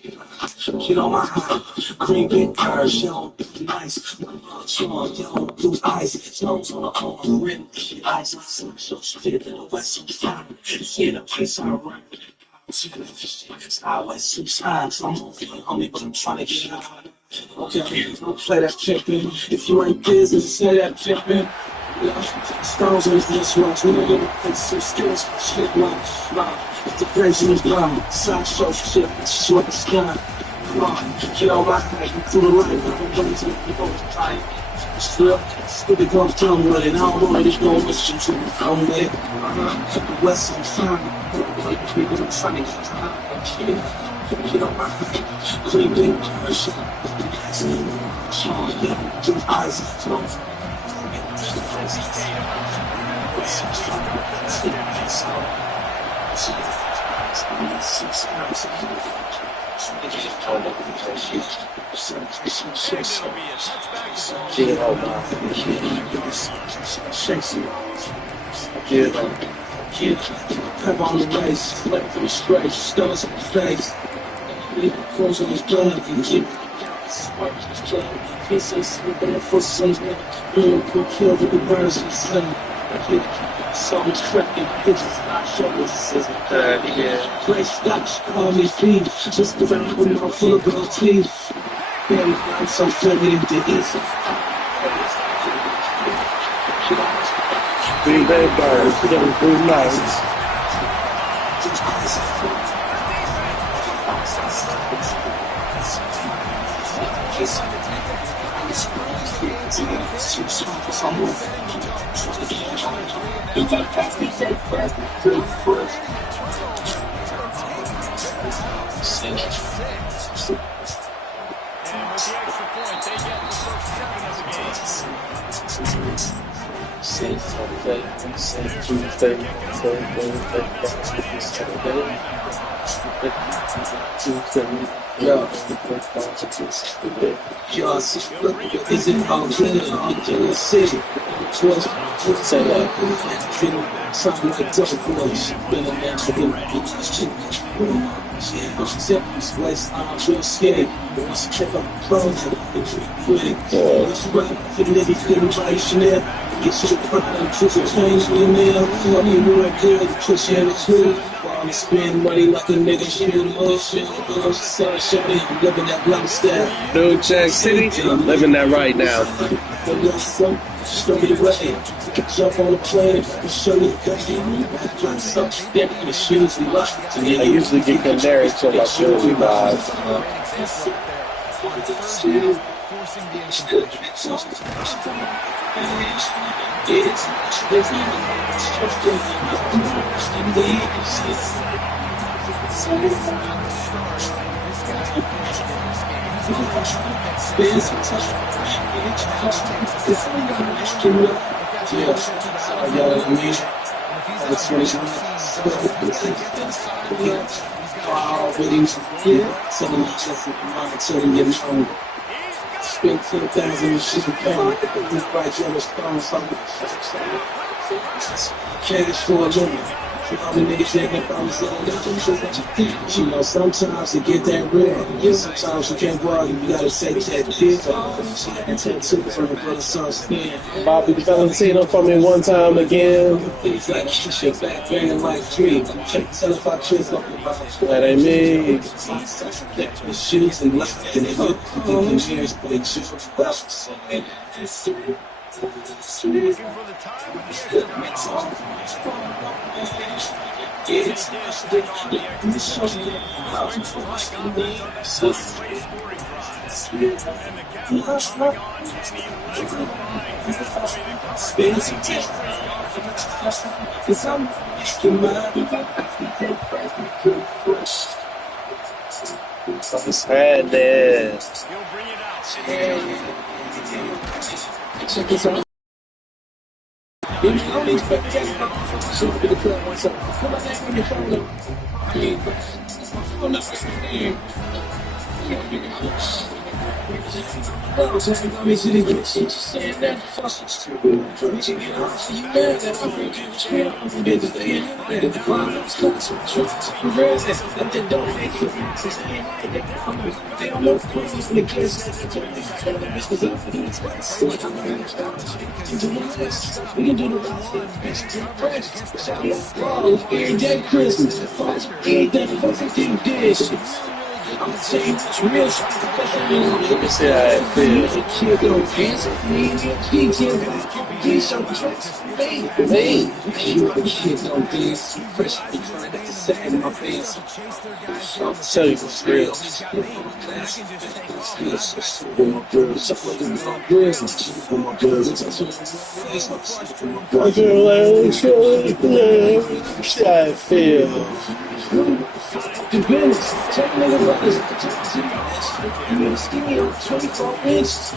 She don't mind green big cars, she don't be nice. She don't blue eyes, snows on her arm, rim, she eyes, so she fit in the west, so fine. See the place I run. I west too side, so I'm homie, but I'm trying to get out. Okay, don't play that chicken. If you ain't busy, say that chicken. Stones on this rocks, we don't get some skills, shit, if the pressure is down, sideshow shit, short the sky. Get on my head, you through the line, I'm going to the time. Still, it comes down with it, I don't know if going with you to come with it. The west on fire, people are trying to get on my head, clean big shit. Blue eyes, pep on the race, flip through the stretch, stars on the face, clothes on his blood, and keep he says something for some who killed with the birds and sun. Someone's cracking bitches, not sure what this is. Play Scotch, call me feed. Just around with my full of gold teeth. Baby, I'm so funny in the east. Green Bay Birds, blue nights. Safe Tuesday, Yo, is it all clear? Can you see? Say that. Something like a dope boy. Been a man for him. She's waistline, real skinny. Once you check out the clothes, it's pretty. Once you run, you couldn't buy Chanel. Get you the prime, put some change in your mail. I mean, you ain't good, put you in the tube. I'm spend money like a nigga, shit, emotion. Sunshine, I'm living that black style. New Jack City, living that right now. Show me the way. Jump on the plane, show you the shoes we like. I usually get canary until my shoes we buy. Spend 10,000 and shit pound. This bike on the stone, cash for a living. All the niggas that promise you know, sometimes to get that real. Sometimes you can't borrow, you gotta take that dick. She had a tattoo from her brother's son's skin. Bobby Valentino for me one time again. Things like shit back banging like three. Can't tell if I kiss up that ain't me. The shoes and left and they look in the years, but they choose Sadness. Check this out. No, take me to the bitch. She saying that fuck it's true. We should get off so you mad that I'm freaking straight on the bitch. They ain't mad. The fire is cuts. Trying to be real. That they don't make it. Since they ain't like they don't. They don't know queens in the kids. They turn these bitches up for these guys. We can do the list. We can do the rest. Bitch, to the fresh. Shout out balls. Every day Christmas. Every day fucking dishes. I'm saying it's real. Let me see how it feels. I'll tell you what's real. See how it feels. The business, check nigga brothers, you know, skinny on 24 inches.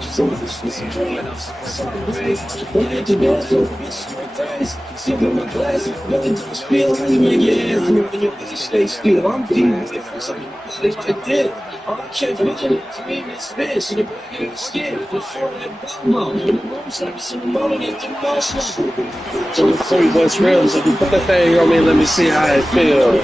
So this is a dream. Sorry, when I do that, so bitch, sip in my glass, but it don't spill. How you make your ass move and your bitch stay still? I'm deep with something like that. All I kept looking at me in this bitch, in the back of the skin, before that bumbo. In the room service in the morning, and the motion. So let's see what's real. So you put the thing on me, let me see how it feels.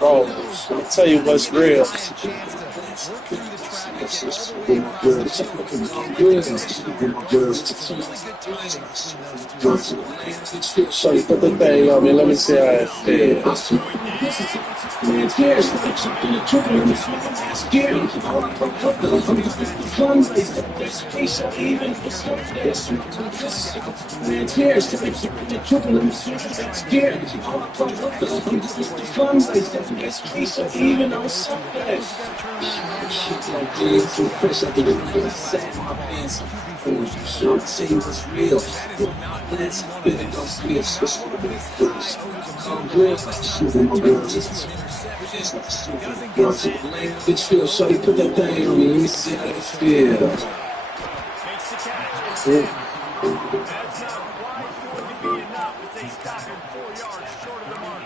Oh, I'll tell you what's real. So you put the thing on me, let me see how it feels. Man cares for the truck in the truck and the scared. All I come up with the fundraiser. There's space or even the stuff that's man cares for the truck in the truck and the scared. All I come up with the fundraiser. There's space or even on Sunday. Shit like this, too fresh out the room, sat in my pants. I'll tell you what's real. Let's spit it, don't spit it. I'm real, shooting my girls. Bitch feel shawty, put that thing on me, let me see how it feels. Makes the catch. That's not quite going to be enough as they stop him 4 yards short of the marker.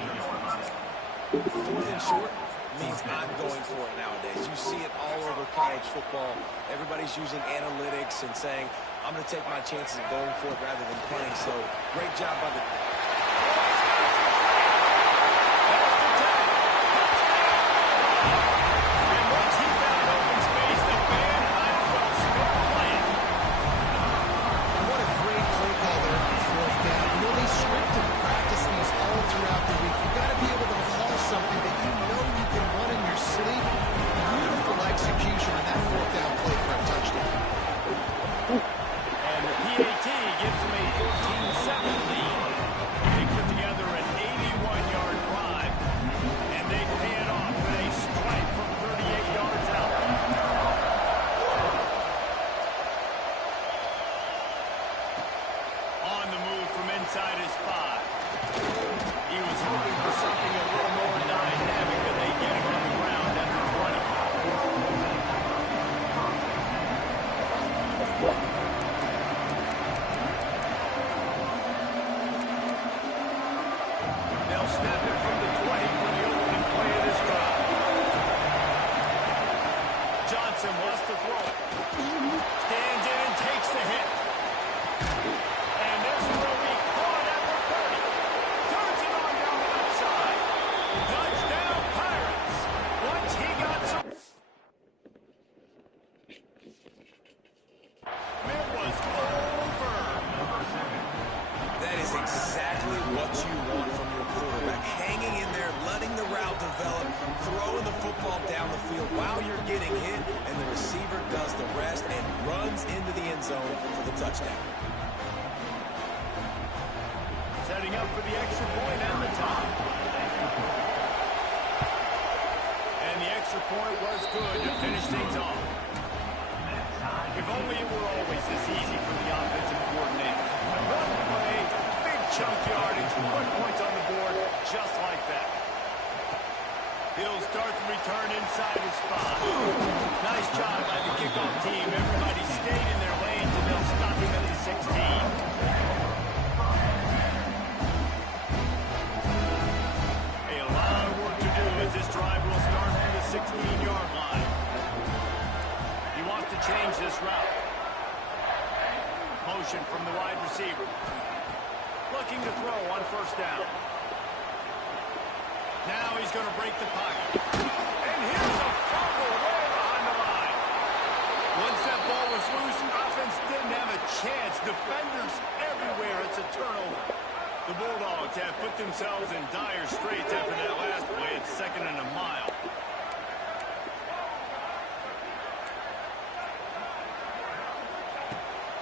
4th and short means I'm going for it nowadays. You see it all over college football. Everybody's using analytics and saying, I'm going to take my chances of going for it rather than playing. So great job by the... Setting up for the extra point and the top. And the extra point was good to finish things off. If only it were always this easy for the offensive coordinator. One play, big chunk yardage, 1 point on the board, just like that. He'll start the return inside his spot. Nice job by the kickoff team. Everybody stayed in their lanes, and they'll stop him at the 16. this route. Motion from the wide receiver. Looking to throw on first down. Now he's going to break the pocket. And here's a fumble way behind the line. Once that ball was loose, offense didn't have a chance. Defenders everywhere. It's a turnover. The Bulldogs have put themselves in dire straits after that last play. It's 2nd and a mile.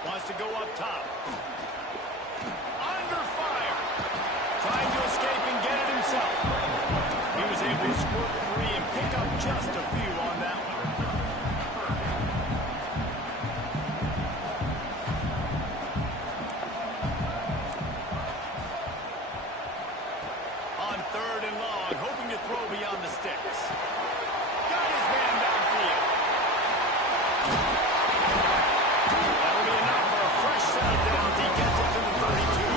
Wants to go up top. Under fire. Trying to escape and get it himself. He was able to squirt free and pick up just a few on that one. On 3rd and long, hoping to throw beyond the sticks. Got his man downfield. That'll be enough for a fresh set of downs. He gets it to the 32.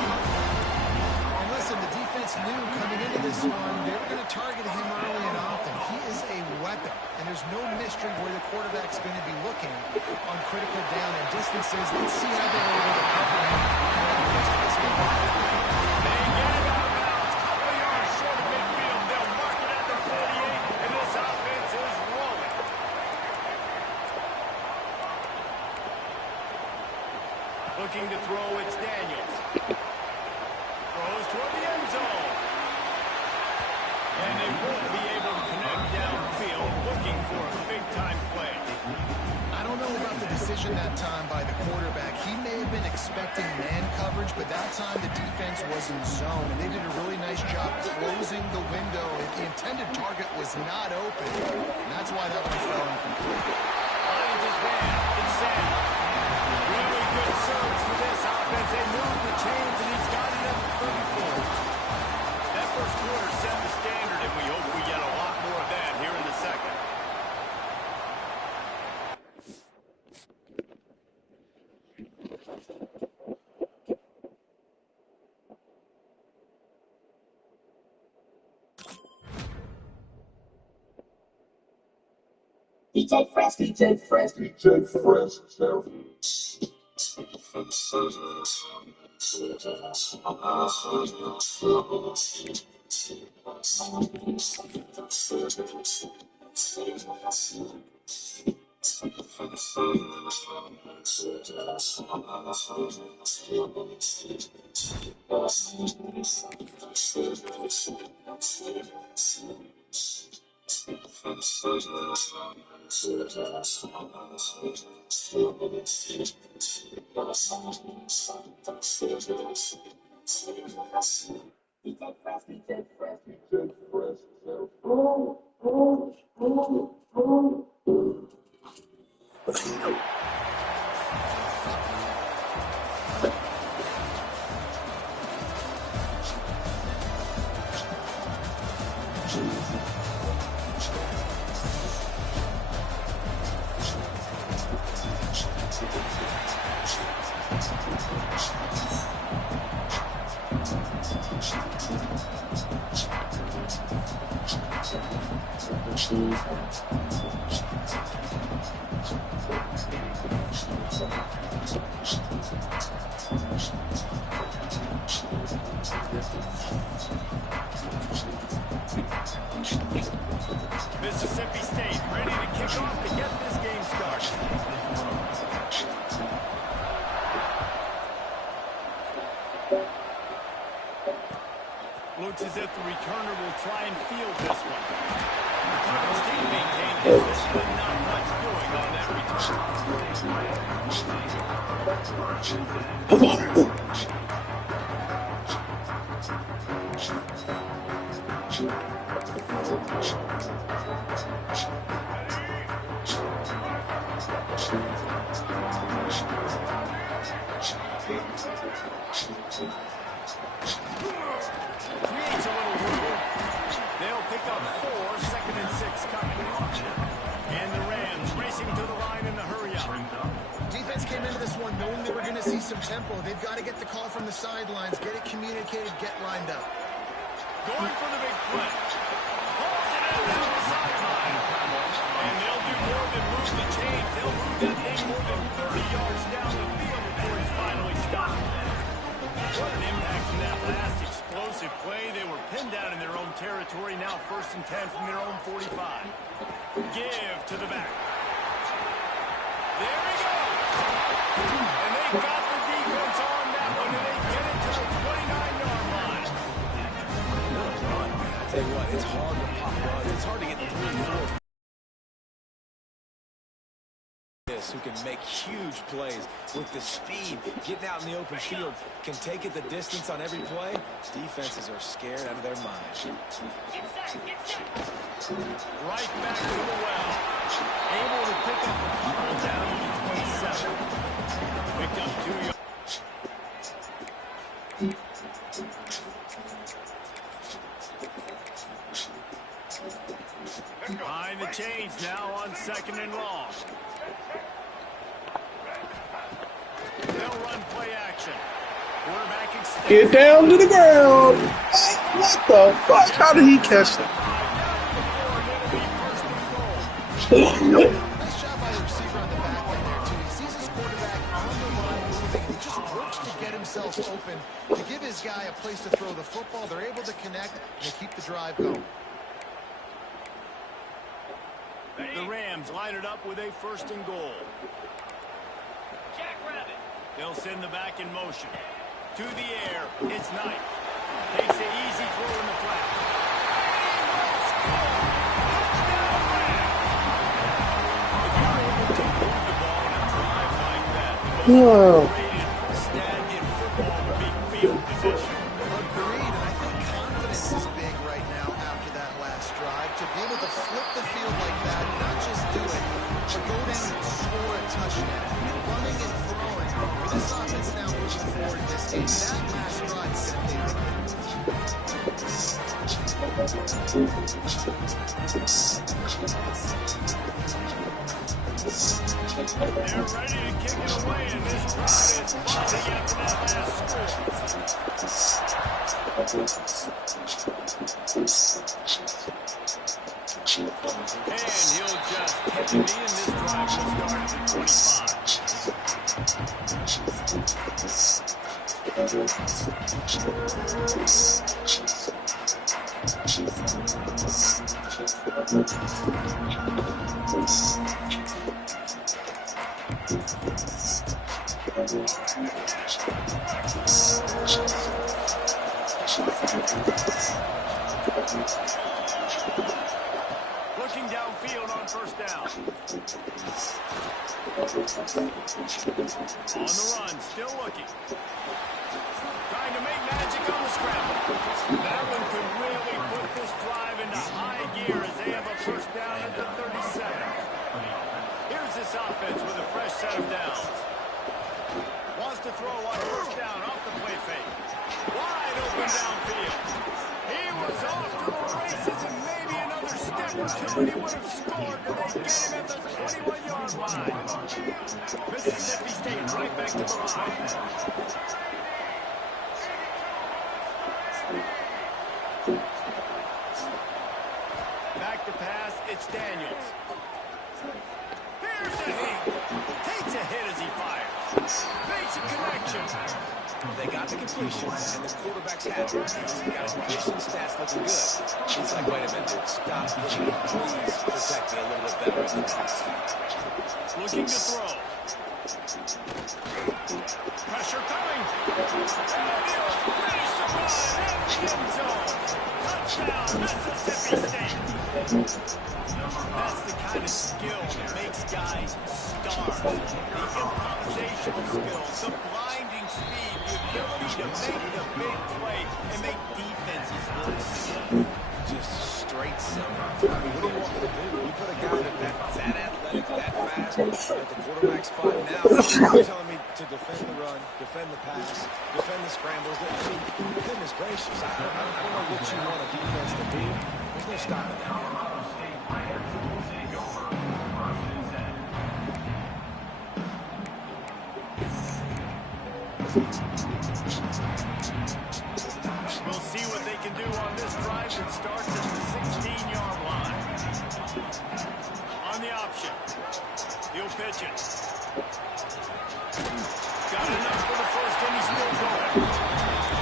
And listen, the defense knew coming into this one, they were going to target him early and often. He is a weapon, and there's no mystery where the quarterback's going to be looking on critical down and distances. Let's see how they're able to cover him throughout the rest of this game. They get it out of bounds. Couple of yards short of midfield. They'll mark it at the 48, and this offense is rolling. Looking to throw, it's Daniels. Throws toward the end zone. And they won't be able to connect downfield, looking for a big-time play. I don't know about the decision that time by the quarterback. He may have been expecting man coverage, but that time the defense was in zone, and they did a really nice job closing the window. The intended target was not open, and that's why that one fell incomplete. Finds his man. It's Sanders. Really good surge for this offense. They moved the chains, and he's got it at the 34. That first quarter set the standard, and we hope we get a lot more of that here in the second. DJ Fresh, DJ Fresh, DJ Fresh. Mississippi State ready to kick off to get this game started. Looks as if the returner will try and field this one. The coverage team maintained his but not much doing on that creates a little room. They'll pick up 4, 2nd and 6 coming. And the Rams racing to the line in the hurry up. Defense came into this one knowing they were going to see some tempo. They've got to get the call from the sidelines, get it communicated, get lined up. Going for the big play. Pulls it in down the sideline. And they'll do more than move The chains, they'll move that thing more than 30 yards down the field before it's finally stopped. What an impact from that last explosive play. They were pinned down in their own territory. Now 1st and 10 from their own 45. Give to the back. There he goes. And they got the defense on that one, and they get it to the 29-yard line. What a run, man. I tell you what, it's hard to pop runs. It's hard to get 3, 4. Who can make huge plays with the speed, getting out in the open field, can take it the distance on every play. Defenses are scared out of their mind. Right back to the well. Able to pick up a couple down to the 27. Picked up 2 yards. Behind the chains now on 2nd and long. They'll run play action. Quarterback extends. Get down to the ground. What the fuck? How did he catch that? Nice job by the receiver on the back end there, too. He sees his quarterback on the line moving, and he just works to get himself open to give his guy a place to throw the football. They're able to connect, and they keep the drive going. The Rams line it up with a 1st and goal. They'll send the back in motion. To the air, it's Knight. Takes an easy throw in the flat. If you're able to move the ball in a drive like that, the most underrated stat in football would be field position. Agreed, and I think confidence is big right now after that last drive. To be able to flip the field like that, not just do it, but go down and score a touchdown. Running and throwing. This offense now moving forward in this game. That last drive is going to pay They're ready to kick it away, and this crowd is buzzing after that last score. And he'll just hit the knee, and this drive will start at the 25. Looking downfield on 1st down. On the run, still looking. Trying to make magic on the scramble. That one could really put this drive into high gear as they have a 1st down at the 37. Here's this offense with a fresh set of downs. Wants to throw on 1st down off the play fake. Wide open downfield. He was off to the races, and maybe another step or two, and he would have scored, but they get him at the 21-yard line. Mississippi State right back to the line. Back to pass, it's Daniels. Here's a hit. Takes a hit as he fires. Makes a connection. They got the completion, and the quarterback's happy. He's got his completion stats looking good. He's like, wait a minute, dude, stop pushing me. Please protect me a little bit better. Looking to throw. Pressure coming. And he'll finish the run in the end zone. Touchdown, Mississippi State. That's the kind of skill that makes guys stars. The improvisational skills, the blinding speed, the ability to make the big play and make defenses look silly. Just straight silly. I mean, what do you want me to do? You put a guy that's that athletic, that fast, at the quarterback spot now, you're telling me to defend the run, defend the pass, defend the scrambles. I mean, goodness gracious, I don't know what you want a defense to do. There's no stopping that now. We'll see what they can do on this drive that starts at the 16-yard line. On the option. He'll pitch it. Got enough for the first, and he's still going.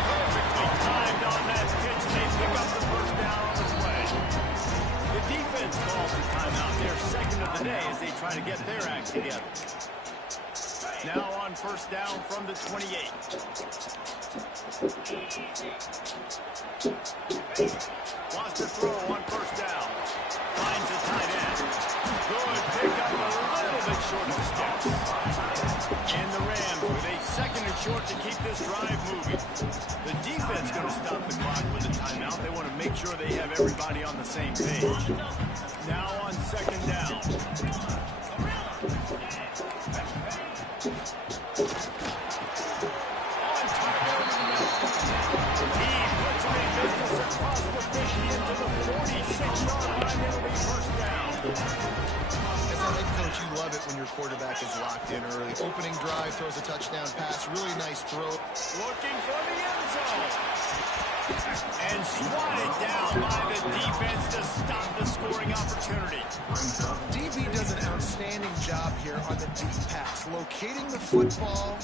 Perfectly timed on that pitch, and they pick up the first down on the play. The defense calls the timeout. Their second of the day as they try to get their act together. Now on first down from the 28. Wants to throw on first down. Finds a tight end. Good pickup, a little bit short of the steps. And the Rams with a second and short to keep this drive moving. The defense going to stop the clock with a timeout. They want to make sure they have everybody on the same page. Now on second down. On target over the middle. He puts him in business across the 50 into the 46-yard line. It'll be first down. As a head coach, you love it when your quarterback is locked in early. Opening drive, throws a touchdown pass. Really nice throw. Looking for the end zone. And swatted down by the defense to stop the scoring opportunity. DB does an outstanding job here on the deep pass. Locating the football,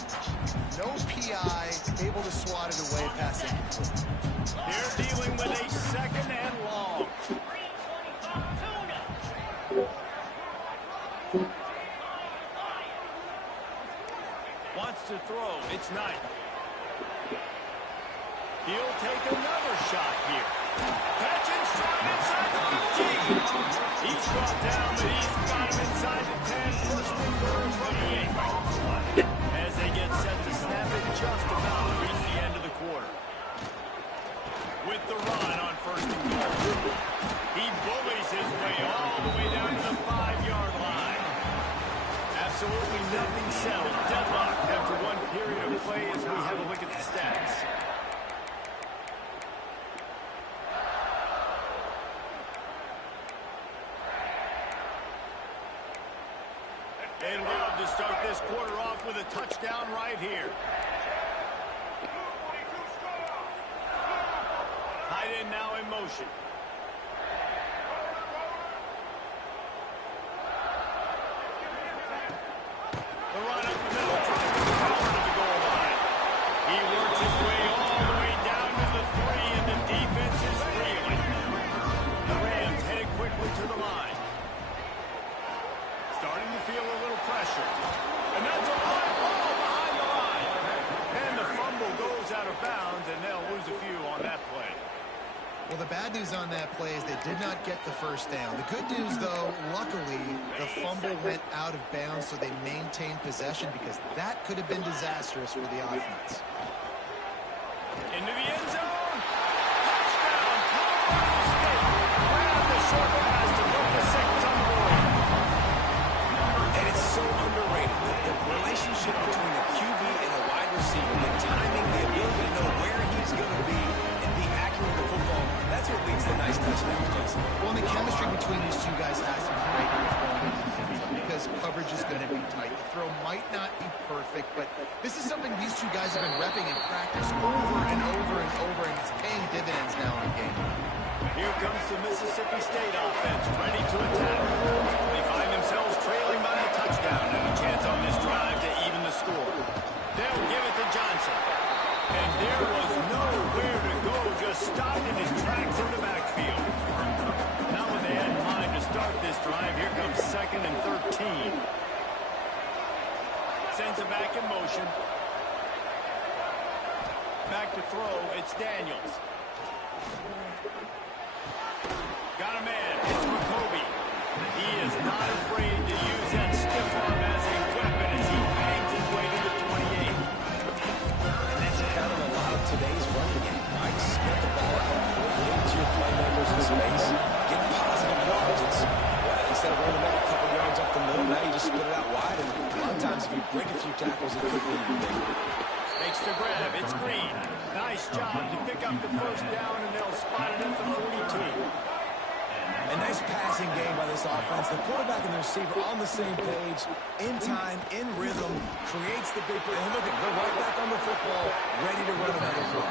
no PI, able to swat it away passing. They're dealing with a second and long. Wants to throw. It's Knight. He'll take another shot here. Catch and strike inside the 15. He's brought down, but he's got him inside the 10. First and third from the 8. As they get set to snap it just about to reach the end of the quarter. With the run on first and goal. He bullies his way all the way down to the 5-yard line. Absolutely nothing settled. Deadlocked after one period of play as we have a look at the stats. They love to start this quarter off with a touchdown right here. Tight end now in motion. The run up the middle, trying to power to the goal line. He works his way all the way down to the 3, and the defense is reeling. The Rams headed quickly to the line. Starting to feel a little pressure. And that's a line ball behind the line. And the fumble goes out of bounds, and they'll lose a few on that play. Well, the bad news on that play is they did not get the first down. The good news, though, luckily, the fumble went out of bounds, so they maintained possession because that could have been disastrous for the offense. Into the end zone. Touchdown, Colorado State. Grab the short pass to put the 6 on the board. And it's so underrated. The relationship between the QB and the wide receiver, the timing, the ability to know where he's going to be and be accurate with the football, that's what leads to nice touchdowns, Jason. Well, the chemistry between these two guys has to be great because coverage is going to be tight. The throw might not be perfect, but this is something these two guys have been repping in practice over and over and over, and it's paying dividends now in the game. Here comes the Mississippi State offense, ready to attack. They find themselves trailing by a touchdown and a chance on this drive to even the score. They'll give it to Johnson. And there was nowhere to go, just stopped in his tracks in the backfield. Now what they had in mind to start this drive, here comes 2nd and 13. Sends it back in motion. Back to throw, it's Daniels. Got a man, it's McCoby. He is not afraid to use that stiff arm as a weapon as he bangs his way to the 28. And that's kind of a lot of today's running game, right? Split the ball out, get to your playmakers in space, get positive yards. It's, well, instead of running back a couple yards up the middle, now you just split it out wide. And a lot of times if you break a few tackles, it could be big. Makes the grab, it's Green. Nice job to pick up the first down, and they'll spot it at the 42. A nice passing game by this offense. The quarterback and the receiver on the same page, in time, in rhythm, creates the big play. And look at, they're right back on the football, ready to run another play.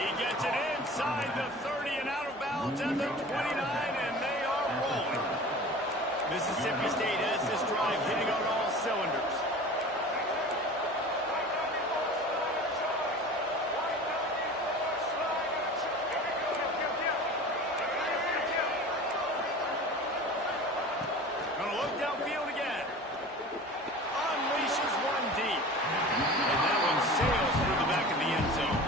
He gets it inside the 30 and out of bounds at the 29, and they are rolling. Mississippi State has this drive hitting on all cylinders. Gonna look downfield again. Unleashes one deep. And that one sails through the back of the end zone.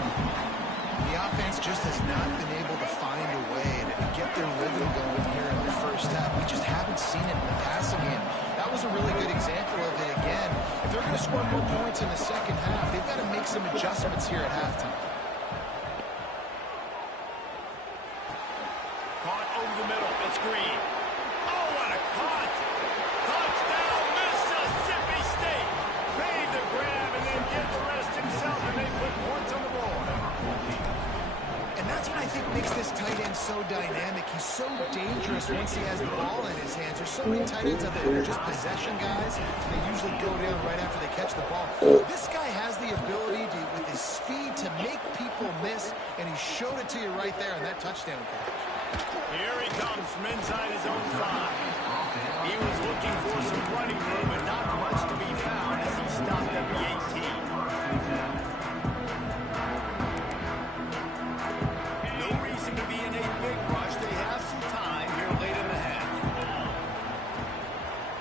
The offense just has not been able to find a way to get their rhythm going here in the first half. We just haven't seen it in the passing game. That was a really good example of it again. If they're going to score more points in the second half, they've got to make some adjustments here at halftime. Caught over the middle. It's Green. Oh, what a caught! Touchdown, Mississippi State! Made the grab and then get the rest himself, and they put points on the board. And that's what I think makes this tight end so dynamic. He's so dangerous once he has the ball in his hands. There's so many tight ends out there that are just possession guys. They usually go down right after they catch the ball. This guy has the ability to, with his speed, to make people miss, and he showed it to you right there in that touchdown catch. Here he comes from inside his own 5. He was looking for some running room, and not much to be found as he stopped at the 18. No reason to be in a big rush. They have some time here late in the half.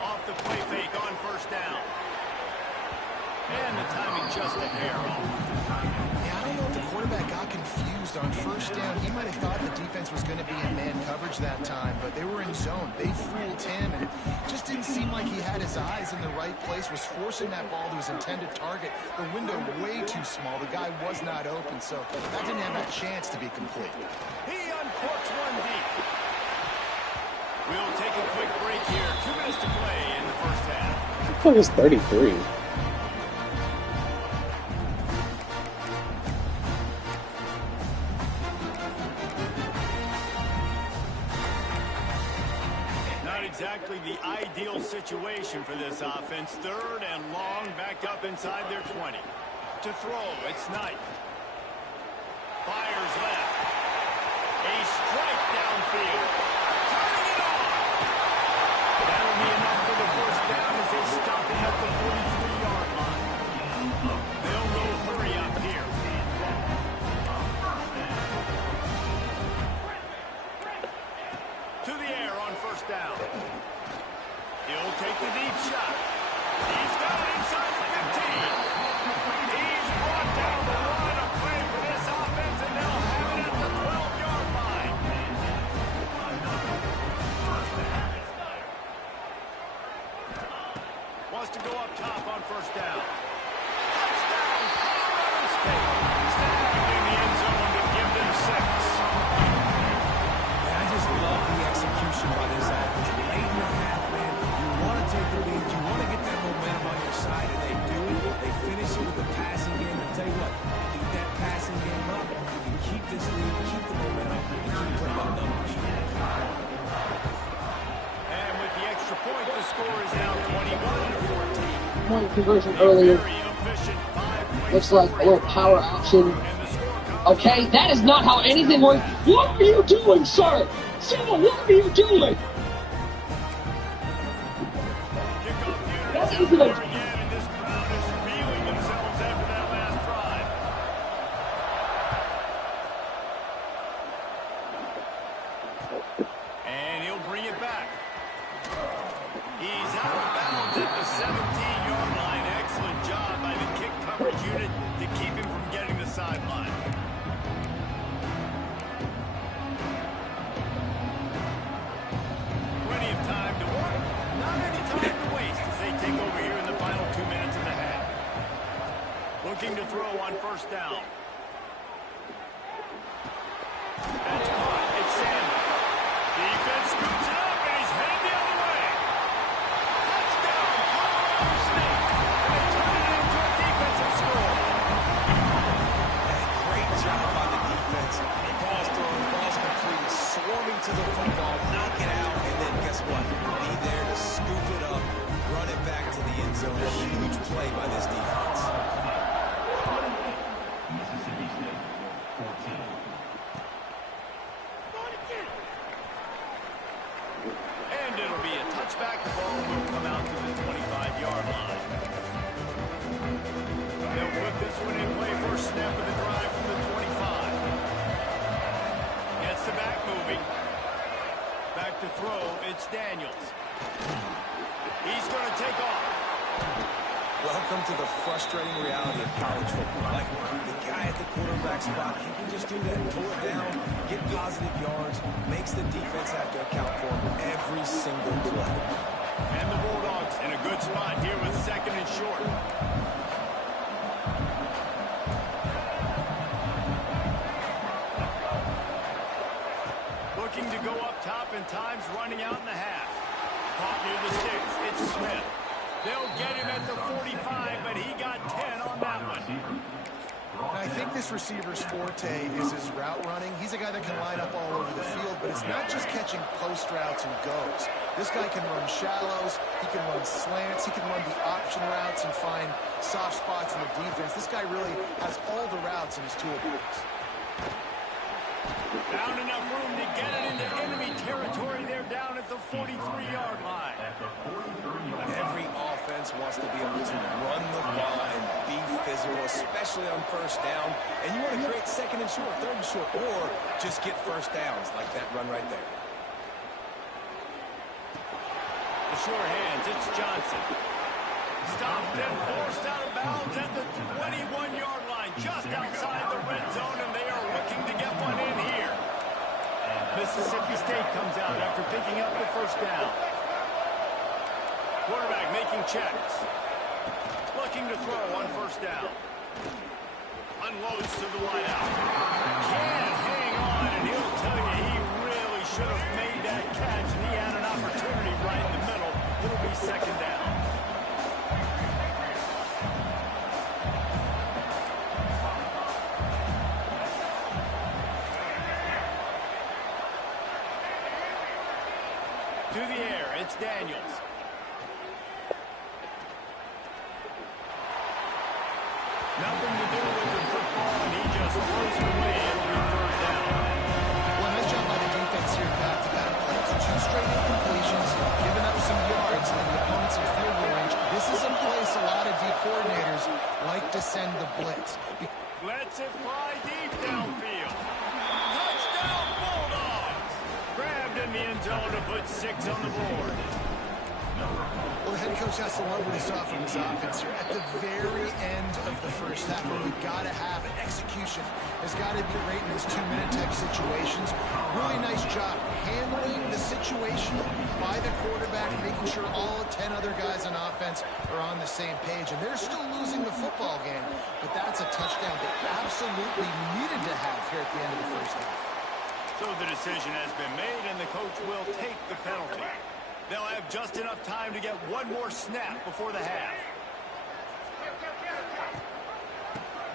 Off the play fake on first down. And the timing just a hair off. Yeah, I don't know if the quarterback got confused on first down. He might have thought the defense was going to be in man coverage that time, but they were in zone. They fooled him, and it just didn't seem like he had his eyes in the right place, was forcing that ball to his intended target. The window way too small. The guy was not open, so that didn't have a chance to be complete. He uncorks one deep. We'll take a quick break here. 2 minutes to play in the first half. I thought it was 33. Exactly the ideal situation for this offense. 3rd and long, back up inside their 20. To throw, it's Knight. Fires left. A strike downfield. Turning it on. That'll be enough for the first down as they stop him at the 43-yard line. They'll go hurry up here. To the air on first down. He'll take the deep shot. He's got it inside the 15. He's brought down the line of play for this offense, and they'll have it at the 12-yard line. Wants to go up top on first down. Touchdown, Colorado State. Snagged in the end zone to give them 6. I just love the execution by this offense. Late in the half, man, you want to take the lead. You want to get that momentum on your side, and they do. They finish it with the passing game. And tell you what, keep that passing game up. You can keep this lead, keep the momentum, and keep putting up numbers. And with the extra point, the score is now 21-14. Point conversion earlier. Very efficient 5-point Looks like a little power option. and the score comes. Okay, that is not how anything works. What are you doing, sir? Sir, what are you doing? Kickoff That unit is isn't out a- there again, and this crowd is feeling themselves after that last drive. And he'll bring it back. He's out of bounds at the 17-yard line. Excellent job by the kick coverage unit to keep him from getting the sideline. Plenty of time to work. Not any time to waste as they take over here in the final 2 minutes of the half. Looking to throw on first down. That's caught. It's Sanders. Defense scoops it up, and he's headed the other way. Touchdown, Colorado State. And they turn it into a defensive score. Great job by the defense. Balls thrown, balls completed, swarming to the football, knock it out, and then guess what? Be there to scoop it up, run it back to the end zone. A huge play by this defense. And it'll be a touchback He's going to take off. Welcome to the frustrating reality of college football. Like, the guy at the quarterback spot, he can just do that, pull it down, get positive yards, makes the defense have to account for him every single play. And the Bulldogs in a good spot here with 2nd and short. Looking to go up top, and time's running out in the half. Caught near the sticks. It's Smith. They'll get him at the 45, but he got 10 on that one. And I think this receiver's forte is his route running. He's a guy that can line up all over the field, but it's not just catching post routes and goes. This guy can run shallows, he can run slants, he can run the option routes and find soft spots in the defense. This guy really has all the routes in his toolbox. Found enough room to get it into enemy territory. They're down at the 43-yard line. Every offense wants to be able to run the ball and be physical, especially on first down. And you want to create 2nd and short, 3rd and short, or just get first downs like that run right there. The sure hands, it's Johnson. Stopped and forced out of bounds at the 21-yard line, just outside the red zone, and they are looking to get one in here. Mississippi State comes out after picking up the first down. Quarterback making checks. Looking to throw on first down. Unloads to the wideout. Can't hang on, and he'll tell you he really should have made that catch, and he had an opportunity right in the middle. It'll be 2nd down. To the air, it's Daniels. Nothing to do with the football, and he just throws it away. It'll be 3rd down. Well, nice job by the defense here back-to-back plays. 2 straight incompletions, giving up some yards in the opponent's field goal range. This is a place a lot of D coordinators like to send the blitz. Lets it fly deep downfield. Touchdown, Bulldogs! Grabbed in the end zone to put 6 on the board. Well, the head coach has to love what he saw from his offense here. At the very end of the first half, where we've got to have it, execution has got to be great in these 2-minute type situations. Really nice job handling the situation by the quarterback, making sure all 10 other guys on offense are on the same page. And they're still losing the football game, but that's a touchdown they absolutely needed to have here at the end of the first half. So the decision has been made, and the coach will take the penalty. They'll have just enough time to get one more snap before the half.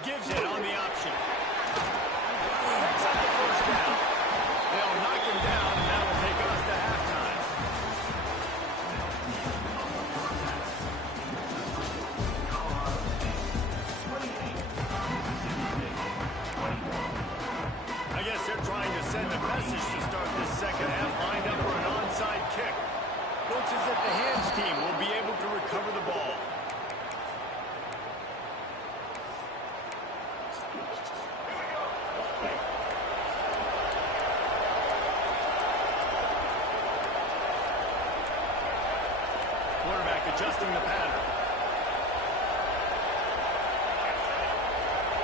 Gives it on the option. Picks up the first down. They'll knock him down, and that will take us to halftime. I guess they're trying to send a message to start this second half, lined up for an onside kick. Looks as if the hands team will be able to recover the ball. Quarterback adjusting the pattern.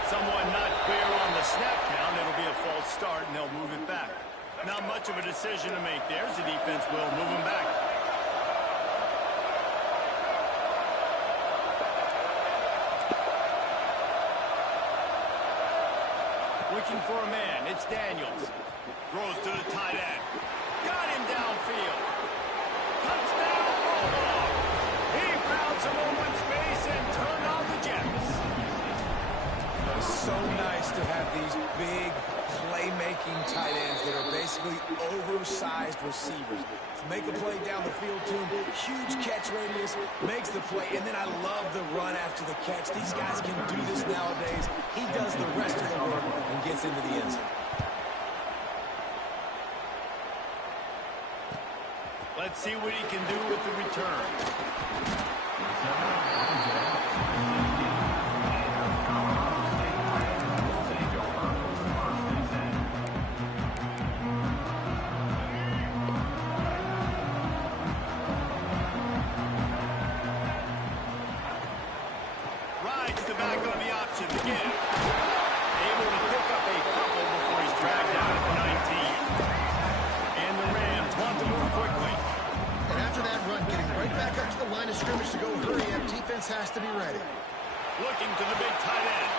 Someone not clear on the snap count. It'll be a false start, and they'll move it back. Not much of a decision to make there, as the defense will move him back. Looking for a man, it's Daniels. Throws to the tight end. Got him downfield. Touchdown, Bulldogs! He found some open space and turned on the Jets. It's so nice to have these big playmaking tight ends that are basically oversized receivers. Make a play down the field to him, huge catch radius, makes the play, and then I love the run after the catch. These guys can do this nowadays. He does the rest of the work and gets into the end zone. Let's see what he can do with the return. back on the option again. Able to pick up a couple before he's dragged down at the 19. And the Rams want to move quickly. And after that run, getting right back up to the line of scrimmage to go hurry up, defense has to be ready. Looking to the big tight end.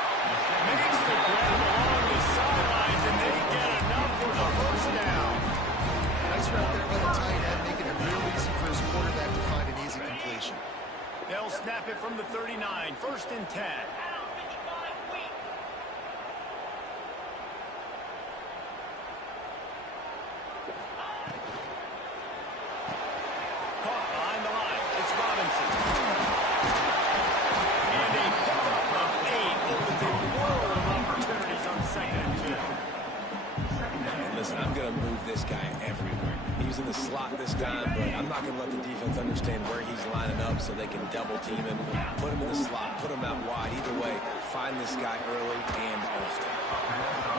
Makes the grab along the sidelines, and they get enough for the first down. Nice route there by the tight end, making it real easy for his quarterback to find an easy completion. They'll snap it from the 39, 1st and 10. Caught behind the line. It's Robinson. And a pickup of 8 opens a world of opportunities on 2nd and 2. And listen, I'm going to move this guy everywhere. He was in the slot this time, but I'm not going to let the defense understand where he's lining up so they can double team him. Put him in the slot, put him out wide. Either way, find this guy early and often.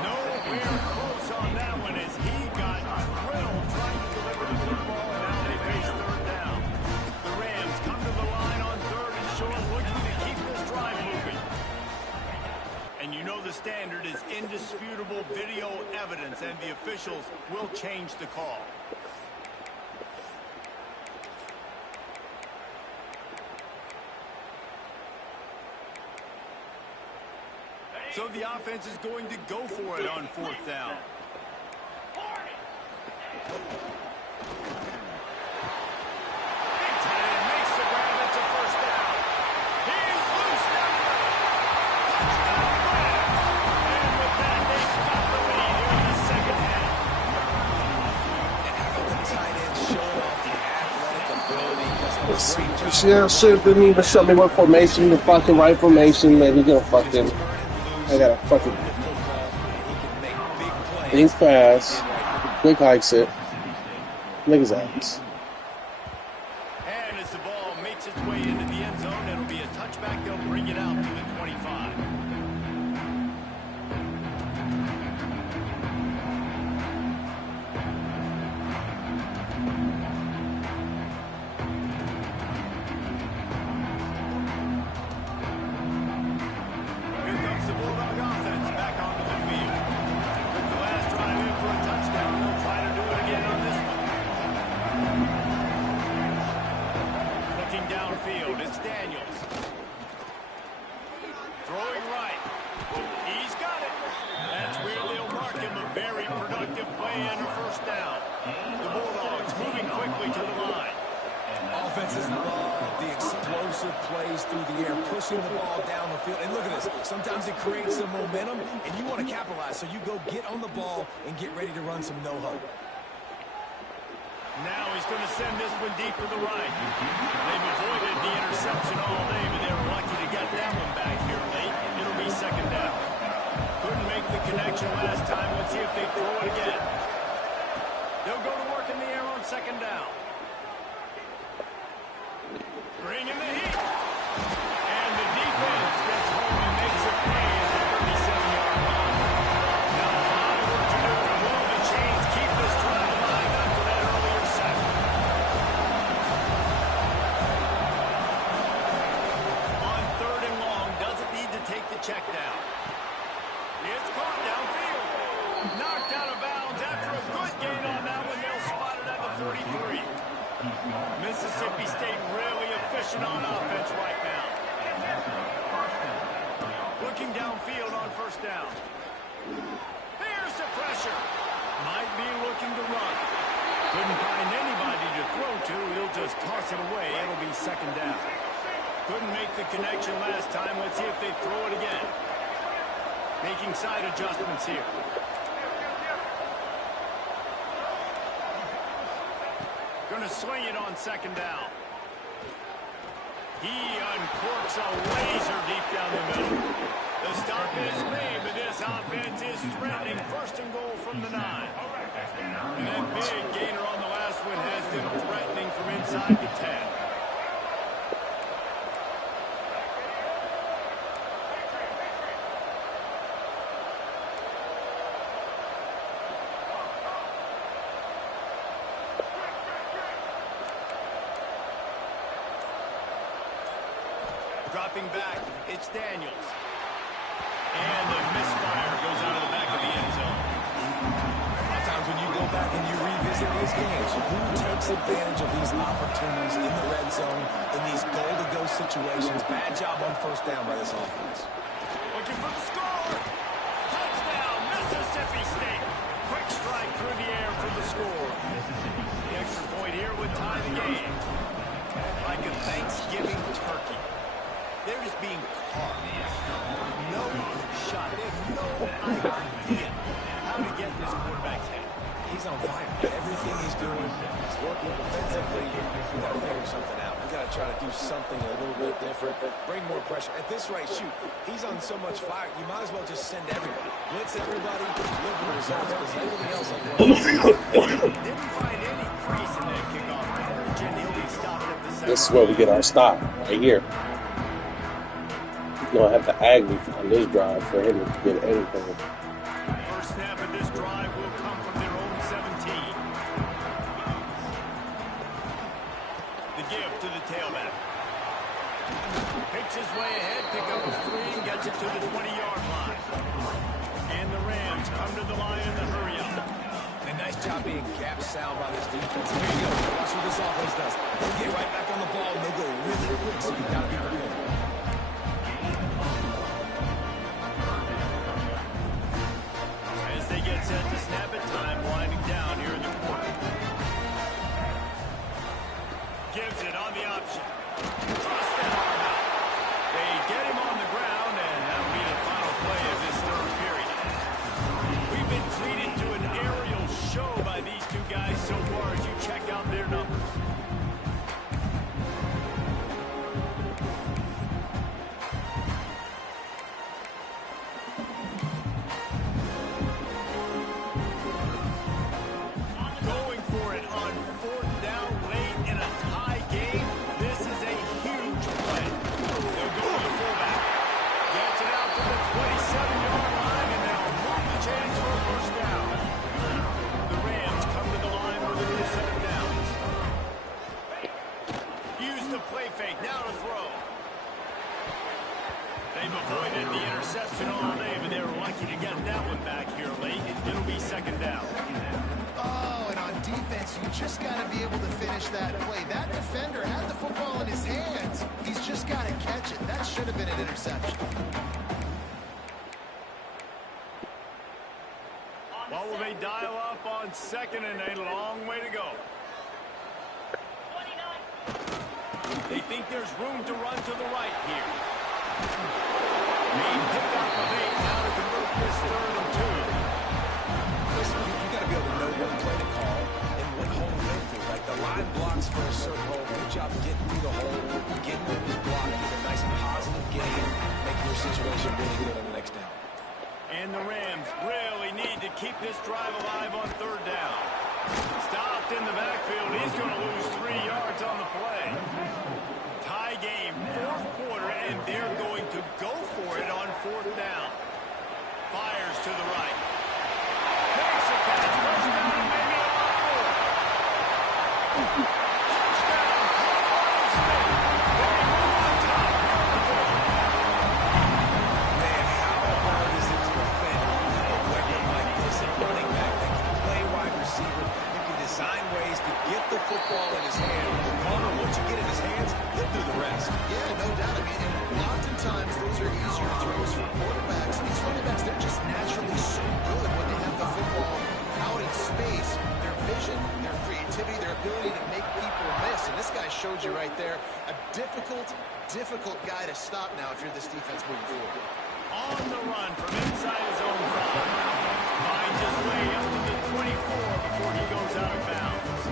Nowhere close on that one as he got drilled trying to deliver the football, and now they face 3rd down. The Rams come to the line on 3rd and short, looking to keep this drive moving. And you know the standard is indisputable video evidence, and the officials will change the call. So the offense is going to go for it on 4th down. Big tight end makes the grab. It's a 1st down. He's loose down the middle. Touchdown Rams. And with that, they've got the lead here in the 2nd half. And how about the tight end showing off the athletic ability? Yeah, shit, didn't even show me what formation, the fucking right formation, man. He's gonna fucking. I gotta fucking. Think fast. Quick hikes it. Look at that. And as the ball makes its way into the end zone, it'll be a touchback. They'll bring it out to the 25. Here comes the Bulldog offense back onto the field. Took the last drive in for a touchdown. They'll try to do it again on this one. Looking downfield, it's Daniels. Throwing right. He's got it. That's where they'll mark him. A very productive play and a 1st down. The Bulldogs moving quickly to the line. Offenses love the explosive plays through the air, pushing the ball down the field. And look at this. Sometimes it creates some momentum, and you want to capitalize. So you go get on the ball and get ready to run some no-huddle. Now he's going to send this one deep to the right. They've avoided the interception all day, but they were lucky to get that one back here late. It'll be 2nd down. Couldn't make the connection last time. Let's see if they throw it again. They'll go to work in the air on 2nd down. Bring in the heat. And the defense gets home and makes a play at the 37-yard line. Now a lot of work to do to move the chains, keep this drive alive after that earlier sack. On 3rd and long, doesn't need to take the check down. It's caught downfield. Knocked out of bounds after a good gain on that one. They'll spot it at the 43. Mississippi State really efficient on offense right now. Looking downfield on 1st down. There's the pressure. Might be looking to run. Couldn't find anybody to throw to. He'll just toss it away. It'll be 2nd down. Couldn't make the connection last time. Let's see if they throw it again. Making side adjustments here. Going to swing it on 2nd down. He uncorks a laser deep down the middle. The stop is made, but this offense is threatening 1st and goal from the 9. And that big gainer on the last one has them threatening from inside the 10. Dropping back, it's Daniels. And the misfire goes out of the back of the end zone. A lot of times when you go back and you revisit these games, who takes advantage of these opportunities in the red zone, in these goal-to-go situations? Bad job on first down by this offense. Looking for the score. Touchdown, Mississippi State. Quick strike through the air for the score. The extra point here would tie the game. Like a Thanksgiving turkey. They're just being carved. No shot. They have no idea how to get in this quarterback's head. He's on fire. Everything he's doing is working defensively. We've got to figure something out. We've got to try to do something a little bit different. Bring more pressure. At this rate, shoot, he's on so much fire, you might as well just send everybody. Blitz everybody, deliver the results, because everything else ain't working. Didn't find any crease in that kickoff coverage, and he'll be stopped at the center. This is where we get our stop, right here. You're going to have to agony on this drive for him to get anything. First snap of this drive will come from their own 17. The give to the tailback. Picks his way ahead, pick up a 3, and gets it to the 20-yard line. And the Rams come to the line in the hurry up. A nice job being gap sound by this defense. Here you go. Watch what this offense does. They'll get right back on the ball, and they'll go really quick, so you've got to be prepared. As they get set to snap it, time winding down here in the quarter. Gives it on the option. Toss that arm out. They get him on the ground, and that'll be the final play of this third period. We've been treated to an aerial show by these two guys so far as you check out their numbers. Going for it on 4th down late in a tie game. This is a huge play. They'll go to the fullback. Gets it out to the 27-yard line, and they'll move the chance for a first down. The Rams come to the line with a new set of downs. Use the play fake. Now to throw. They've avoided the interception all day, but they're lucky to get that one back here late. It'll be second down. Oh, and on defense, you just got to be able to finish that play. That defender had the football in his hands. He's just got to catch it. That should have been an interception. What will they dial up on second, and a long way to go? They think there's room to run to the right here. Main pickup of 8 now to convert this 3rd and 2. Listen, you got to be able to know what play to call and what hole to go through. Like the line blocks for a certain hole. Good job getting through the hole, getting what was blocked, get a nice positive gain, make your situation really good on the next down. And the Rams really need to keep this drive alive on 3rd down. Stopped in the backfield. He's going to lose 3 yards on the play. Tie game, 4th quarter, and they're going to go for it on 4th down. Fires to the right. Makes a catch. First down, and maybe a lot more. Touchdown, Colorado State. They move on top here in the 4th. Man, how hard is it to defend a weapon like this? A running back that can play wide receiver, who can design ways to get the football in his hand. Palmer, once you get in his hands, he'll do the rest. Yeah, no doubt. I mean, and oftentimes those are easier throws for quarterbacks. These running backs, they're just naturally so good when they have the football out in space. Their vision, their creativity, their ability to make people miss. And this guy showed you right there, a difficult guy to stop now if you're this defense moving forward. On the run from inside his own 5. Finds his way up to the 24 before he goes out of bounds.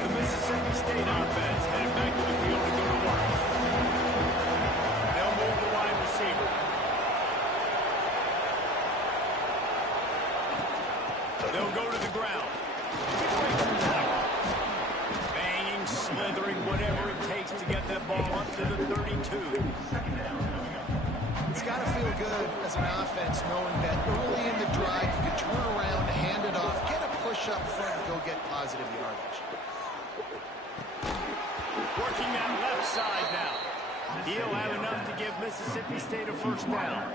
The Mississippi State offense headed back to the field to go to work. They'll move the wide receiver. They'll go to the ground. Banging, slithering, whatever it takes to get that ball up to the 32. It's got to feel good as an offense knowing that early in the drive you can turn around, hand it off, get a push up front, and go get positive yardage. Working that left side now. He'll have enough to give Mississippi State a first down.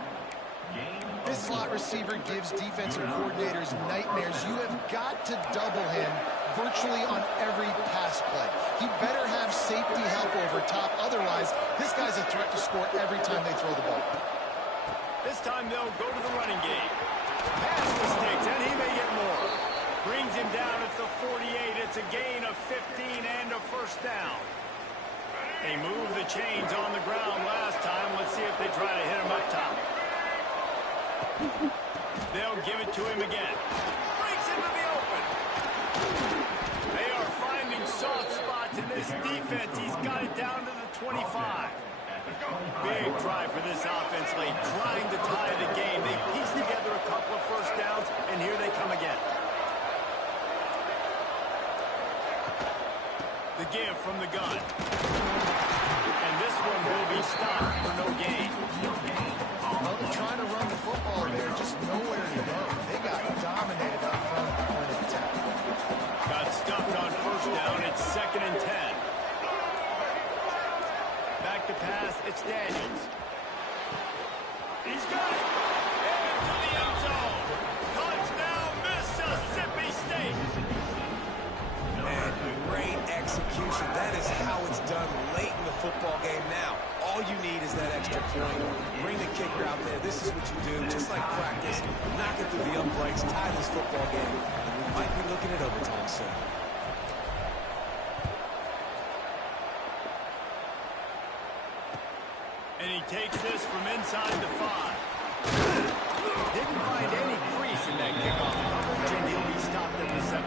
This slot receiver gives defensive coordinators nightmares. You have got to double him virtually on every pass play. He better have safety help over top. Otherwise, this guy's a threat to score every time they throw the ball. This time they'll go to the running game. Pass the sticks, and he may get more. Brings him down at the 48. It's a gain of 15 and a first down. They moved the chains on the ground last time. Let's see if they try to hit him up top. They'll give it to him again. Breaks into the open. They are finding soft spots in this defense. He's got it down to the 25. Big drive for this offense late, trying to tie the game. They pieced together a couple of first downs, and here they come again. The give from the gun. And this one will be stopped for no gain. Well, they're trying to run the football there, just nowhere to go. They got dominated up front at the point of attack. Got stuffed on first down. It's 2nd and 10. Back to pass. It's Daniels. He's got it. Into the end zone. Touchdown, Mississippi State. And great execution. That is how it's done late in the football game now. All you need is that extra point. Bring the kicker out there. This is what you do. Just like practice. Knock it through the uprights. Tie this football game. And we might be looking at overtime soon. And he takes this from inside the 5. Didn't find any crease in that kickoff coverage, and he'll be stopped at the 17.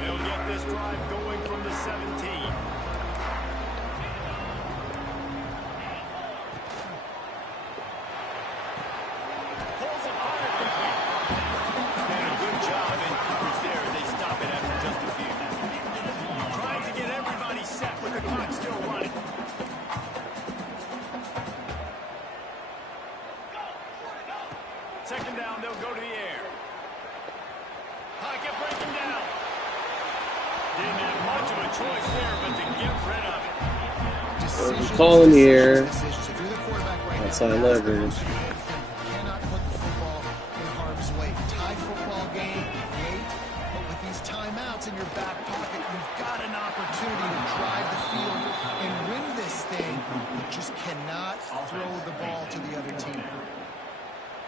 They'll get this drive going from the 17. Pulls it hard complete. And a good job in coverage there. They stop it after just a few. Trying to get everybody set with the clock still running. Second down, they'll go to the air. Pocket breaking down. Didn't have much of a choice there, but to get rid of it. Decisions, Calling here. decisions. If you're the quarterback right Outside now, leverage. you cannot put the football in harm's way. Tie football game, great, but with these timeouts in your back pocket, you've got an opportunity to drive the field and win this thing. You just cannot throw the ball to the other team.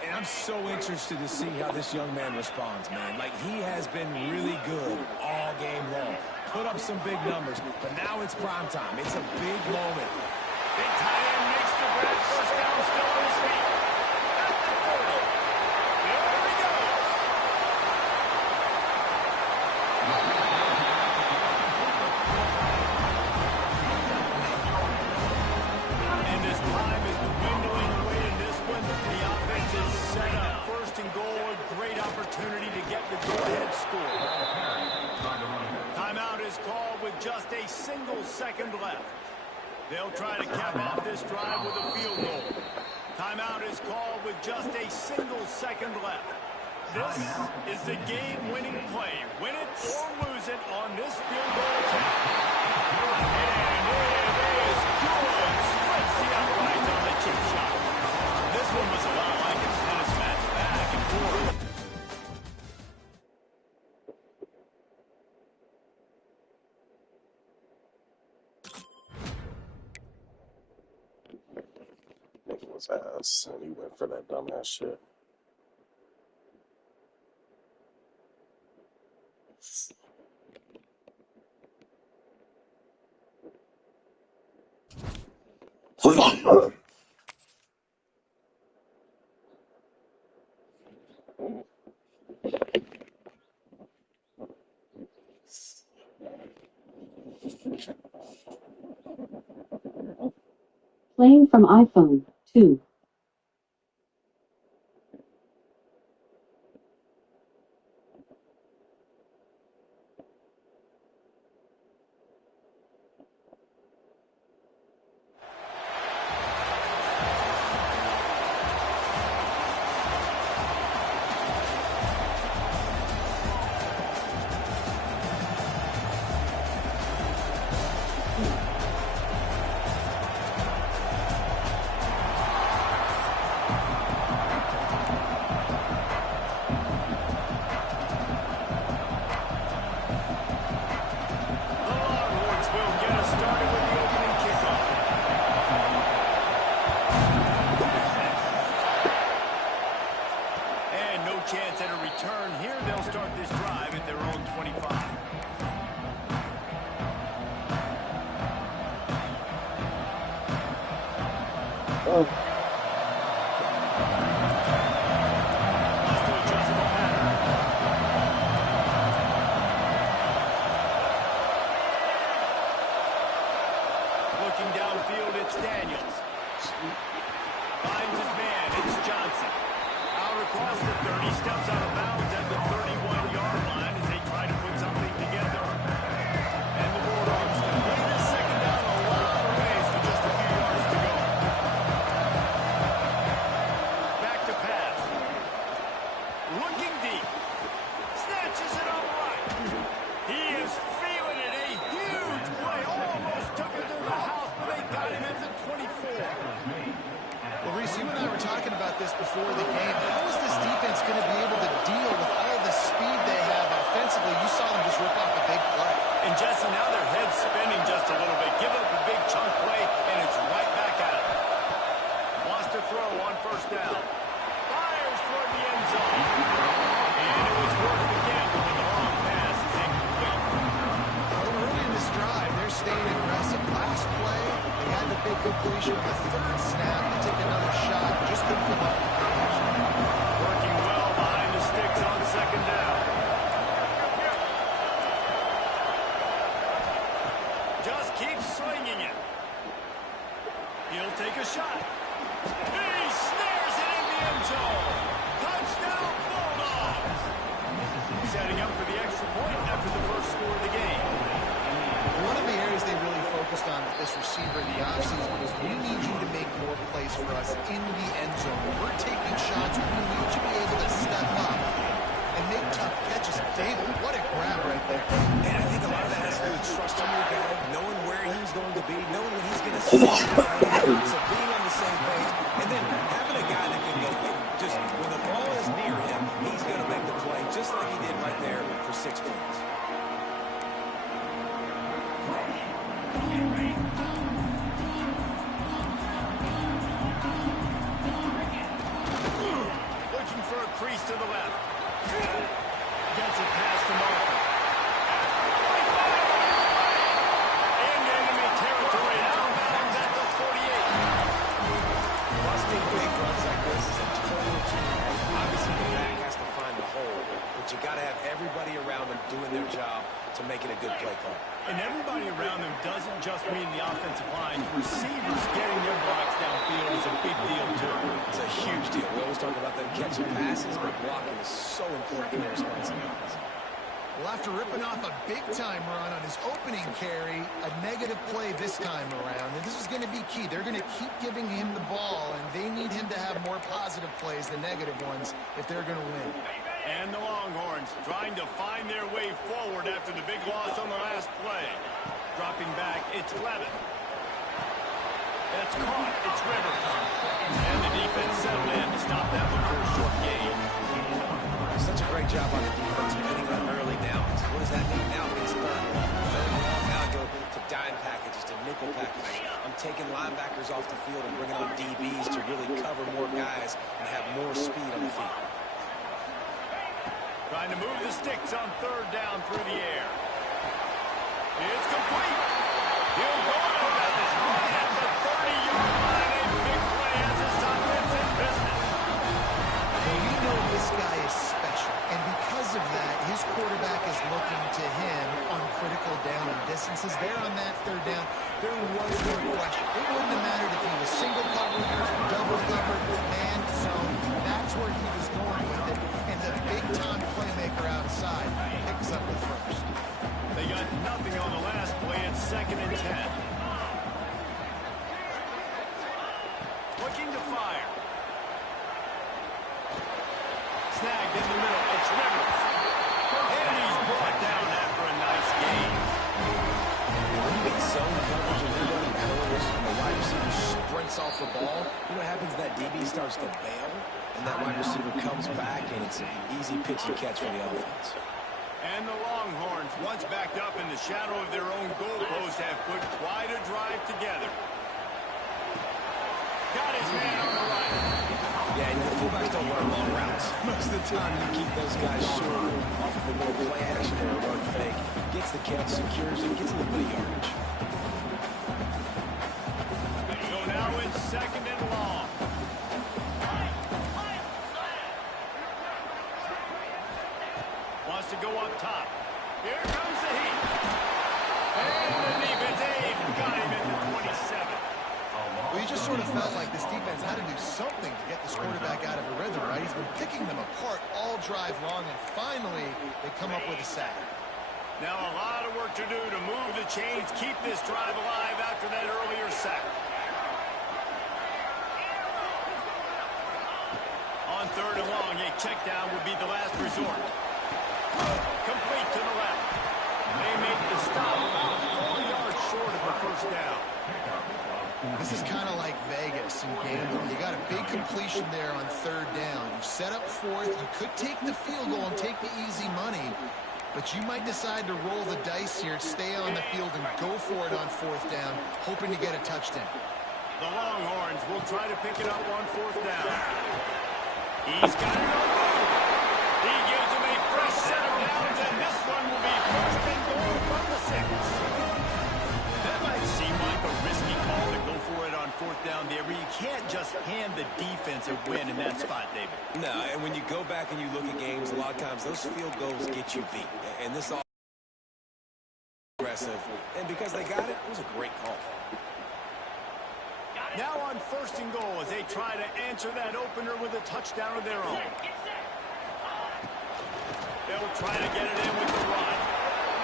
And I'm so interested to see how this young man responds, man. Like, he has been really good all game long. Put up some big numbers, but now it's prime time. It's a big moment. Big tight end makes the grab. First down, still on his feet. At the 40. There he goes. And as time is dwindling away in this one, the offense is set up. First and goal, a great opportunity to get the go-ahead score. Timeout is called with just a single second left. They'll try to cap off this drive with a field goal. Timeout is called with just a single second left. This is the game-winning play. Win it or lose it on this field goal attempt. And it is good. Splits the uprights on the chip shot. This one was a lot like a tennis match, back and forth. Nicholas ass, and he went for that dumbass shit. Playing from iPhone 2. drive at their own 25. Oh. Looking downfield, it's Daniels. Finds his man, it's Johnson. Out across the 30, steps out of bounds at the 31-yard line as they try to put something together. And the Bulldogs can play this second down a lot of ways with just a few yards to go. Back to pass. Looking deep. Snatches it on right. He is feeling it. A huge play. Almost took it to the house, but they got him at the 24. Well, Reese, you and I were talking about this before the game. How is this defense going to be able to deal with all the speed they have offensively? You saw them just rip off a big play. And Jesse, now their head's spinning just a little bit. Give up a big chunk play, and it's right back at it. Wants to throw on first down. Fires toward the end zone. And it was worth the gamble, but the long pass is incomplete. Well, early in this drive, they're staying aggressive. Last play, they had the big completion on the third snap to take another shot. Just couldn't come up with the finish. Working well behind the sticks on second down. Just keep swinging it. He'll take a shot. He snares it in the end zone. Touchdown, Bulldogs. Setting up for the extra point after the first score of the game. One of the areas they really focused on with this receiver in the offseason was, we need you to make more plays for us in the end zone. We're taking shots. We need you to be able to step up and make tough catches. David, what a grab right there. And I think a lot of that has to do with trusting your guy, knowing where he's going to be, knowing what he's going to see. So being on the same page, and then having a guy that can go, just when the ball is near him, he's going to make the play, just like he did right there for 6 points. Looking for a crease to the left. Gets it past the marker. Into enemy territory. Outbound at the 48. Busting big runs like this is a total team. Obviously, the back has to find the hole, but you got to have everybody around them doing their job to make it a good play call. And everybody around them doesn't just mean the offensive line. Receivers getting their blocks downfield is a big deal, too. It's a huge deal. We always talk about them catching passes, but blocking is so important for their responsibilities. Well, after ripping off a big-time run on his opening carry, a negative play this time around. And this is going to be key. They're going to keep giving him the ball, and they need him to have more positive plays than negative ones if they're going to win. And the Longhorns trying to find their way forward after the big loss on the last play. Dropping back, it's 11. That's caught. It's Rivers. And the defense settled in to stop that one for a short gain. Such a great job on the defense winning that early downs. What does that mean now? It means third and long. Now I go to dime packages, to nickel packages. I'm taking linebackers off the field and bringing on DBs to really cover more guys and have more speed on the field. Trying to move the sticks on third down through the air. It's complete. He'll go out of bounds right at the 30-yard line. A big play as this offense in business. Well, we know this guy is special, and because of that, his quarterback is looking to him on critical down and distances. There on that third down, there was no question. It wouldn't have mattered if he was single covered, double covered, man zone. That's where he was going with it, and the big-time playmaker outside picks up the first. They got nothing on the last play. It's 2nd and 10. Looking to fire. Snagged in the middle. It's Rivers. And he's brought down after a nice gain. When you get zone coverage and you're running curls and the wide receiver sprints off the ball, you know what happens? That DB starts to bail, and that wide receiver comes back, and it's an easy pitch and catch for the offense. And the Longhorns, once backed up in the shadow of their own goalpost, have put quite a drive together. Got his man on the right. Yeah, and the fullbacks don't run long routes. Most of the time, you keep those guys short off of a more play action or a run fake. Gets the catch, secures it, gets a little bit of yardage. So now it's 2nd and long. Wants to go up top. Here comes the heat. And the defense got him at the 27. Well, you just sort of felt like this defense had to do something to get this quarterback out of a rhythm, right? He's been picking them apart all drive long, and finally they come up with a sack. Now a lot of work to do to move the chains, keep this drive alive after that earlier sack. On 3rd and long, a check down would be the last resort. Complete to the left. They make the stop about 4 yards short of the 1st down. This is kind of like Vegas and gambling. You got a big completion there on 3rd down. You set up 4th. You could take the field goal and take the easy money, but you might decide to roll the dice here, stay on the field, and go for it on 4th down, hoping to get a touchdown. The Longhorns will try to pick it up on 4th down. He's got it on move. He gives him a fresh set of downs, and this one will be 1st and goal from the 6. That might seem like a risky call to go for it on 4th down there, but you can't just hand the defense a win in that spot, David. No, and when you go back and you look at games, a lot of times those field goals get you beat. And this all aggressive. And because they got it, it was a great call. Now on 1st and goal as they try to answer that opener with a touchdown of their own. They'll try to get it in with the run.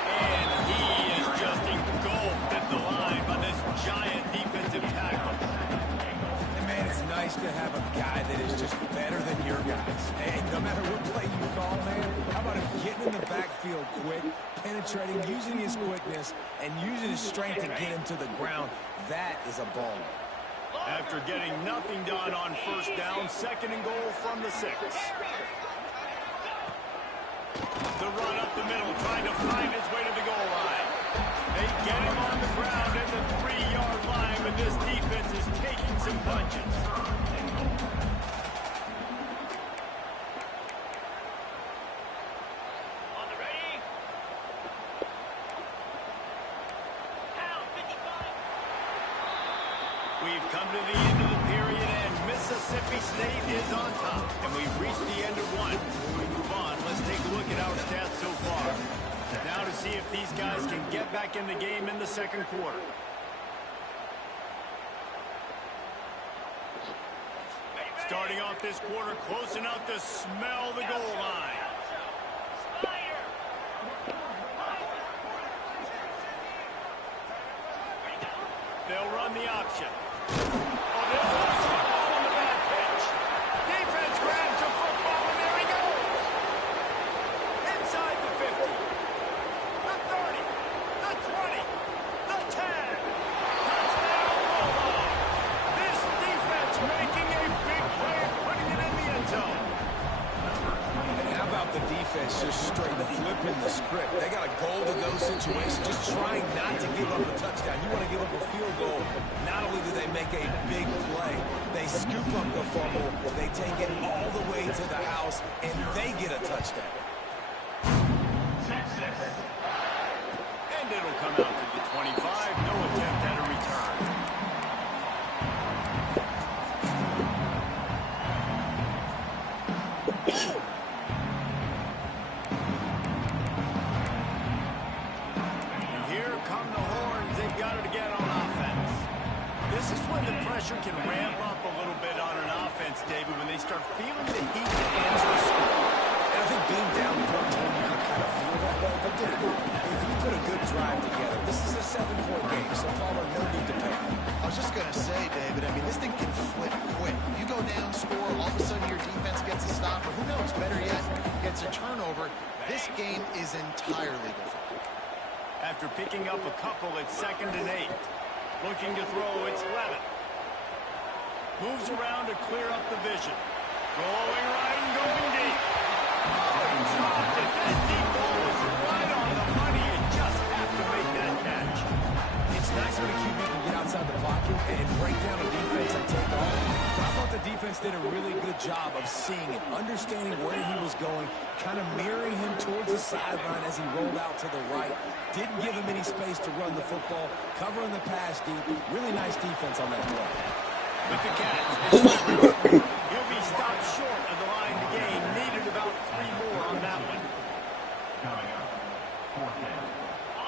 And he is just engulfed at the line by this giant defensive tackle. And man, it's nice to have a guy that is just better than your guys. And no matter what play you call, man, how about him getting in the backfield quick, penetrating, using his quickness, and using his strength to get him to the ground. That is a ball. After getting nothing done on 1st down, 2nd and goal from the 6. The run up the middle, trying to find his way to the goal line. They get him on the ground at the 3-yard line, but this defense is taking some punches. On the ready. Down 55. We've come to the end of the period, and Mississippi State is on top. And we've reached the end of one. Before we move on, let's take a look at our stats so far. Now to see if these guys can get back in the game in the 2nd quarter. Starting off this quarter, close enough to smell the goal line. They'll run the option. Oh, this one's football on the bad pitch. Defense grabs the football, and there he goes. Inside the 50. The 30. The 20. The 10. Touchdown, Bulldogs. This defense making a big play and putting it in the end zone. And how about the defense just straight flipping the script? They got a goal-to-go situation, just trying not to give up a touchdown. You want to give up a field goal. Not only do they make a big play, they scoop up the fumble, they take it all the way to the house, and they get a touchdown. And it'll come out to the 25. No attempt at a return. And here come the Horns. They've got it again on offense. This is when the pressure can ramp up a little bit on an offense, David, when they start feeling the heat to answer a score. And I think being down 14, you can kind of feel that way. But dude, if you put a good drive together, this is a 7-point game, so Palmer, no need to panic. I was just going to say, David, I mean, this thing can flip quick. You go down, score, all of a sudden your defense gets a stop, or who knows, better yet, gets a turnover. This game is entirely different. After picking up a couple, it's 2nd and 8. Looking to throw, it's Levin. Moves around to clear up the vision. Rolling right and going deep. Oh, he dropped it. That deep ball was right on the money. You just have to make that catch. It's nice when a QB can get outside the pocket and break down a defense and take off. But I thought the defense did a really good job of seeing it, understanding where he was going, kind of mirroring him towards the sideline as he rolled out to the right. Didn't give him any space to run the football, covering the pass deep. Really nice defense on that play. With the catch, he'll be stopped short of the line to gain. Needed about 3 more on that one.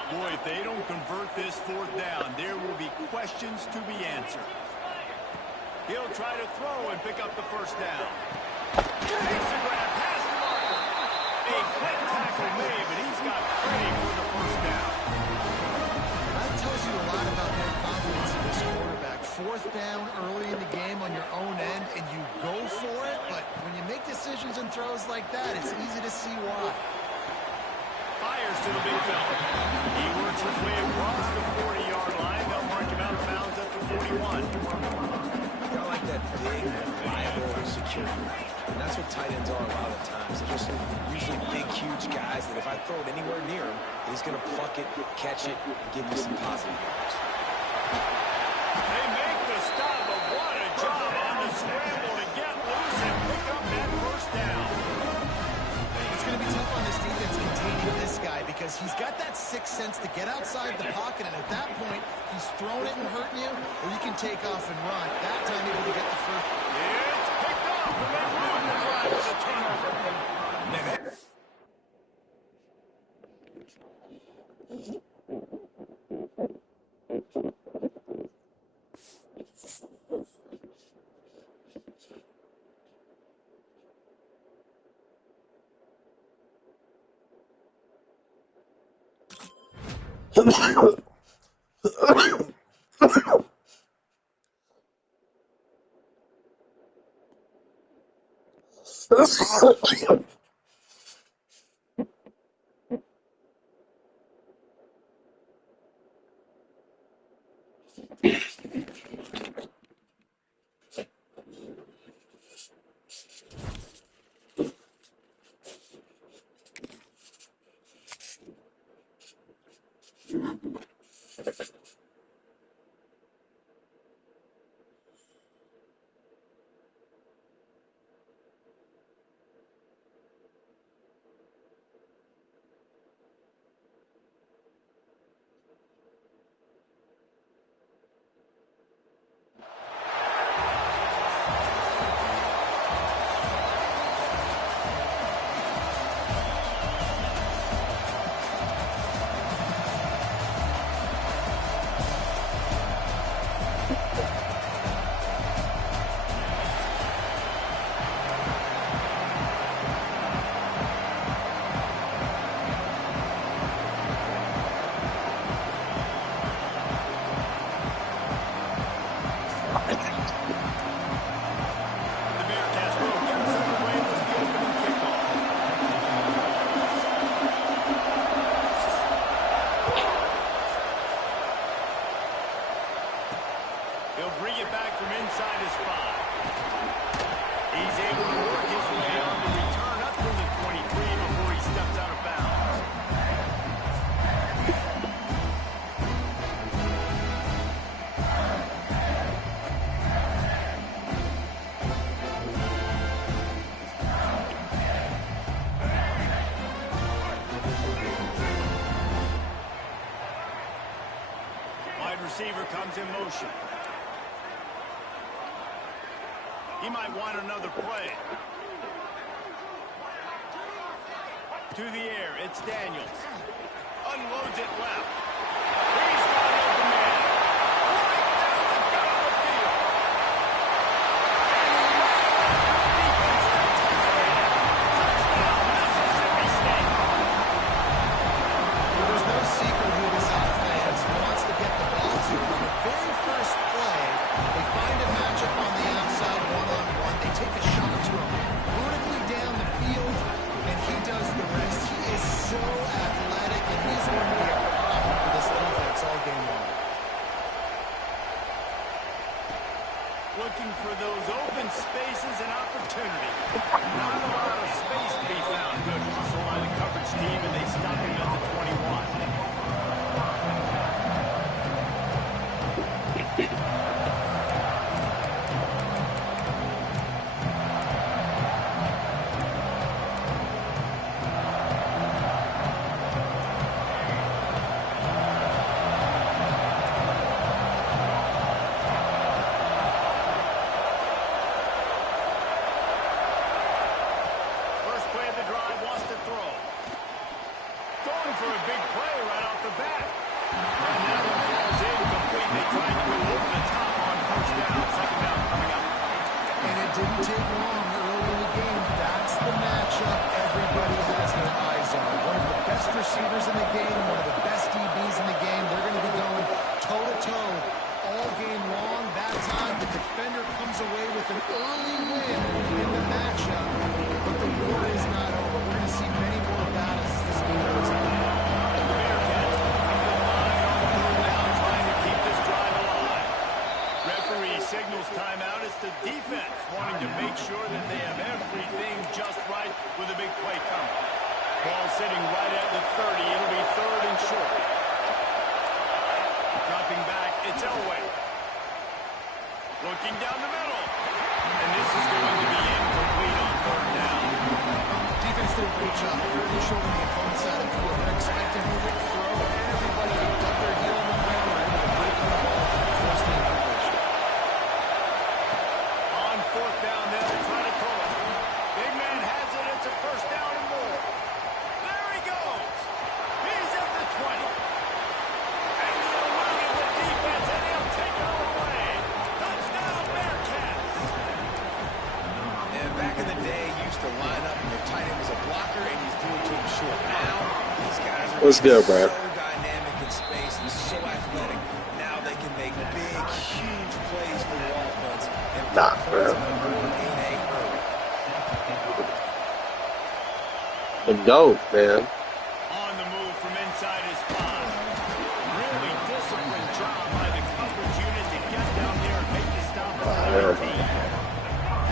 Boy, if they don't convert this 4th down, there will be questions to be answered. He'll try to throw and pick up the 1st down. Takes the grab, pass the marker. A quick tackle made, but he's got credit for the 1st down. That tells you a lot about their confidence in this quarterback. 4th down early in the game on your own end, and you go for it, but when you make decisions and throws like that, it's easy to see why. Fires to the big fella. He works his way across the 40-yard line. They'll mark him out of bounds at the 41. I like that big, reliable security. And that's what tight ends are a lot of the times. They're just usually big, huge guys that if I throw it anywhere near him, he's going to pluck it, catch it, and give me some positive yards. They make the stop, but what a job on the scramble to get loose and pick up that 1st down. It's going to be tough on this defense containing this guy because he's got that 6th sense to get outside the pocket, and at that point, he's throwing it and hurting you, or you can take off and run. That time, able to get the 1st. It's picked up, and they run the drive with a turnover. He'll bring it back from inside his 5. He's able to work his way on the return up to the 23 before he steps out of bounds. Wide receiver comes in motion. He might want another play. To the air, it's Daniels. Unloads it left. He's got an open man. Right down the gut of the field. And he ran defense to touchdown. Touchdown, Mississippi State. Well, there's no secret who this offense wants to get the ball to. On the very first play, they find a matchup on the outside one-on-one. They take a shot to him vertically down the field, and he does the rest. He is so athletic, and he's going to be a problem for this defense all game long. Looking for those open spaces and opportunity. Not a lot of space to be found. Good hustle by the coverage team, and they stop him at the 21. for a big play right off the bat. And that one falls incomplete. They tried to go over the top on first down. Second down coming up. And it didn't take long early in the game. That's the matchup everybody has their eyes on. One of the best receivers in the game, one of the best DBs in the game. They're going to be going toe-to-toe all game long. That time, the defender comes away with an early win in the matchup. But the war is not over. We're going to see many more battles as this game goes on. Signals timeout. It's the defense wanting to make sure that they have everything just right with a big play coming. Ball sitting right at the 30. It'll be third and short. Dropping back, it's Elway. Looking down the middle. And this is going to be incomplete on third down. Defense did a great job. Third and short on the opponent's side of the field. They're expecting a quick throw. Everybody got their heel on the ground. They're able to break on the ball. First down completion. Fourth down there, they try to throw it. Big man has it. It's a first down and more. There he goes. He's at the 20. And he'll run it with defense, and he'll take it all away. Touchdown, Bearcats. And back in the day, you used to line up and your tight end was a blocker, and you threw it to him short. Now, these guys are What's good, Brad? so dynamic in space and so athletic. Now they can make big, huge plays for the offense. Nah, bro. The GOAT, man. On the move from inside his five. Really disciplined job by the coverage unit to get down there and make the stop at the 19.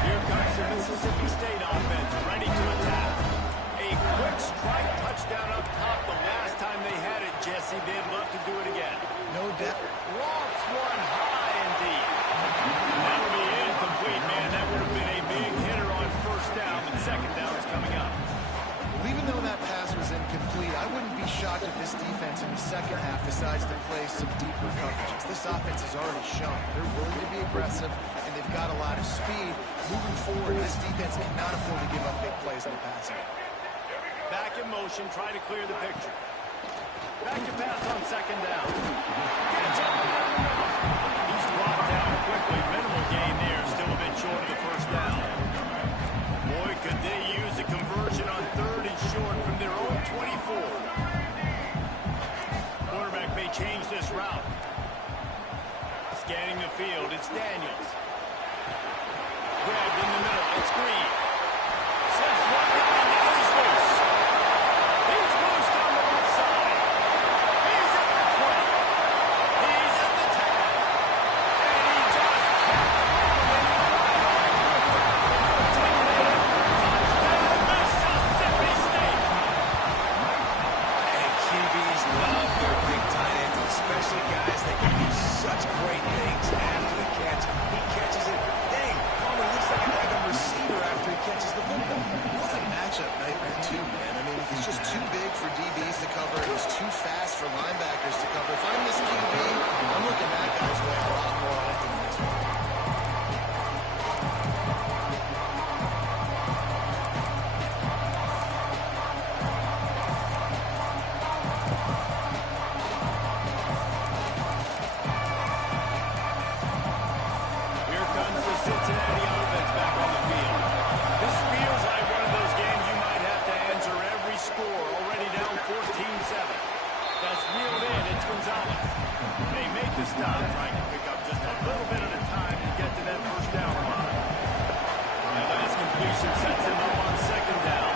Here comes the Mississippi State offense, ready to attack. A quick strike touchdown up top the last time they had it, Jesse. They'd love to do it again. No doubt. Lofts one high and deep. That'll be incomplete, man. That would have been a big hitter on first down, but second down is coming up. Well, even though that pass was incomplete, I wouldn't be shocked if this defense in the second half decides to play some deeper coverages. This offense has already shown they're willing to be aggressive, and they've got a lot of speed. Moving forward, this defense cannot afford to give up big plays in the passing. Back in motion, try to clear the picture. Back to pass on second down. Gets up and down the middle. He's brought down quickly. Minimal gain there. Still a bit short of the first down. Boy, could they use a conversion on third and short from their own 24. Quarterback may change this route. Scanning the field. It's Daniels. Grabbed in the middle. It's Green. Sets one down and now he's loose. He's loose down the left side. He's at the 20. He's at the 10. And he just tapped the touchdown, Mississippi State. And QBs love their big tight ends, especially guys that can do such great things after the catch. He catches it. Dang, Palmer looks like a backup receiver after he catches the football. What a matchup nightmare, too, man. I mean, he's just too big for DBs to cover. He's too fast for linebackers to cover. If I'm this QB, I'm looking that guy's way a lot more often than this one. Here comes the Cincinnati offense back on the field. This feels like one of those games you might have to answer every score. Already down 14-7. That's reeled in. It's Gonzalez. They make the stop, trying to pick up just a little bit at a time to get to that first down line. And last completion sets him up on second down.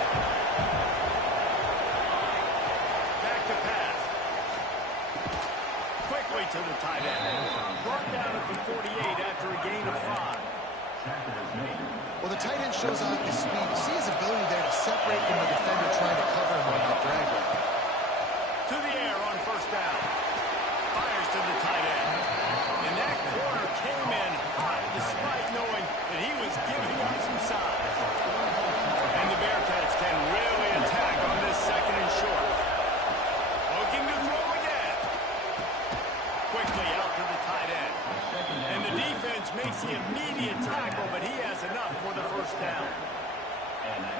Back to pass. Quickly to the tight end. Brought down at the 48 after a gain of 5. Well, the tight end shows off his speed. You see his ability there to separate from the defender trying to cover him on that drag route. To the air on first down. Fires to the tight end. And that corner came in hot despite knowing that he was giving up some size. And the Bearcats can really attack on this second and short. Looking to throw again. Quickly out to the tight end. And the defense makes the immediate tackle, but he has enough for the first down.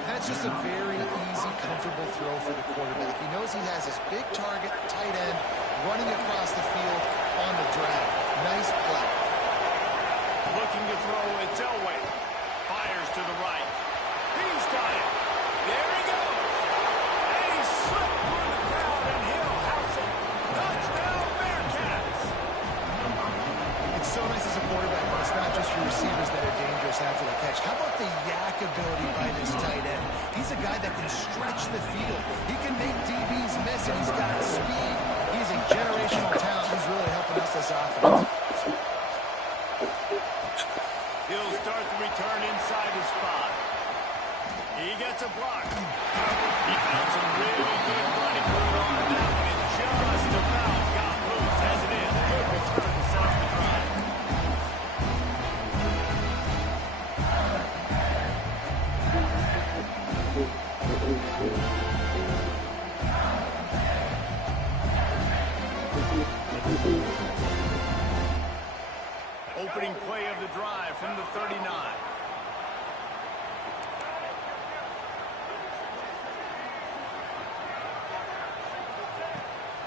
That's just a very easy, comfortable throw for the quarterback. He knows knows he has his big target, tight end, running across the field on the drag. Nice play. Looking to throw, it's Elway. Fires to the right. He's got it. There he goes. And he slipped through the crowd, and he'll house it. Touchdown, Bearcats. It's so nice as a quarterback, but it's not just your receivers that are dangerous after the catch. How about the yak ability by this tight end? He's a guy that can stretch the field. He can make DBs miss, and he's got speed. He's a generational talent. He's really helping out this offense. He'll start the return inside his spot. He gets a block. He found some really good running room on that one and just about got loose as it is. Good return to set up the drive. Opening play of the drive from the 39.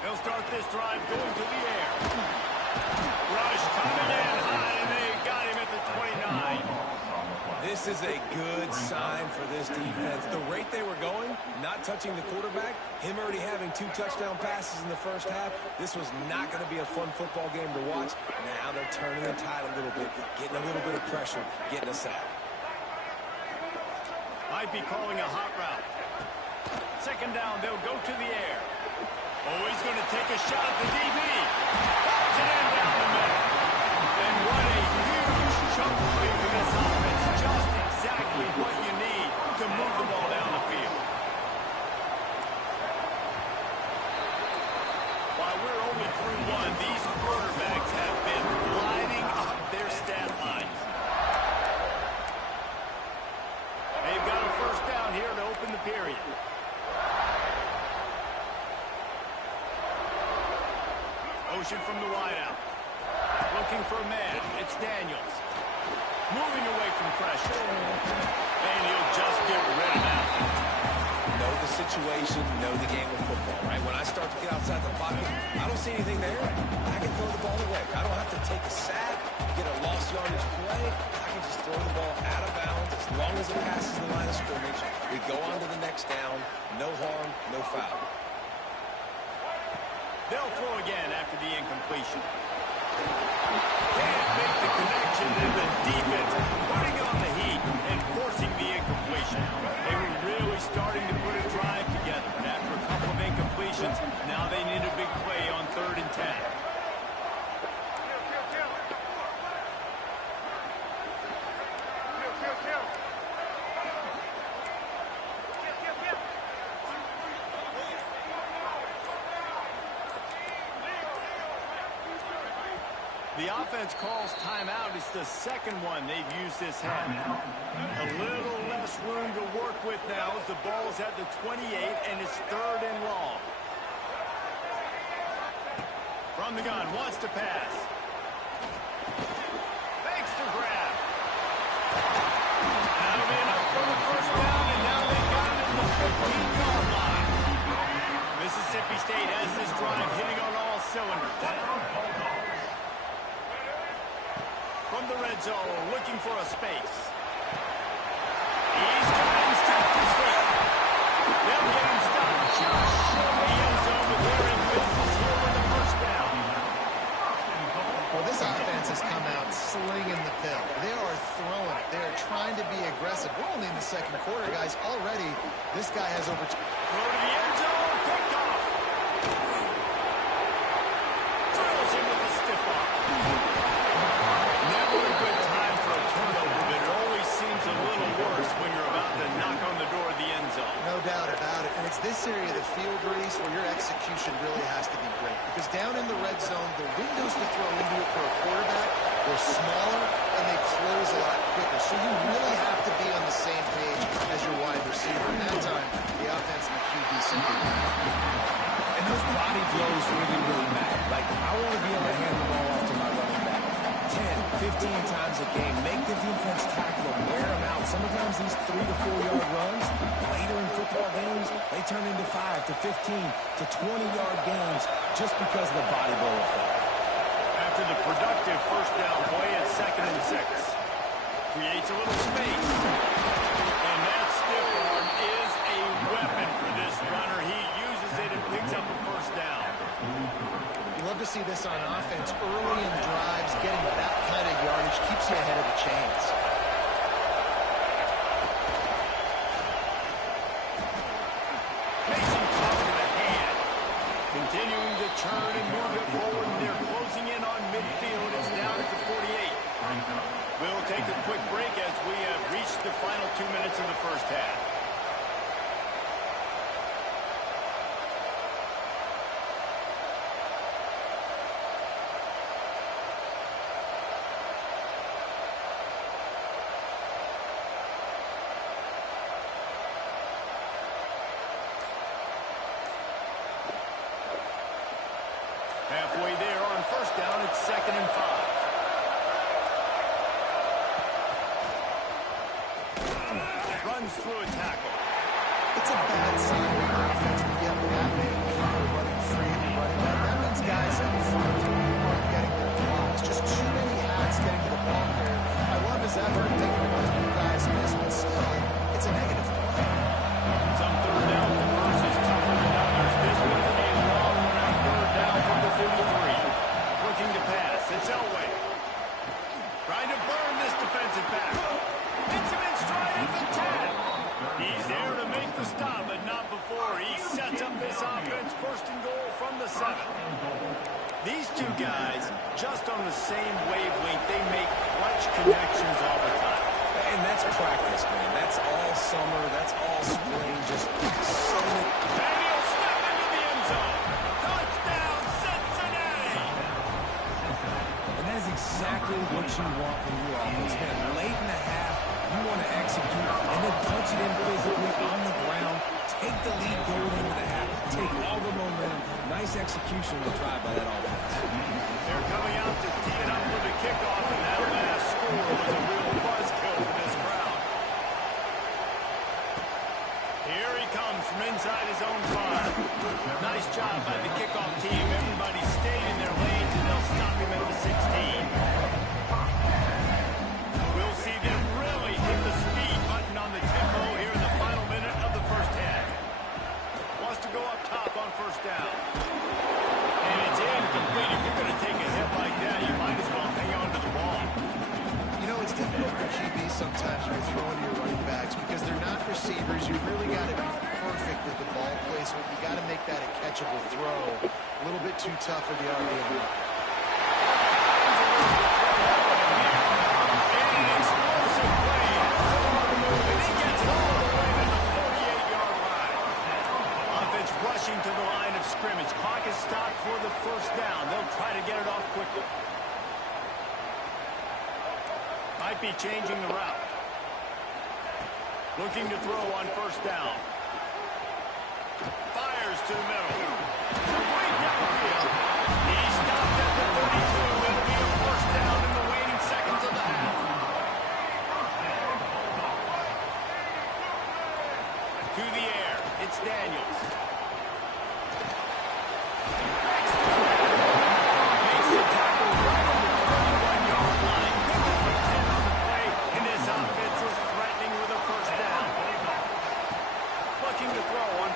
They'll start this drive going to the air. Rush coming in high, and they got him at the 29. This is a good sign for this defense. The rate they were going, not touching the quarterback, him already having 2 touchdown passes in the first half, this was not going to be a fun football game to watch. Now they're turning the tide a little bit, getting a little bit of pressure, getting a sack. Might be calling a hot route. Second down, they'll go to the air. Oh, he's going to take a shot at the DB. Pops it in down the middle. And what a huge chunk play for this offense. Just exactly what you need to move the ball down the field. While we're only through one, these quarterbacks have been lighting up their stat lines. They've got a first down here to open the period. Motion from the wideout. Looking for a man. It's Daniels. Moving away from pressure. And he'll just get rid of that. Know the situation, know the game of football, right? When I start to get outside the pocket, I don't see anything there. I can throw the ball away. I don't have to take a sack, get a lost yardage play. I can just throw the ball out of bounds. As long as it passes the line of scrimmage, we go on to the next down. No harm, no foul. They'll throw again after the incompletion. Can't make the connection, and the defense putting on the heat and forcing the incompletion. They were really starting to put a drive together, but after a couple of incompletions, now they need a big play on 3rd and 10. The offense calls timeout. It's the second one they've used this half. A little less room to work with now as the ball's at the 28 and it's 3rd and long. From the gun, wants to pass. Makes the grab. That'll be enough for the first down, and now they've got it at the 15-yard line. Mississippi State has this drive hitting on all cylinders. From the red zone, looking for a space. He's coming straight to feet. They'll get him stopped just short of the end zone, but they're in business here with the first down. Well, this offense has come out slinging the pill. They are throwing it. They are trying to be aggressive. We're only in the second quarter, guys. Already, this guy has over... Throw to the end zone, picked off. Drills him with the stiff arm. Never a good time for a turnover, but it always seems a little worse when you're about to knock on the door of the end zone. No doubt about it. And it's this area of the field, Reese, where your execution really has to be great. Because down in the red zone, the windows to throw into it for a quarterback, they're smaller and they close a lot quicker. So you really have to be on the same page as your wide receiver. And that time, the offense and the QB simply. And those body blows really, really matter. Like, I want to be able to hand the ball off to my running back. 10, 15 times a game. Make the defense tackle them, wear them out. Sometimes these 3 to 4 yard runs, later in football games, they turn into 5 to 15 to 20-yard gains just because of the body blow effect. After the productive first down play at 2nd and 6. Creates a little space. And that stiff arm is a weapon for this runner. He uses it and picks up a first down. You love to see this on offense early in drives. Getting that kind of yardage keeps you ahead of the chains. Mason caught with a hand. Continuing to turn and move it forward. They're closing in on midfield. It's down at the 48. We'll take a quick break as we have reached the final 2 minutes of the first half. Halfway there on first down, it's 2nd and 5. Runs through a tackle. It's a bad sign when your offense can get that many people running free and running back. That means guys up front aren't getting their blocks. Just too many hats getting to the ball there. I love his effort taking multiple guys miss, but still, it's a negative play. Some third down conversions is tougher than others. This one could be a long one out third down from the 53. Looking to pass. It's Elway. Trying to burn this defensive back. Hits him in stride at the 10. He's there to make the stop, but not before. He sets up this offense. 1st and goal from the 7. These two guys, just on the same wavelength, they make clutch connections all the time. And that's practice, man. That's all summer. That's all spring. Just so many. And he'll step into the end zone. Touchdown, Cincinnati! And that is exactly what you want from your offense. Man, late in the half, you want to execute and then punch it in physically on the ground. Take the lead going into the half. Take all the momentum. Nice execution of the drive by that offense. They're coming out to tee it up for the kickoff, and that last score was a real buzzkill for this crowd. Here he comes from inside his own 5. Nice job by the kickoff team. Everybody stayed in their lanes, and they'll stop him at the 16. We'll see them really hit the speed button on the tempo here in the final minute of the first half. Wants to go up top on first down. And it's incomplete. If you're going to take a hit like that, you might as well hang on to the ball. You know, it's difficult for QB sometimes when you're throwing to your running backs because they're not receivers. You really got to be perfect with the ball placement. You got to make that a catchable throw. A little bit too tough for the RB. Rushing to the line of scrimmage. Clock is stopped for the first down. They'll try to get it off quickly. Might be changing the route. Looking to throw on first down. Fires to the middle. Way downfield. He stopped at the 32. It'll be a first down in the waning seconds of the half. To the air. It's Daniels.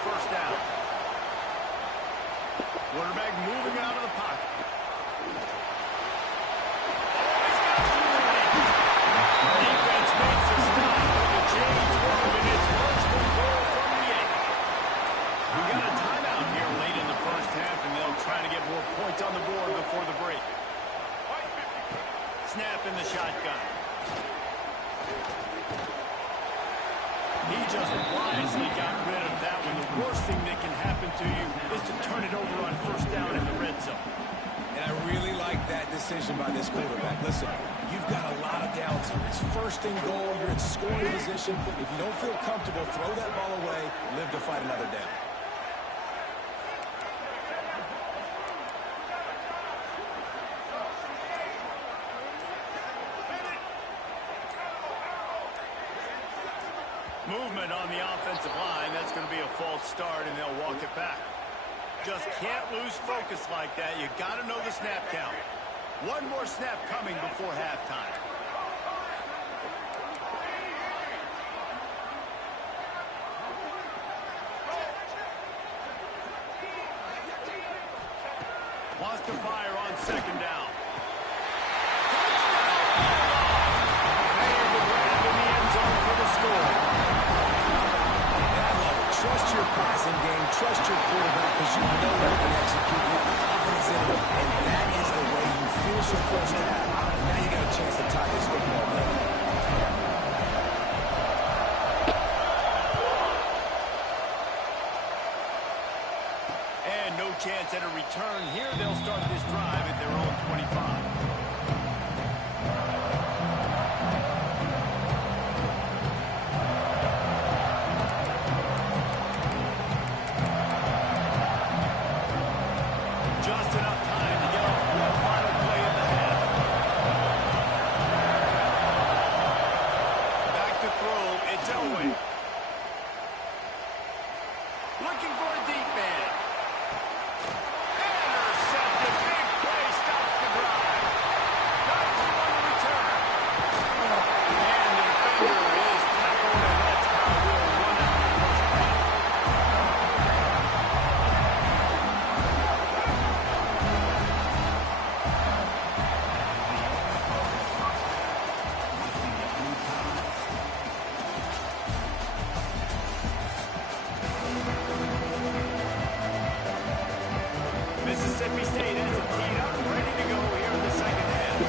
First down. Quarterback moving out of the pocket. Defense makes a stop with the change move, and it's 1st and goal from the 8. We got a timeout here late in the first half, and they'll try to get more points on the board before the break. Snap in the shotgun. He just wisely got rid of that one. The worst thing that can happen to you is to turn it over on first down in the red zone. And I really like that decision by this quarterback. Listen, you've got a lot of downs here. It's 1st and goal. You're in scoring position. If you don't feel comfortable, throw that ball away. Live to fight another down. Movement on the offensive line. That's going to be a false start, and they'll walk it back. Just can't lose focus like that. You got to know the snap count. One more snap coming before halftime. Wants to fire on second down. And the grab in the end zone for the score. Trust your passing game, trust your quarterback, because you know you can execute. You have confidence in him, and that is the way you finish your first half. Now you got a chance to tie this football game. And no chance at a return here. They'll start this drive at their own 25. Looking for a deep man. Intercepted. Big play. Stops the drive. Got you on the return. And the defender is tackled, and that's how we'll run out the first half. Mississippi State has it teed up, ready to go here in the second half.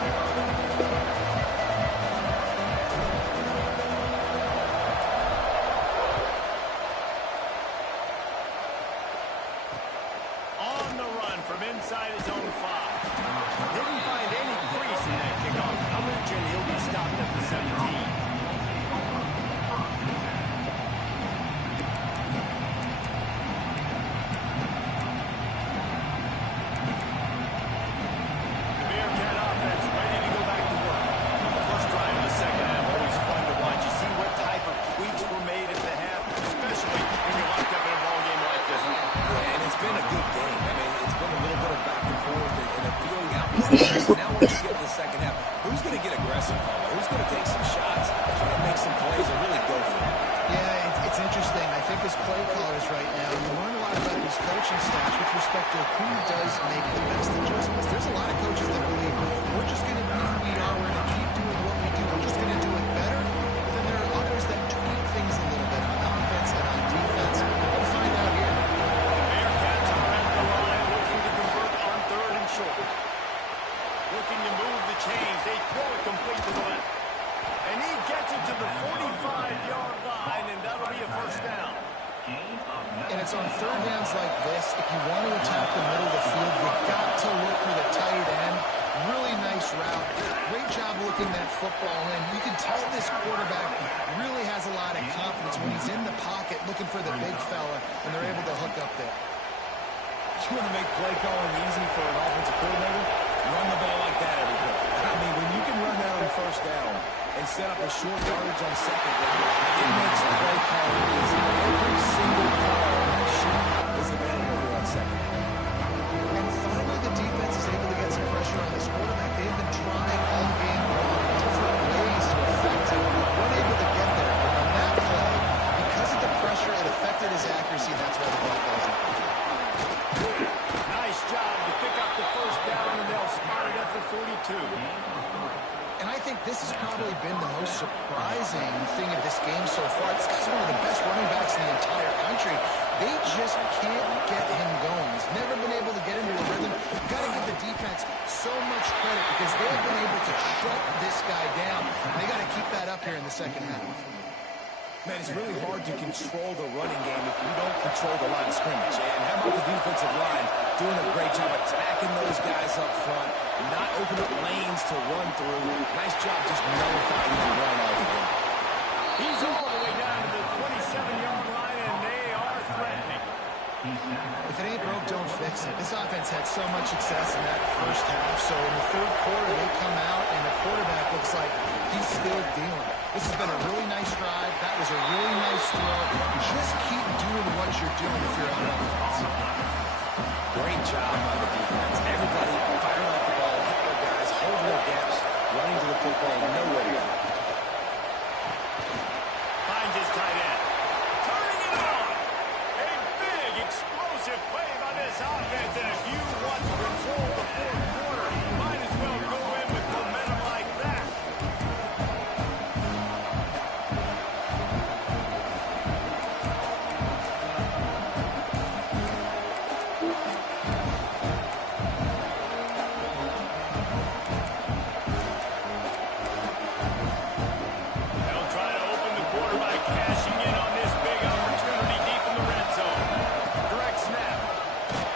On the run from inside his own 5. Didn't find any crease in that kickoff coverage, and he'll be stopped at the 17. Now once you get to the second half, who's going to get aggressive? Who's going to take some shots, try to make some plays, and really go for it? Yeah, it's interesting. I think as play callers right now, you learn a lot about these coaching staffs with respect to who does make the best adjustments. There's a lot of coaches that believe we're just going to be who we are. We're going to keep doing what we do. We're just going to do it better. But then there are others that tweak things a little bit on offense and on defense. We'll find out here. The Bearcats are at the line looking to convert on 3rd and short. Looking to move the chains. They throw it complete to the left. And he gets it to the 45-yard line, and that'll be a first down. And it's on third downs like this. If you want to attack the middle of the field, you've got to look for the tight end. Really nice route. Great job looking that football in. You can tell this quarterback really has a lot of confidence when he's in the pocket looking for the big fella, and they're able to hook up there. You want to make play calling easy for an offensive coordinator? Run the ball like that, everybody. I mean, when you can run that on first down and set up a short yardage on second down, it makes play calling easy. Every single call on that sheet is available here on second down. And finally, the defense is able to get some pressure on this quarterback. They've been trying all game long different ways to affect him. Weren't able to get there. But on that play, because of the pressure, it affected his accuracy. That's why the ball falls in. Nice job to pick up the first down, and they'll spot it at the 42. And I think this has probably been the most surprising thing of this game so far. This guy's one of the best running backs in the entire country. They just can't get him going. He's never been able to get into a rhythm. You've got to give the defense so much credit because they've been able to shut this guy down. And they got to keep that up here in the second half. Man, it's really hard to control the running game if you don't control the line of scrimmage. And how about the defensive line doing a great job attacking those guys up front, not opening up lanes to run through. Nice job just nullifying the run all the way. He's all the way down to the 27-yard line, and they are threatening. If it ain't broke, don't fix it. This offense had so much success in that first half, so in the third quarter, they come out, and the quarterback looks like he's still dealing. This has been a really nice drive. That was a really nice throw. Just keep doing what you're doing if you're on offense. Great job by the defense. Everybody firing off the ball, hitting their guys, holding their gaps, running to the football, nowhere to go. Finds his tight end. Turning it on. A big, explosive play by this offense. And if you want to control the fourth quarter, you might as well go in with momentum like that. They'll try to open the quarter by cashing in on this big opportunity deep in the red zone. Direct snap.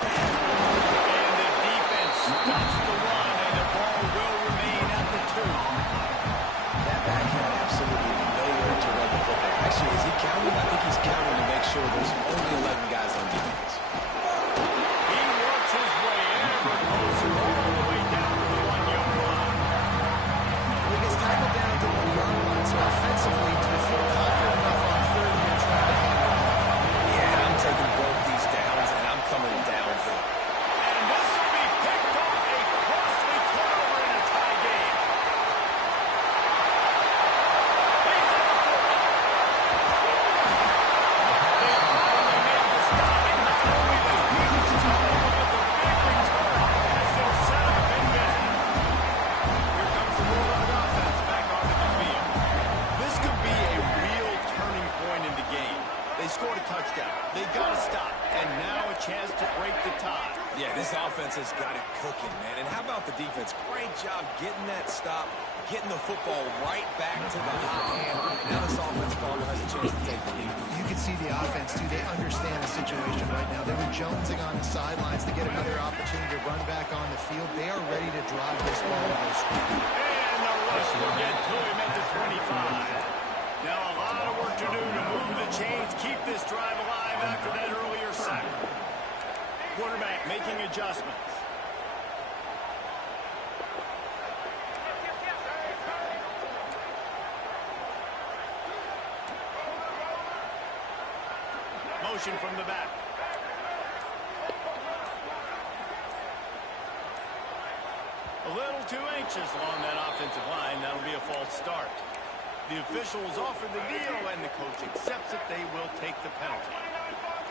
And the defense stops the run, and the ball will remain at the 2. That back had absolutely nowhere to run the football. Actually, is he counting? I think he's counting to make sure there's only 11 guys on defense. He works his way ever closer all the way down to the 1-yard line. He gets tackled down at the 1-yard line, so offensively, do you feel confident enough on third and trying to handle it? Yeah, I'm taking both these downs, and I'm coming downhill. And this will be picked off, a costly turnover in a tie game. He's at the 40. They finally made the stop, and not only the huge turnover, but the big return has them set up and busy. Here comes the Bulldog offense back onto the field. This could be a real turning point in the game. They scored a touchdown. They got to stop, and now a chance to break the tie. Yeah, this offense has got it cooking, man. And how about the defense? Great job getting that stop, getting the football right back to the hot hand. Now this offense probably has a chance to take the lead. You can see the offense, too. They understand the situation right now. They were jonesing on the sidelines to get another opportunity to run back on the field. They are ready to drive this ball to the score. And the rush will get to him at the 25. Now a lot of work to do to move the chains, keep this drive alive after that earlier sack. Quarterback making adjustments. Motion from the back. A little too anxious along that offensive line. That'll be a false start. The officials offer the deal, and the coach accepts it. They will take the penalty.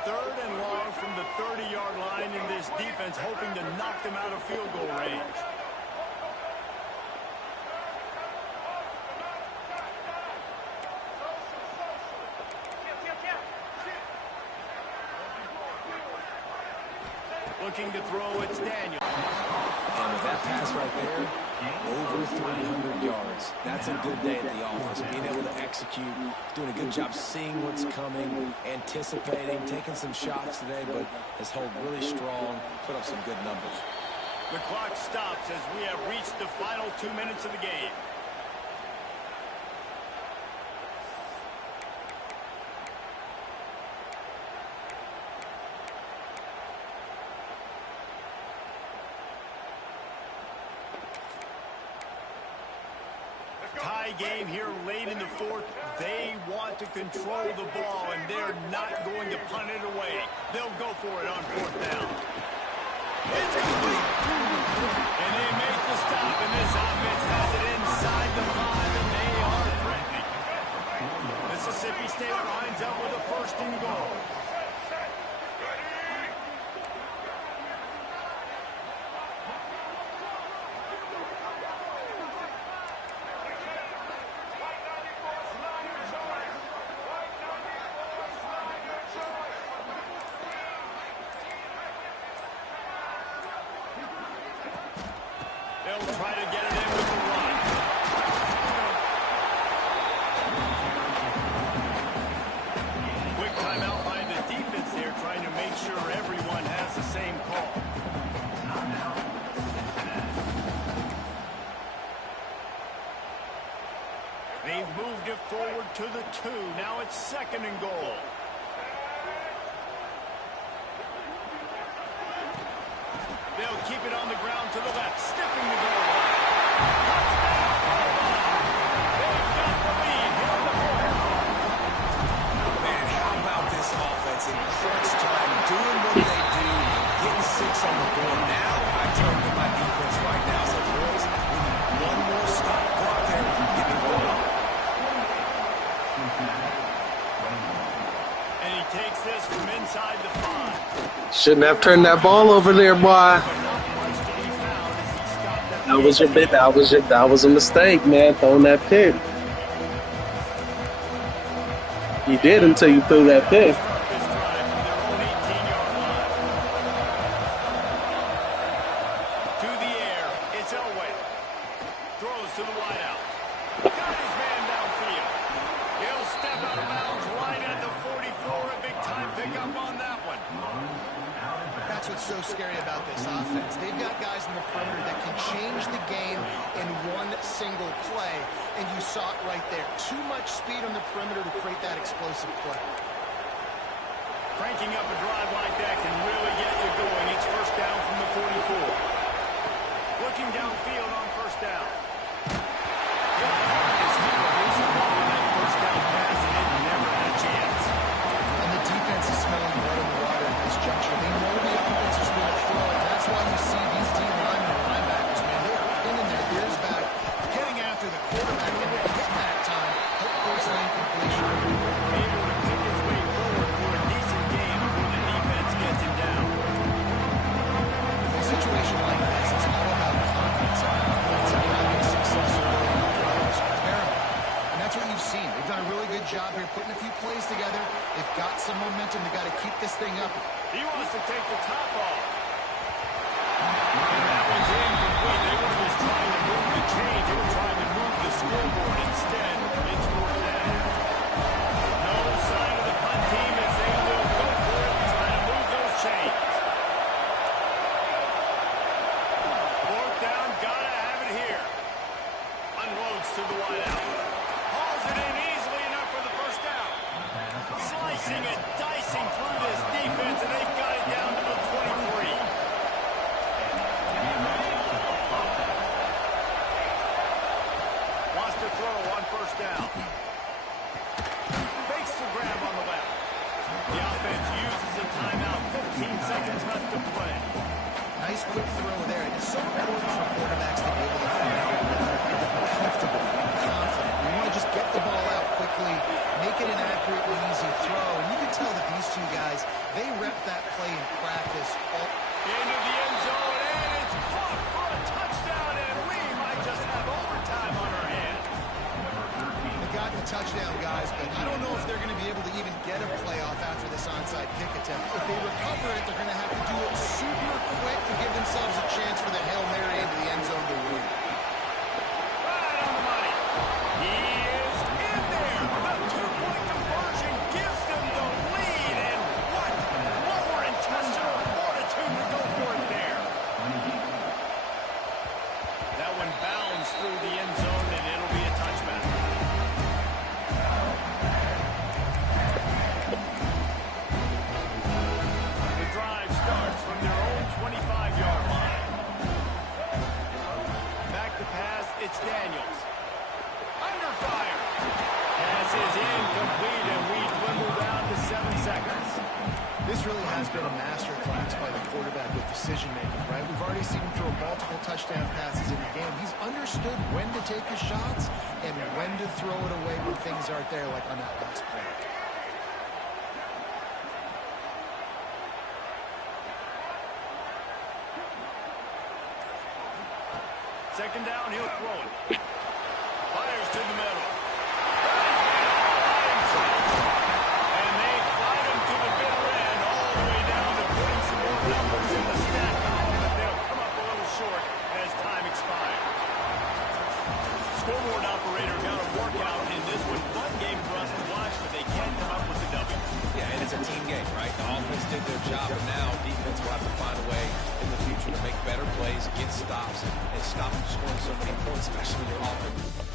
3rd and long from the 30-yard line, in this defense hoping to knock them out of field goal range. Looking to throw, it's Daniel. And with that pass right there, over 300 yards. That's a good day at the office. Being able to execute, doing a good job seeing what's coming, anticipating, taking some shots today, but has held really strong, put up some good numbers. The clock stops as we have reached the final 2 minutes of the game. Tie game here late in the 4th. They want to control the ball, and they're not going to punt it away. They'll go for it on 4th down. It's complete. And they make the stop, and this offense has it inside the 5, and they are threatening. Mississippi State lines up with a 1st and goal. They'll try to get it in with the run. Quick timeout by the defense there, trying to make sure everyone has the same call. They've moved it forward to the 2. Now it's 2nd and goal. They'll keep it on the ground to the left, sniffing the goal line. Touchdown, Alabama. They've got the lead here in the fourth. Man, how about this offense in crunch time, doing what they do, getting 6 on the board. Now I turn to my defense right now. So, boys, we need one more stop. Go out there and get the ball. And he takes this from inside the 5. Shouldn't have turned that ball over there, boy. But not much to be found as he stopped that. That was a mistake, man, throwing that pick. You did until you threw that pick. Start this drive from their own 18-yard line. To the air, it's Elway. Throws to the wideout. Got his man downfield. He'll step out of bounds right at the 44. A big-time pickup on that one. That's what's so scary about this offense. They've got guys in the perimeter that can change the game in one single play, and you saw it right there. Too much speed on the perimeter to create that explosive play. Cranking up a drive like that can really get you going. It's first down from the 44. Looking downfield on first down. He'll find his feet with his ball on that first down pass, and it never had a chance. And the defense is smelling blood in the water at this juncture. They know the offense is going to throw it. That's why you see these D linemen and linebackers, man, they are pinning their ears back, getting after the quarterback, and they're getting that time. Hope first lane completion. Able to pick his way forward for a decent game before the defense gets him down. In a situation like this, it's all about confidence on offense, and having success early in the drive is paramount. And that's what you've seen. They've done a really good job here putting a few plays together. They've got some momentum. They've got to keep this thing up. He wants to take the top off. And that one's incomplete. They were just trying to move the chains. They were trying to move the scoreboard. Instead, it's fourth down. No sign of the punt team as they will go for it, trying to move those chains. Fourth down, gotta have it here. Unloads to the wideout. Hauls it in easily enough for the first down. Slicing and dicing through this defense, and they've got it down to the 23. Wants to throw on first down. Fakes the grab on the left. The offense uses a timeout. 15 seconds left to play. Nice quick throw there. It's so important for quarterbacks to be able to find their rhythm and to be comfortable and confident. You want to just get the ball out quickly, make it an accurately easy throw. And you can tell that these two guys, they rep that play in practice. Into the end zone, and it's caught for a touchdown, and we might just have overtime on our hands. They got the touchdown, guys, but I don't know if they're going to be able to even get a playoff after this onside kick attempt. If they recover it, they're going to have to do it super quick to give themselves a chance for the Hail Mary into the end zone to win. Right on the money. He is in there. The two-point conversion gives them the lead, and what lower intestinal fortitude to go for it there. That one bounds through the end zone, and it'll be a touchback. The drive starts from their own 25-yard line. Back to pass, it's Daniels. Under fire. Pass is incomplete, and we dwindle down to 7 seconds. This really has been a masterclass by the quarterback with decision-making, right? We've already seen him throw multiple touchdown passes in the game. He's understood when to take his shots and when to throw it away when things aren't there, like on that last play. Second down, he'll throw it. Fires to the middle. And they fight him to the bitter end, all the way down to putting some more numbers in the stat column, but they'll come up a little short as time expires. Scoreboard operator got a workout in this one. Fun game for us to watch, but they can't come up with the W. Yeah, and it's a team game, right? The offense did their job, and now defense will have to find a way in the future to make better plays, get stops, and stop them scoring so many points, especially when you're offense.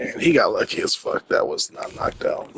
And he got lucky as fuck. That was not knocked out.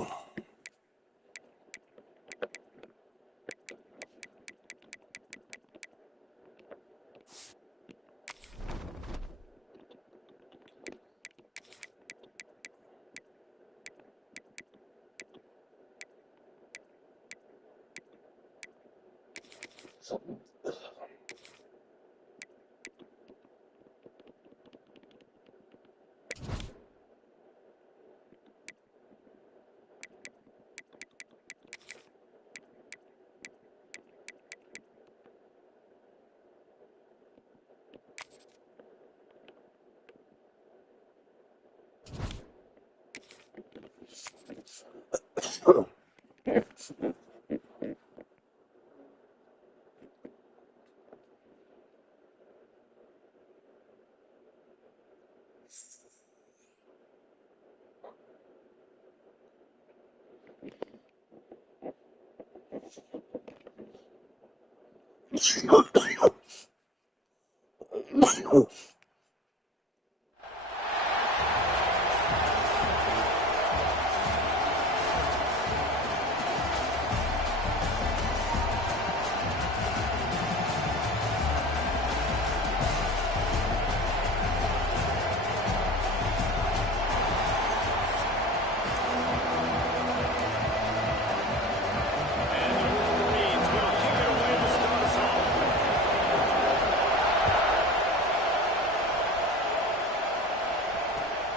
And the Wolverines will kick it away to start us off.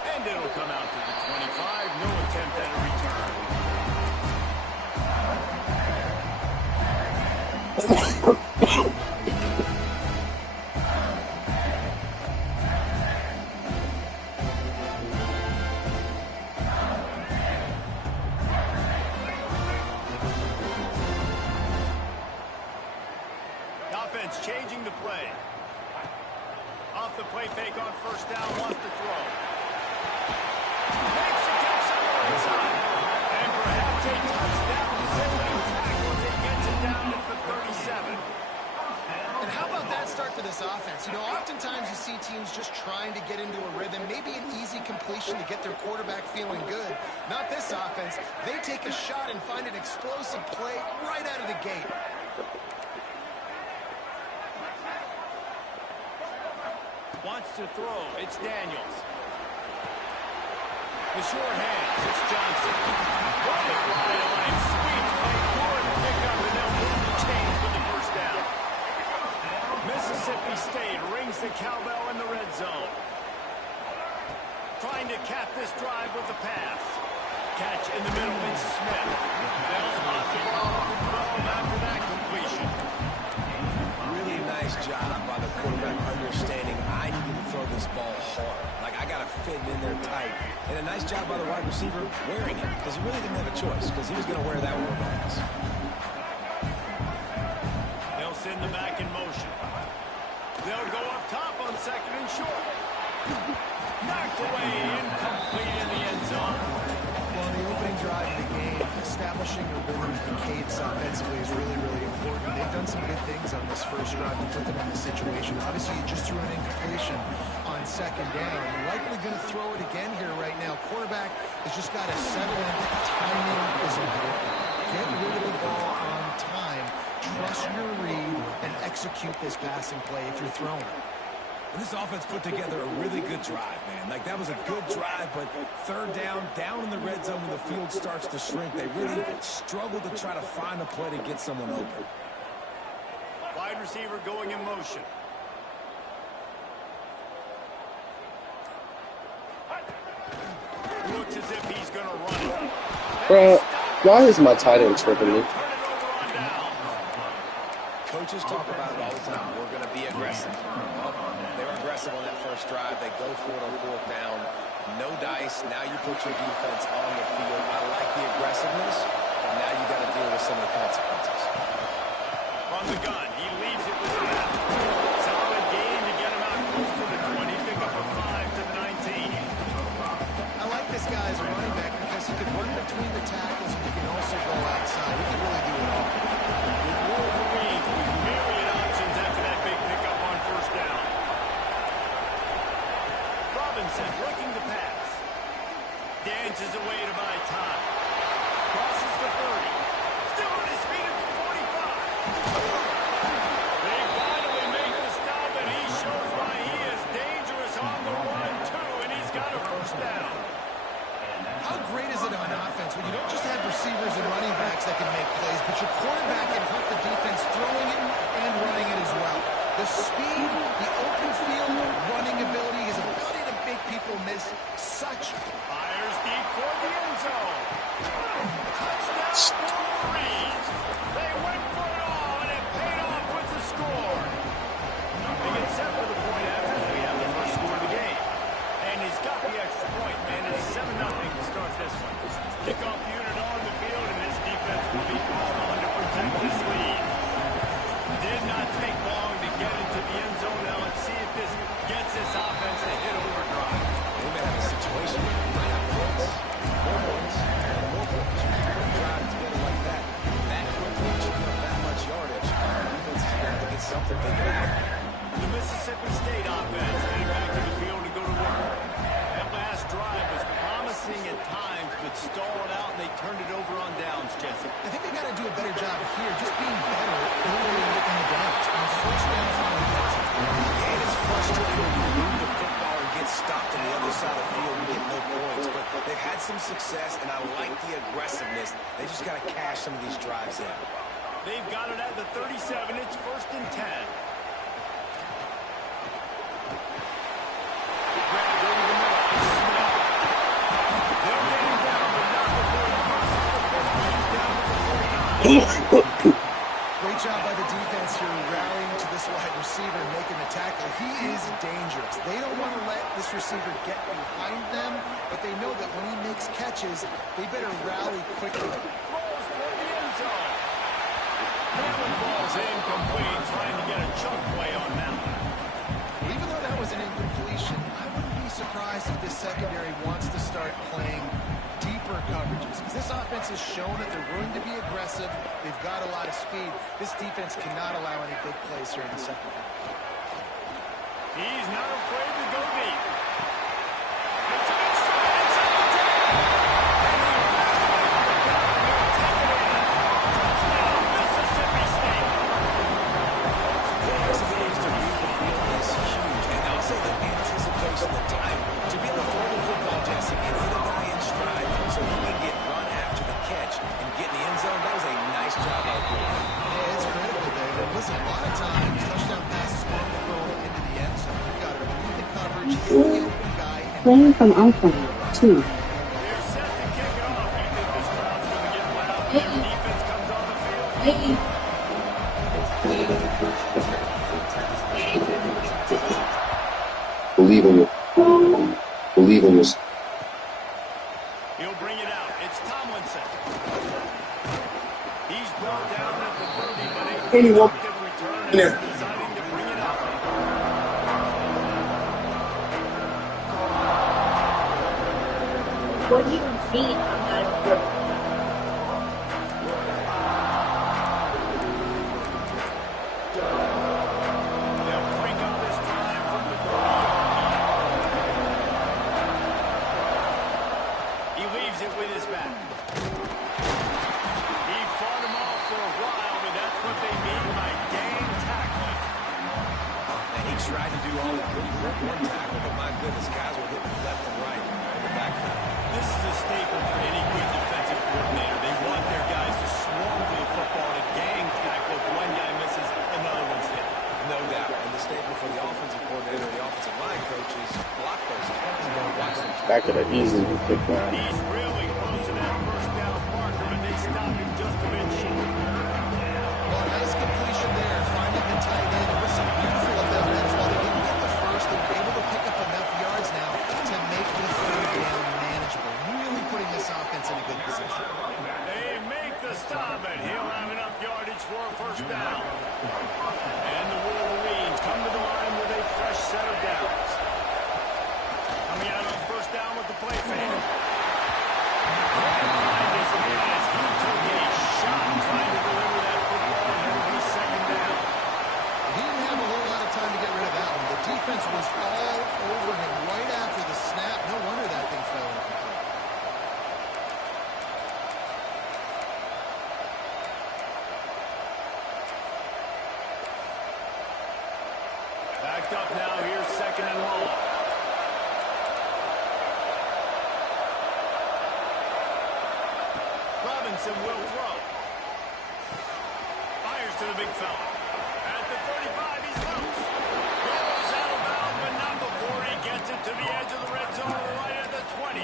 And it'll come out to the 25. No attempt at a return. The offense changing the play. Off the play fake on first down, wants to throw. Makes the catch on the right side. And perhaps a touchdown sailing tackle as he gets it down at the 37. And how about that start for this offense? You know, oftentimes you see teams just trying to get into a rhythm, maybe an easy completion to get their quarterback feeling good. Not this offense. They take a shot and find an explosive play right out of the gate. Wants to throw. It's Daniels. The sure hands. It's Johnson. Running right on him. Sweet play. Good pickup, and they'll move the chains with the first down. Mississippi State rings the cowbell in the red zone. Trying to cap this drive with a pass. Catch in the middle. It's Smith. They'll spot the ball at the 12 after that completion. Really nice job by the quarterback understanding I need to throw this ball hard. Like, I got to fit it in there tight. And a nice job by the wide receiver wearing it, because he really didn't have a choice, because he was going to wear that one regardless. They'll send the back in motion. They'll go up top on second and short. Knocked away, incomplete in the end zone. Well, the opening drive of the game, establishing a rhythm and cadence offensively is really, really important. They've done some good things on this first drive to put them in this situation. Obviously, you just threw an incompletion on second down. You're likely going to throw it again here right now. Quarterback has just got to settle in. Timing is important. Get rid of the ball on time. Trust your read and execute this passing play if you're throwing it. And this offense put together a really good drive, man. Like, that was a good drive, but third down in the red zone when the field starts to shrink, they really struggle to try to find a play to get someone open. Wide receiver going in motion. Looks as if he's going to run it. Bro, why is my tight end tripping me? Coaches talk about it all the time. We're going to be aggressive. Well, they were aggressive on that first drive. They go for it on fourth down. No dice. Now you put your defense on the field. I like the aggressiveness, but now you got to deal with some of the consequences. From the gun, he leaves it with the back. Solid gain to get him out close to the 20. Pick up a 5 to the 19. I like this guy as a running back because he can run between the tackles and he can also go outside. He can really do it all. Wolverines with myriad options after that big pickup on first down. Robinson looking to pass. Dances away to buy time. Crosses the 30. Still on his feet at the 45. They finally make the stop, and he shows why he is dangerous on the run, too, and he's got a first down. How great is it on offense when you don't just have receivers and running backs that can make plays, but your quarterback can hurt the defense throwing it and running it as well. The speed, the open field, running ability, his ability to make people miss such. Fires deep toward the end zone. Touchdown Wolverines. They went for it all, and it paid off with the score. They get set for the point after as we have the first score of the game. And he's got the extra point, man. It's 7-0 to start this one. Kickoff unit on the field, and this defense will be called on to protect this lead. Did not take long to get into the end zone. Now let's see if this gets this offense to hit overdrive. We may have a situation where we might have points, 4 points, and more points. Drive together like that. That quickly, chewing up that much yardage. Defense is going to get something figured out. The Mississippi State offense heading back to the field to go to work. That last drive was promising at times, but stalled out, and they turned it over on downs, Jesse. I think they got to do a better job here, just being better early in the downs. On first downs, And it's frustrating when you move the football and get stopped on the other side of the field and get no points. But they've had some success, and I like the aggressiveness. They just got to cash some of these drives in. They've got it at the 37. It's 1st and 10. great job by the defense here, rallying to this wide receiver and making the tackle. He is dangerous. They don't want to let this receiver get behind them, but they know that when he makes catches, they better rally quickly. Throws for the end zone. That one falls incomplete, trying to get a chunk play on that one. Even though that was an incompletion, I wouldn't be surprised if this secondary wants to start playing deeper coverages, because this offense has shown that they're willing to be aggressive. They've got a lot of speed. This defense cannot allow any big plays here in the second half. He's not afraid to go deep. It's a good shot inside the 10. And he touchdown, Mississippi State. Players' ability to read the field is huge, and also the anticipation, the time to be able to throw the football, Jesse, and hit a guy in stride so he can get run after the catch and get in the end zone. That was a nice job by the quarterback. Yeah, it's critical, David. Listen, a lot of times, touchdown passes aren't thrown into the end zone. You've got to read the coverage, hit the open guy, and Playing from iPhone 2. They're set to kick it off. You think this crowd's going to get loud when their defense comes on the field? Believe in it. Believe in this. He'll bring it out. It's Tomlinson. He's brought down at the 30, but a productive return after deciding to bring it out. What do you mean I'm not important? They'll break up this drive from the 30-yard line. He leaves it with his back. He fought him off for a while, but that's what they mean by gang tackling. And he tried to do all he could. He broke one tackle, but my goodness, guys were hitting left and right in the backfield. This is a staple for any good defensive coordinator. They want their guys to swarm to the football and gang tackle. If one guy misses, another one's there. No doubt. And the staple for the offensive coordinator, the offensive line coaches, block those guys. Don't watch them. That could have easily been picked down. He's really close to that first down marker, but they stop him just a bit short. Well, nice completion there, finding the tight end. It was so beautiful about that as well. They didn't get the first. They were able to pick up enough yards now to make the third down manageable. Really putting this offense in a good position. They make the stop, and he'll have enough yardage for a first down. And the Wolverines come to the line with a fresh set of downs. Coming out on first down with the play fake. Find his man as he took a shot trying to deliver that football, and it'll be second down. He didn't have a whole lot of time to get rid of that one. The defense was all over him right after the snap. No wonder that thing fell incomplete. Backed up now, here's second and long. Robinson will throw. Fires to the big fella. At the 35, he's loose. Goes out of bounds, but not before he gets it to the edge of the red zone right at the 20.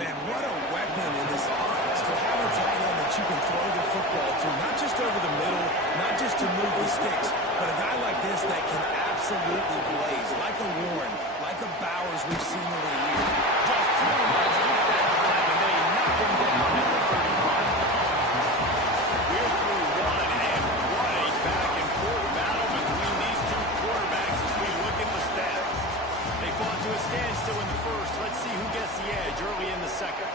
Man, what a weapon in this offense to have a tight end that you can throw the football to, not just over the middle, not just to move the sticks, but a guy like this that can absolutely blaze, like a Warren, like a Bowers we've seen over the years. Just 2 yards deep that time, and they knock him down at the 35. We're through one, and what a back-and-forth battle between these two quarterbacks as we look at the stats. They fought to a standstill in the first. Let's see who gets the edge early in the second.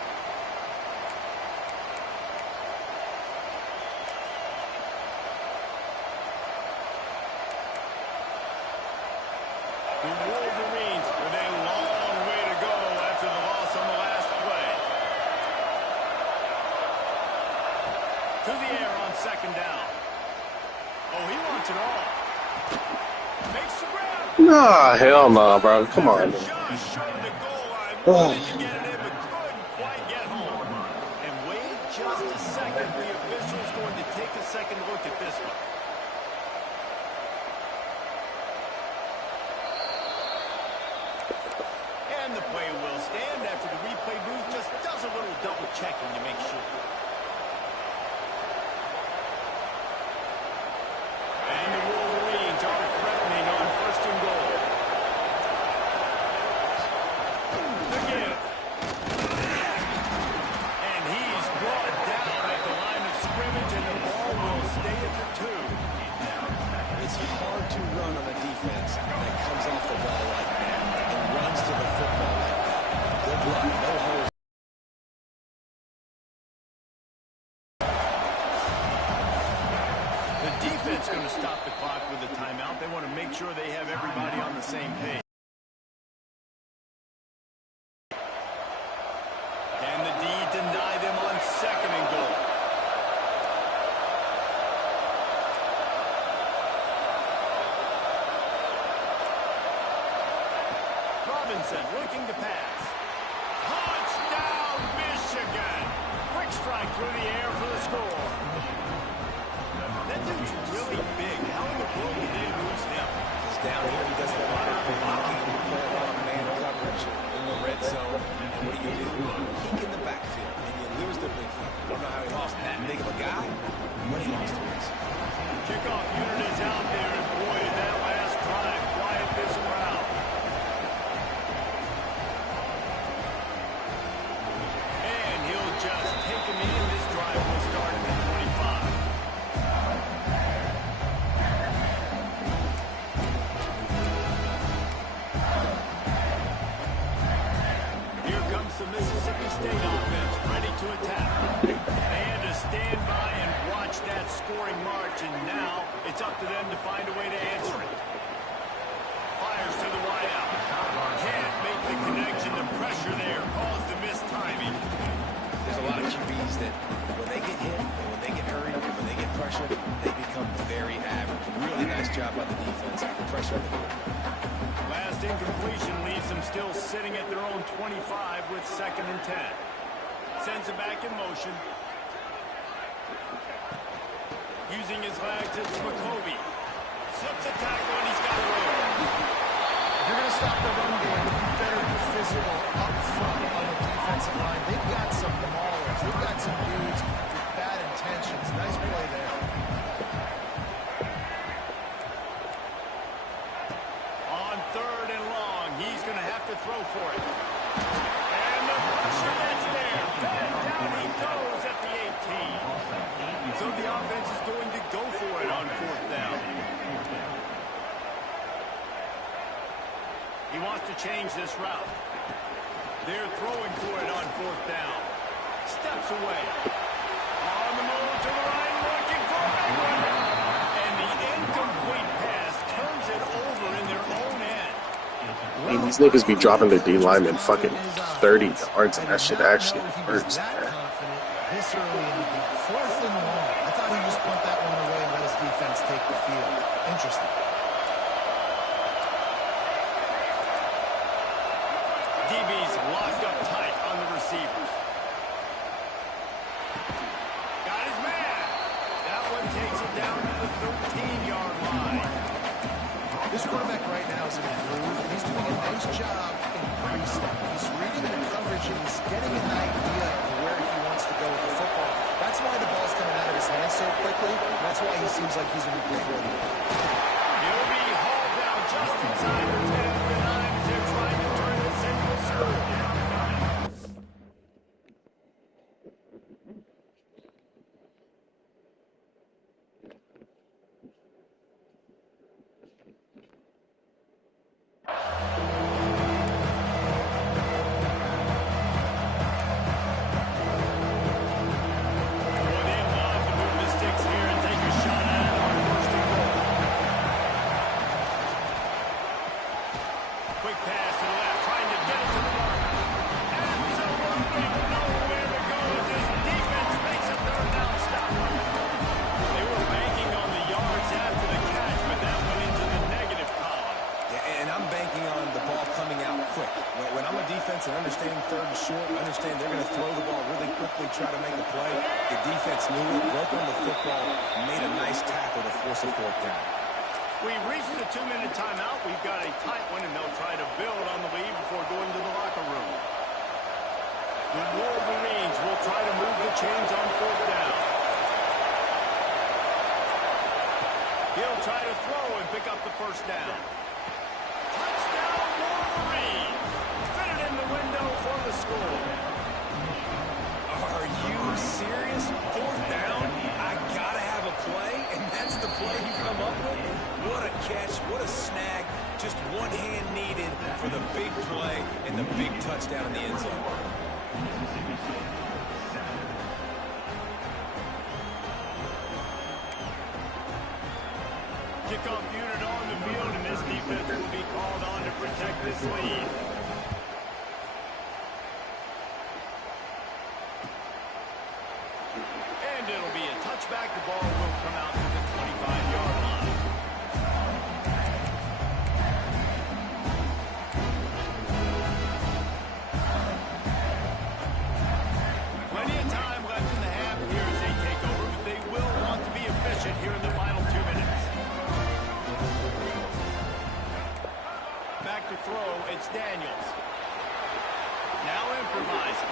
The Wolverines with a long way to go after the loss on the last play. To the air on second down. Oh, he wants it all. Makes the grab. Nah, hell no, bro. Come on. Just showed the goal line. Wanted to get it in, but couldn't quite get home. And wait just a second. The official's going to take a second look at this one. And the play will stand after the replay booth just does a little double checking to make sure. And the Wolverines are threatening on first and goal. The give. And he's brought down at the line of scrimmage, and the ball will stay at the 2. It's hard to run on a defense that comes off the ball like that and runs to the football like that. Good luck. No holes. The defense going to stop the clock with a timeout. They want to make sure they have everybody on the same page. Can the D deny them on second and goal? Robinson looking to pass. Touchdown, Michigan! Quick strike through the air for the score. That dude's really big. How in the world did they lose him? He's down here. He does a lot of blocking. He play a lot of man coverage in the red zone. And what do? Peek in the backfield, and you lose the big fella. I don't know how he lost that big of a guy, but he lost him. Kickoff unit is out there, and boy, did that last drive quiet this crowd. And he'll just take him in. This drive will start at the 25. scoring march, and now it's up to them to find a way to answer it. Fires to the wideout. Can't make the connection. The pressure there caused the missed timing. There's a lot of QBs that when they get hit, and when they get hurried, and when they get pressured, they become very average. Really nice job by the defense. Pressure. Last incompletion leaves them still sitting at their own 25 with 2nd and 10. Sends it back in motion. Using his legs, it's McCovey. Slips a tackle, and he's got a room. If you're going to stop the run game, you better be physical up front on the defensive line. They've got some maulers. They've got some dudes with bad intentions. Nice play there. On 3rd and long, he's going to have to throw for it. And the pressure that's there. And down he goes at the 18. So the offense is going to go for it on 4th down. He wants to change this route. They're throwing for it on 4th down. Steps away. On the move to the right, looking for a big one. And the incomplete pass turns it over in their own end. I mean, these niggas be dropping their D linemen fucking 30 yards, and that shit actually hurts, man. This early in the game. 4th and long. I thought he just punt that one away and let his defense take the field. Interesting. DB's locked up tight on the receivers. Got his man. That one takes it down to the 13-yard line. This quarterback right now is in a groove, and he's doing a nice job in creasing. He's reading the coverage, and he's getting an idea of where he wants to go with the football. That's why the ball's coming out of his hands so quickly. That's why he seems like he's in a good rhythm. He'll be hauled down just in time to 10 to the 9 as they're trying to turn this into a score. And understanding 3rd and short, understand they're going to throw the ball really quickly, try to make a play. The defense knew it, broke on the football, made a nice tackle to force a 4th down. We've reached the 2-minute timeout. We've got a tight one, and they'll try to build on the lead before going to the locker room. The Wolverines will try to move the chains on 4th down. He'll try to throw and pick up the 1st down. Touchdown, Wolverines! In the window for the score. Are you serious? 4th down? I gotta have a play, and that's the play you come up with? What a catch, what a snag. Just one hand needed for the big play and the big touchdown in the end zone. Kickoff unit on the field, and this defense will be called on to protect this lead. It'll be a touchback. The ball will come out to the 25-yard line. Plenty of time left in the half here as they take over, but they will want to be efficient here in the final 2 minutes. Back to throw, it's Daniels. Now improvising.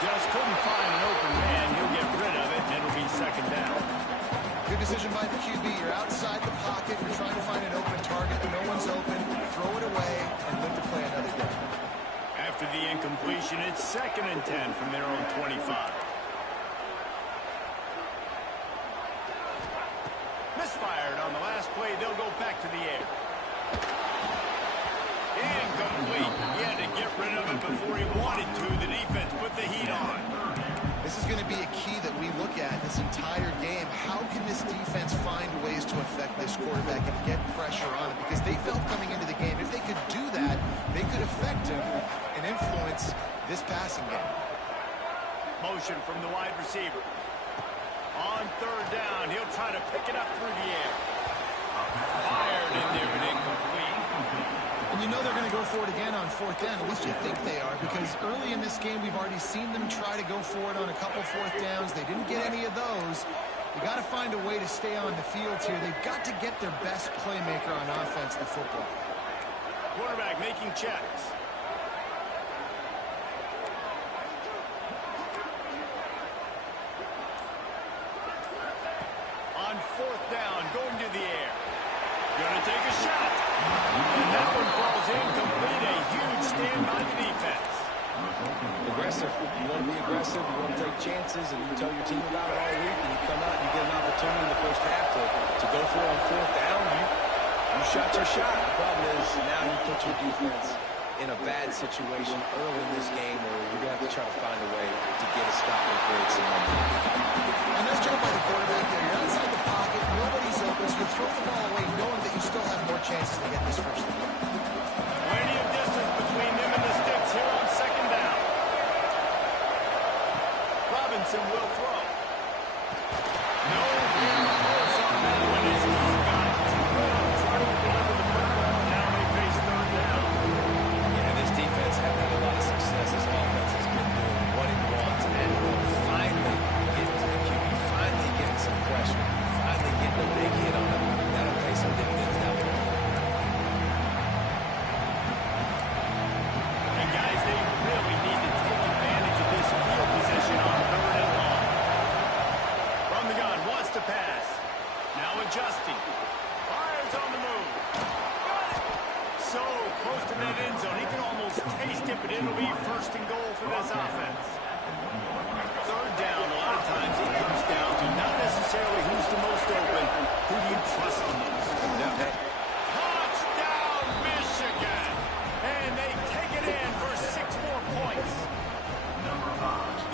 Just couldn't find an open man. He'll get rid of it, and it'll be 2nd down. Good decision by the QB. You're outside the pocket. You're trying to find an open target, but no one's open. Throw it away and live to play another down. After the incompletion, it's 2nd and 10 from their own 25. Misfired on the last play. They'll go back to the air. Incomplete. He had to get rid of it before he wanted to. The defense put the heat on. This is going to be a key that we look at this entire game. How can this defense find ways to affect this quarterback and get pressure on him? Because they felt coming into the game, if they could do that, they could affect him and influence this passing game. Motion from the wide receiver. On third down, he'll try to pick it up through the air. Fired in there and incomplete. And you know they're going to go for it again on fourth down. At least you think they are, because early in this game we've already seen them try to go for it on a couple fourth downs. They didn't get any of those. You got to find a way to stay on the field here. They've got to get their best playmaker on offense, the football. Quarterback making checks. On fourth down, going to the air. Gonna take a shot. And that one falls incomplete. A huge stand by the defense. Aggressive. You want to be aggressive. You want to take chances, and you tell your team about it all week, and you come out and you get an opportunity in the first half to go for it on fourth down. You shot your shot. The problem is now you put your defense in a bad situation early in this game where you're going to have to try to find a way to get a stop and create some momentum. And nice job by the quarterback there. You're outside the pocket. Nobody's open, so you throw the ball away knowing that you still have more chances to get this first down. Plenty of distance between them and the sticks here on second down. Robinson will throw. No real pulse on that one as he got drilled trying to deliver the football. Now they face third down. Yeah, this defense hasn't had a lot of success. This offense has been doing what it wants and will finally get to the QB, finally getting some pressure, finally getting a big hit on him. That'll pay some dividends down the road. And guys, they really need to take advantage of this field position on third and long. From the gun, wants to pass. Now adjusting. Fires on the move. So close to that end zone. He can almost taste it, but it'll be first and goal for this offense. Third down, a lot of times it comes down to not necessarily who's the most open, who do you trust the most. Touchdown, Michigan! And they take it in for 6 more points.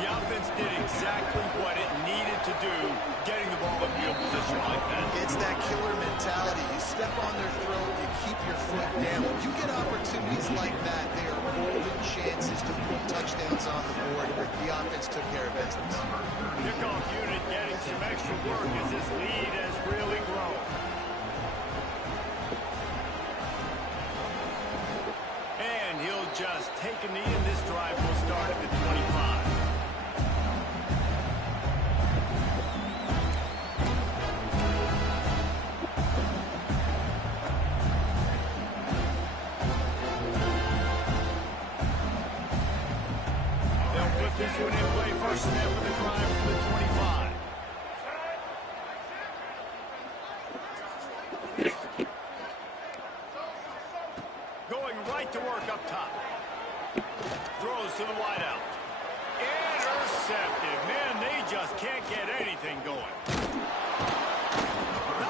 The offense did exactly what it needed to do, getting the ball in field position like that. It's that killer mentality. You step on their throat, you keep your foot down. When you get opportunities like that, they are golden chances to put touchdowns on the board. The offense took care of business. Kickoff unit getting some extra work as this lead has really grown. And he'll just take a knee, and this drive will start at the 25. This one in play, first snap of the drive for the 25. Going right to work up top. Throws to the wideout. Intercepted. Man, they just can't get anything going.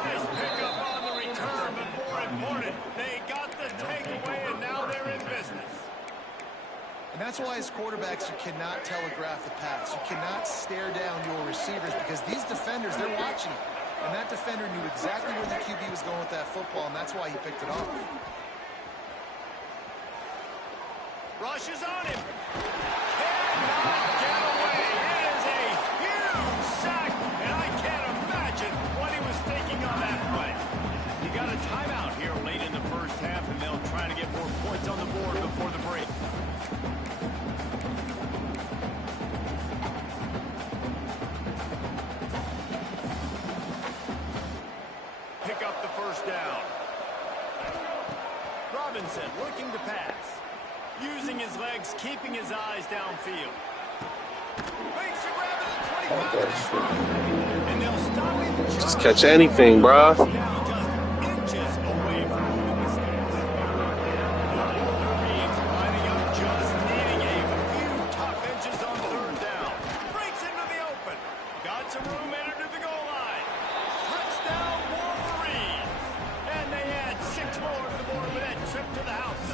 Nice pickup on the return, but more important, they got the takeaway, and now they're in business. And that's why as quarterbacks, you cannot telegraph the pass. You cannot stare down your receivers because these defenders, they're watching it. And that defender knew exactly where the QB was going with that football, and that's why he picked it off. Rushes on him. Cannot get away. It is a huge sack, and I can't imagine what he was thinking on that play. You got a timeout here late in the first half, and they'll try to get more points on the board before the break. Pick up the first down. Robinson looking to pass. Using his legs, keeping his eyes downfield. Makes a grab at the 25. And they'll stop him. Just catch anything, bro. Just inches away from moving the sticks. The Wolverines lining up, just needing a few tough inches on third down. Breaks into the open. Got some room entered to the goal line. Touchdown, Wolverines. And they add 6 more to the board with that trip to the house.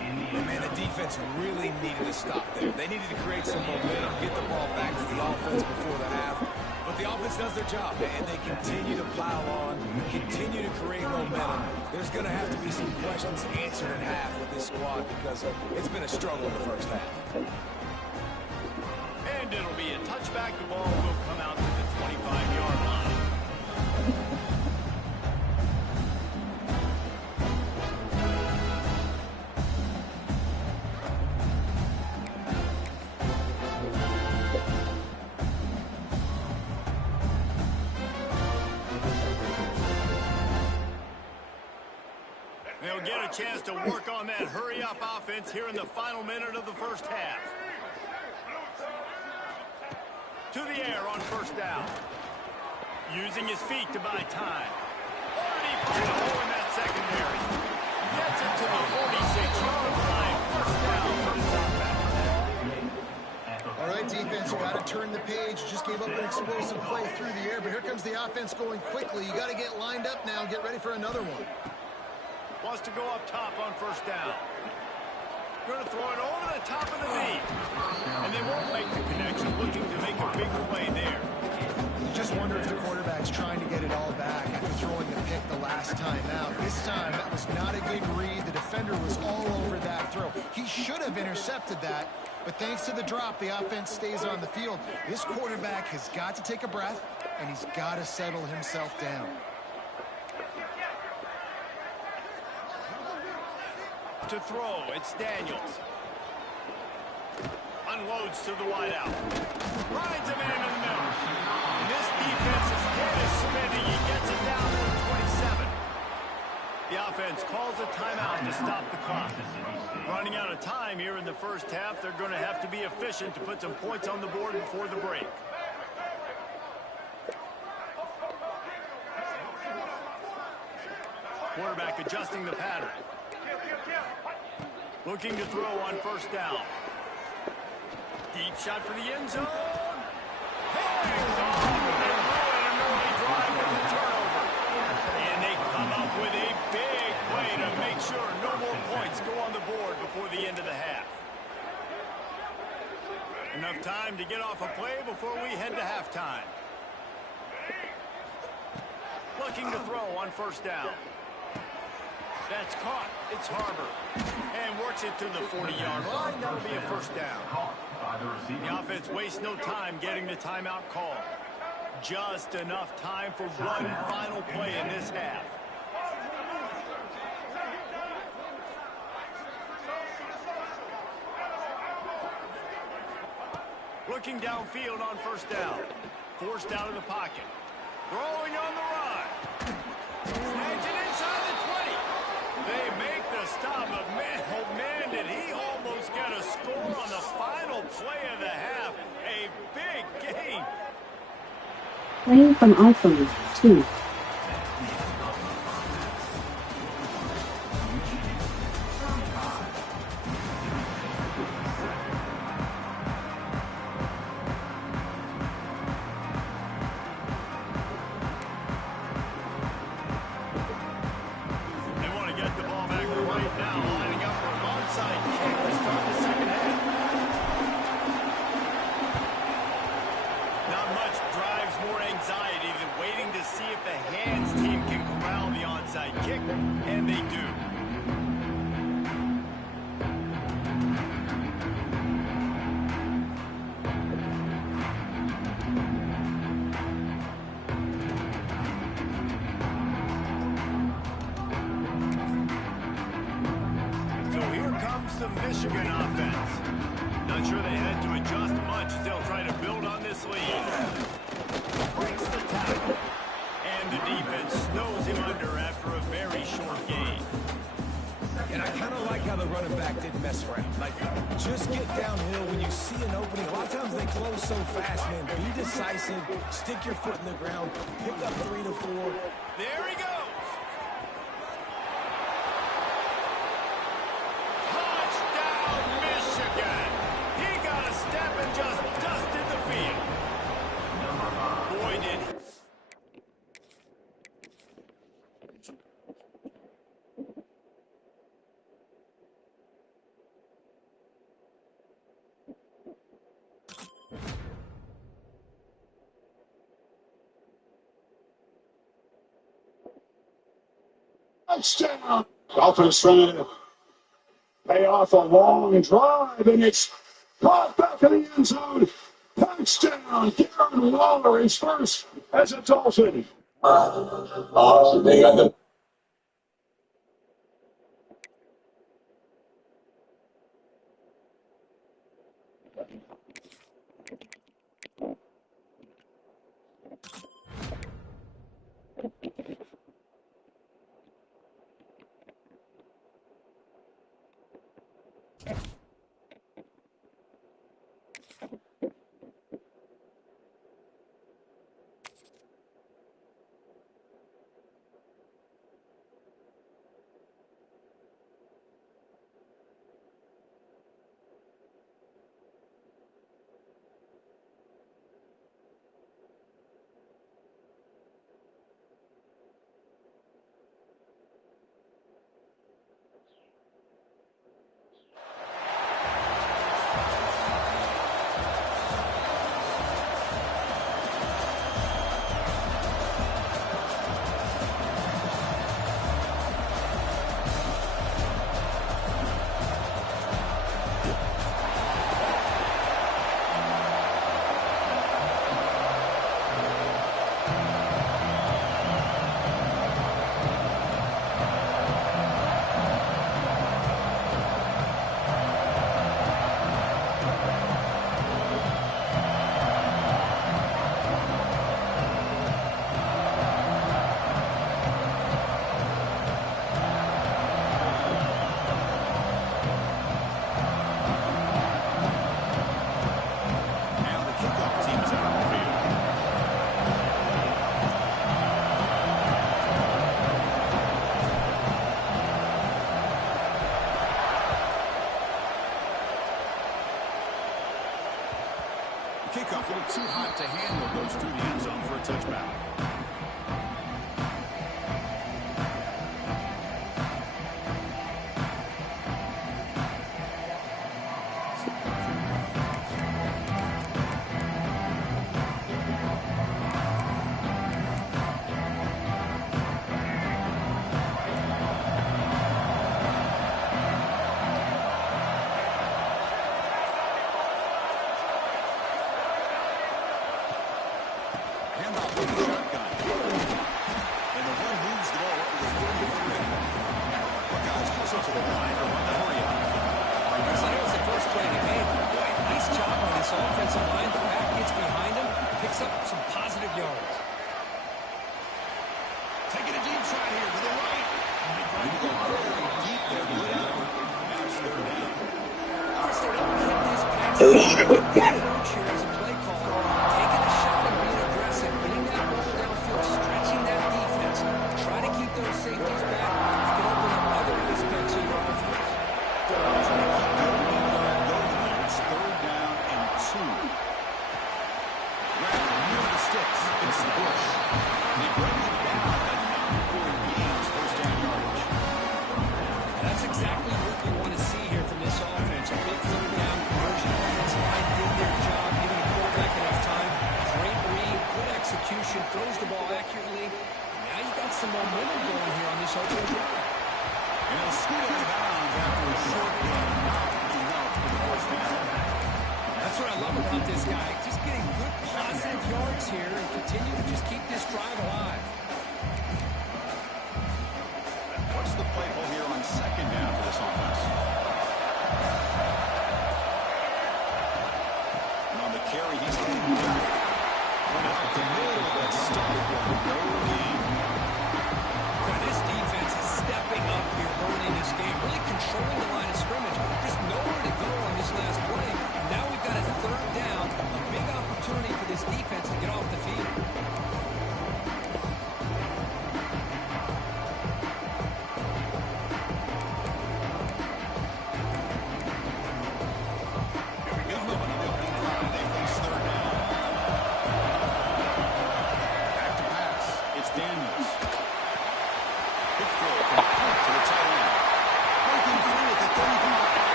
And man, the defense defense really needed to stop there. They needed to create some momentum, get the ball back to the offense before the half. But the offense does their job, and they continue to plow on, continue to create momentum. There's going to have to be some questions answered at half with this squad because it's been a struggle in the first half. And it'll be a touchback. The ball will come out to the 25-yard line. They'll get a chance to work on that hurry-up offense here in the final minute of the first half. To the air on first down. Using his feet to buy time. Already put a hole in that secondary. Gets it to the 46-yard line. First down for the Soundback. All right, defense, you got to turn the page. Just gave up an explosive play through the air, but here comes the offense going quickly. You got to get lined up now. Get ready for another one. Wants to go up top on first down. Going to throw it over the top of the knee. And they won't make the connection, looking to make a big play there. You just wonder if the quarterback's trying to get it all back after throwing the pick the last time out. This time, that was not a good read. The defender was all over that throw. He should have intercepted that, but thanks to the drop, the offense stays on the field. This quarterback has got to take a breath, and he's got to settle himself down. To throw, it's Daniels. Unloads to the wideout. Rides a man in the middle. And this defense's head is spinning. He gets it down to 27. The offense calls a timeout to stop the clock. Running out of time here in the first half, they're going to have to be efficient to put some points on the board before the break. Quarterback adjusting the pattern. Looking to throw on first down. Deep shot for the end zone. Hands off and ruin an early drive with the turnover. And they come up with a big play to make sure no more points go on the board before the end of the half. Enough time to get off a play before we head to halftime. Looking to throw on first down. That's caught. It's Harbor. And works it to the 40-yard line. That'll be a first down. The offense wastes no time getting the timeout call. Just enough time for one final play in this half. Looking downfield on first down. Forced out of the pocket. Throwing on the run. Snags it inside the 20. They make the stop, but man, oh man, did he almost get a score on the final play of the half. A big gain. Playing from iPhone 2. The Michigan offense. Not sure they had to adjust much as they'll try to build on this lead. Breaks the tackle. And the defense snows him under after a very short gain. And I kind of like how the running back didn't mess around. Like, just get downhill when you see an opening. A lot of times they close so fast, man. Be decisive. Stick your foot in the ground. Pick up 3 to 4. There he goes. Just dusted the field. Boy, did he. Touchdown. Dolphins trying to pay off a long drive, and it's caught back in the end zone. Touchdown. Darren Waller is first as a Dolphin. Awesome. They got the Kickoff a little too hot to handle, goes through the end zone for a touchback.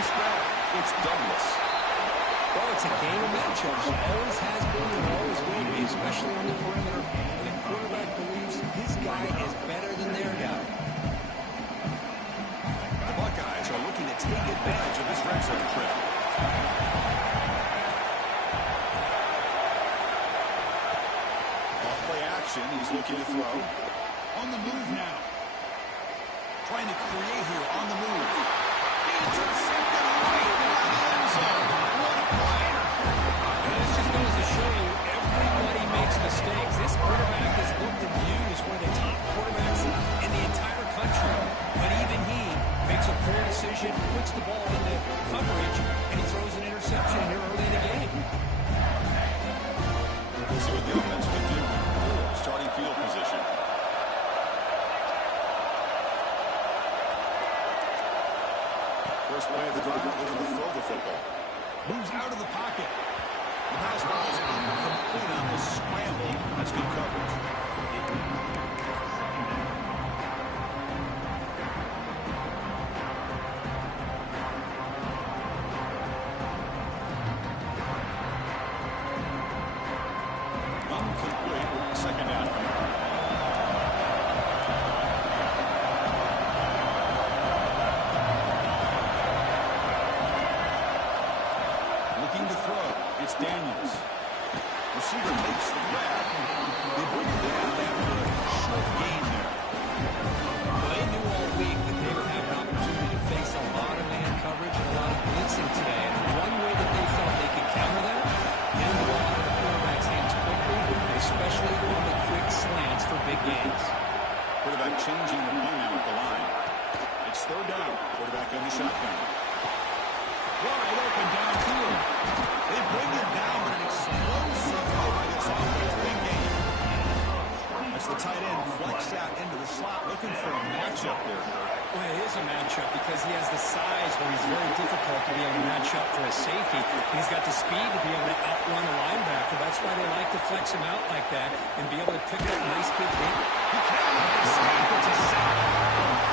base grab. It's Douglas. Well, it's a game of matchups. Always has been and always will be, especially on the perimeter. And the quarterback believes his guy is better than their guy. The Buckeyes are looking to take advantage of this red zone trip. Off-play action. He's looking to throw. On the move now. Trying to create here on the move. Intercepted right around the end zone. What a play. And this just goes to show you everybody makes mistakes. This quarterback is looked and viewed as one of the top quarterbacks in the entire country. But even he makes a poor decision, puts the ball into coverage, and he throws an interception here early in the game. We'll see what the offense can do. Starting field position. First play of the drive, looking to throw the football. Moves out of the pocket. The pass ball is incomplete on this scramble. That's good coverage. Incomplete. Second down. Looking to throw. It's Daniels. Receiver makes the grab. They bring it down after a short gain there. Well, they knew all week that they would have an opportunity to face a lot of man coverage and a lot of blitzing today. And one way that they felt they could counter that, get the ball out of the quarterback's hands quickly, especially on the quick slants for big gains. Quarterback changing the play now at the line. It's third down. Quarterback in the shotgun. Wide open downfield. They bring him down, but an explosive play by this offense. Big game. That's the tight end flex out into the slot, looking for a matchup there. Well, it is a matchup because he has the size where he's very difficult to be able to match up for a safety. He's got the speed to be able to outrun a linebacker. That's why they like to flex him out like that and be able to pick up nice big hit. He can escape. It's a sack.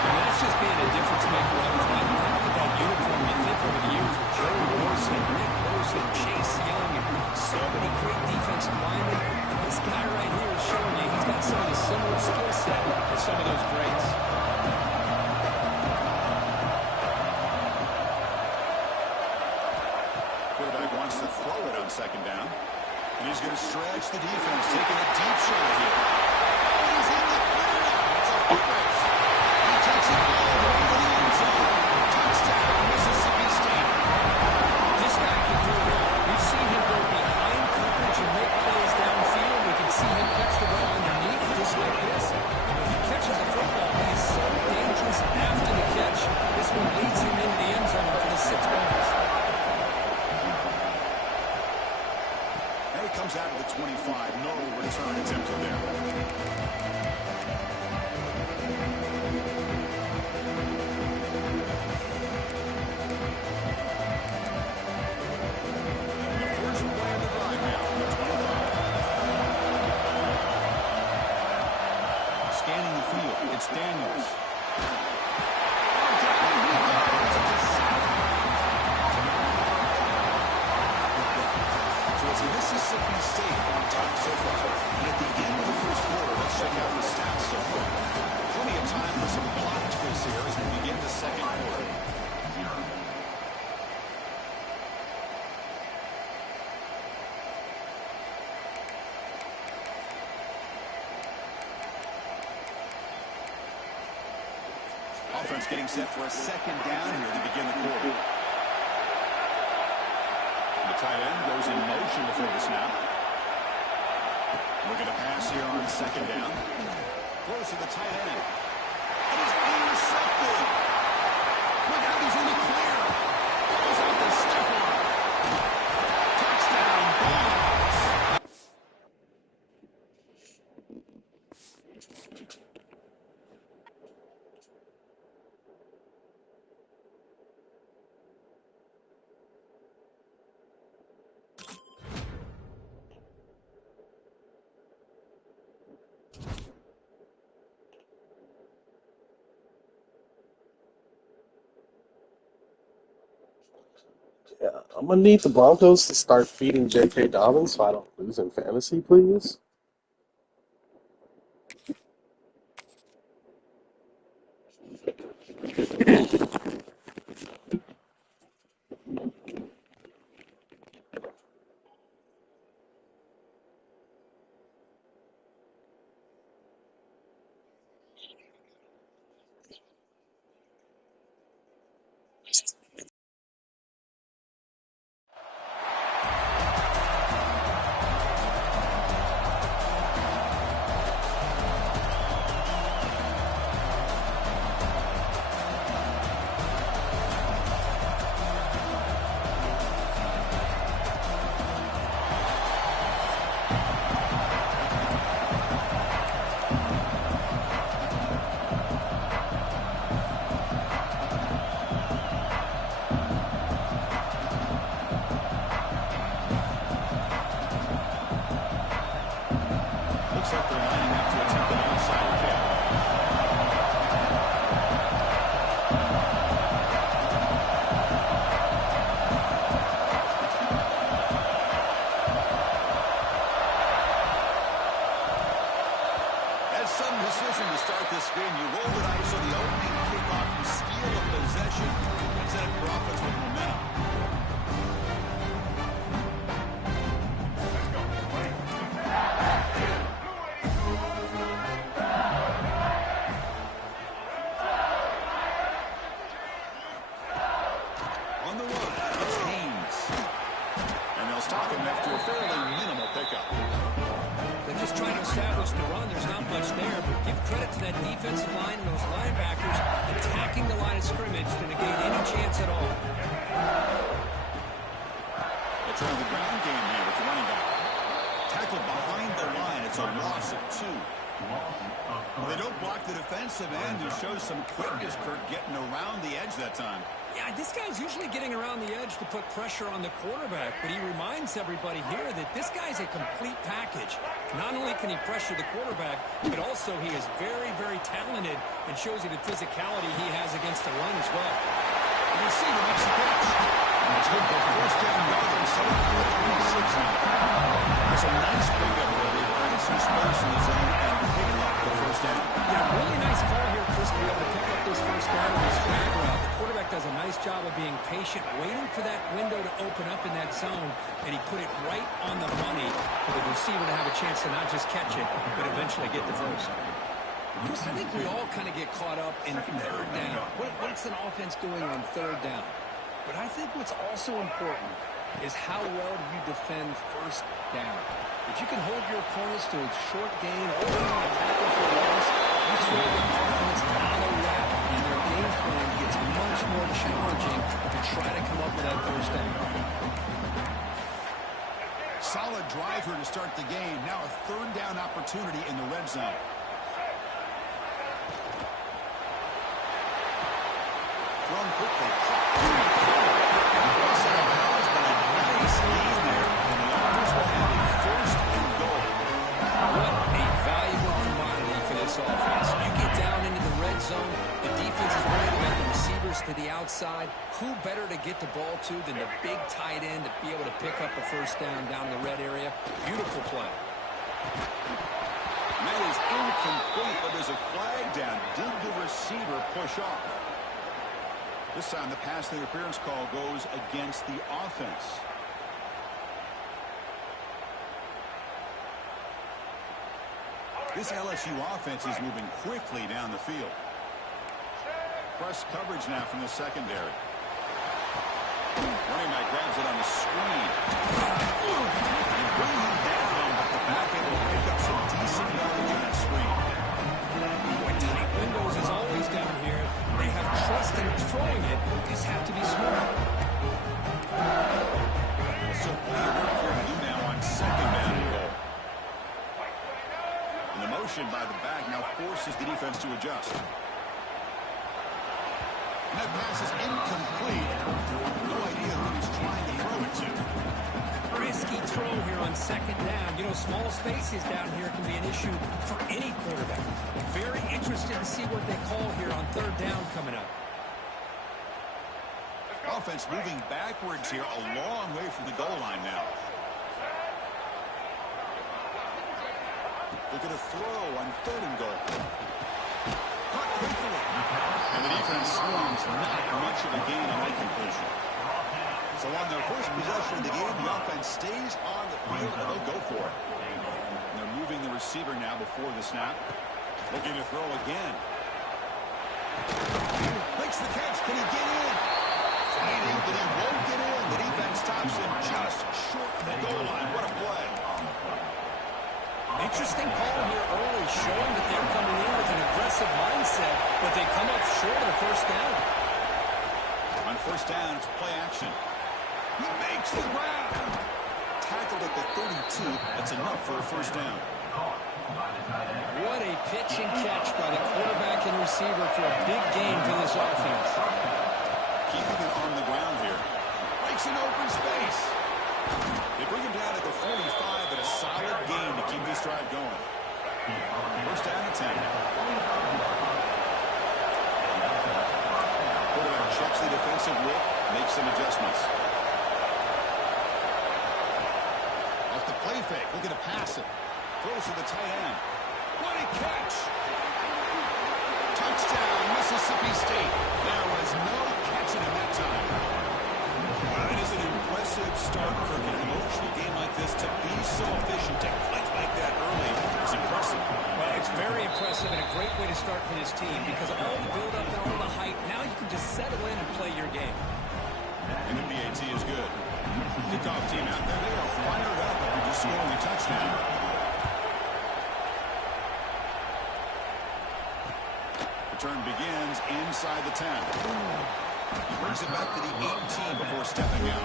And that's just being a difference maker on his line. You look at that uniform, you think over the years with Joe Morrison, Nick Bosa, Chase Young, and so many great defensive linemen. And this guy right here is showing you he's got some of the similar skill set as some of those greats. Quarterback wants to throw it on second down. And he's going to stretch the defense, taking a deep shot here. Oh, he's in the clear now. It's a foot race. He takes it all the way to the end zone. Touchdown, Mississippi State. This guy can do it. We've seen him go behind coverage and make plays downfield. We can see him catch the ball underneath just like this. When he catches the football, he is so dangerous after the catch. This one leads him into the end zone for the 6 points. And he comes out of the 25. No return attempted there. The first play of the drive now, the 25. Scanning the field, it's Daniels. So it's Mississippi State on top so far. And at the end of the first quarter, let's check out the stats so far. Plenty of time for some plot twists here as we begin the second quarter. Offense getting set for a second down here to begin the quarter. The tight end goes in motion before the snap. Looking to pass here on second down. Throws to the tight end. And he's intercepted. Look out, he's in the clear. Goes out the stiff arm. Touchdown, Bulldogs. Yeah, I'm gonna need the Broncos to start feeding J.K. Dobbins so I don't lose in fantasy, please. Looks like they're lining up to attempt an onside kick. That's some decision to start this game. You roll the dice on the opening kickoff, you steal a possession, and set up your offense with momentum. On the run, it's Haynes. And they'll stop him after a fairly minimal pickup. They're just trying to establish the run. There's not much there, but give credit to that defensive line and those linebackers attacking the line of scrimmage to negate any chance at all. They'll turn the ground game here with the running back. Tackled behind the line. It's a loss of 2. Well, they don't block the defensive end. It shows some quickness, Kirk, getting around the edge that time. Yeah, this guy's usually getting around the edge to put pressure on the quarterback, but he reminds everybody here that this guy's a complete package. Not only can he pressure the quarterback, but also he is very, very talented and shows you the physicality he has against the run as well. The receiver makes the catch. It's good for first down yardage. 7-26 now. That's a nice pickup there. They've created some space in the zone and picking up the first down. Yeah, really nice call here, Chris, to be able to pick up this first down with this drag route. The quarterback does a nice job of being patient, waiting for that window to open up in that zone, and he put it right on the money for the receiver to have a chance to not just catch it, but eventually get the first. Chris, I think we all kind of get caught up in third down. What's an offense doing on third down? But I think what's also important is how well do you defend first down. If you can hold your opponents to a short gain or a tackle for a loss, you throw the offense out of whack, and their game plan gets much more challenging to try to come up with that first down. Solid drive here to start the game. Now a third down opportunity in the red zone. Thrown quickly. Nice lead there, and the offense will have a first and goal. What a valuable commodity for this offense. You get down into the red zone, the defense is worried about the receivers to the outside. Who better to get the ball to than the big tight end to be able to pick up a first down in the red area? Beautiful play. That is incomplete, but there's a flag down. Did the receiver push off? This time the pass interference call goes against the offense. This LSU offense is moving quickly down the field. Press coverage now from the secondary. Running back grabs it on the screen. And bring him down, but the back end will pick up some decent yardage on that screen. Boy, tight windows is always down here. They have trust in throwing it. Just have to be smart. So plenty of work here to do now on second down and goal. And the motion by the back now forces the defense to adjust. And that pass is incomplete. No idea who he's trying to throw it to. Risky throw here on second down. You know, small spaces down here can be an issue for any quarterback. Very interested to see what they call here on third down coming up. Offense moving backwards here, a long way from the goal line now. Look at a throw on 3rd and goal. Caught quickly. And the defense swings not much of a gain on that completion. So on their first possession of the game, the offense stays on the field and they'll go for it. And they're moving the receiver now before the snap. Looking to throw again. Makes the catch. Can he get in? Fighting, but he won't get in. The defense stops him just short of the goal line. What a play. Interesting call here early, showing that they're coming in with an aggressive mindset, but they come up short of the first down. On first down, it's play action. He makes the grab. Tackled at the 32. That's enough for a first down. What a pitch and catch by the quarterback and receiver for a big gain for this offense. Keeping it on the ground here. Breaks an open space. They bring him down at the 45, but a solid gain to keep this drive going. First down and 10. Quarterback checks the defensive whip, makes some adjustments. Off the play fake, looking to pass it. Throws to the tight end. What a catch! Touchdown, Mississippi State. There was no catching him that time. Well, it is an impressive start for an emotional game like this. To be so efficient, to click like that early is impressive. Well, it's very impressive and a great way to start for this team because of all the build-up and all the hype. Now you can just settle in and play your game. And the PAT is good. Kickoff team out there, they are fired up after just scoring a touchdown. Return begins inside the 10. He brings it back to the 18 before stepping out.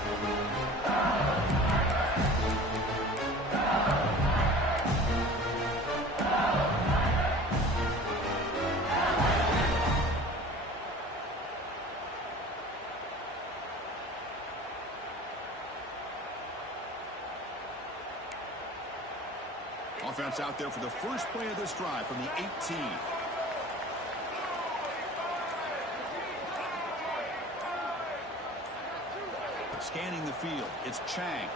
Offense out there for the first play of this drive from the 18. Scanning the field, it's Chang.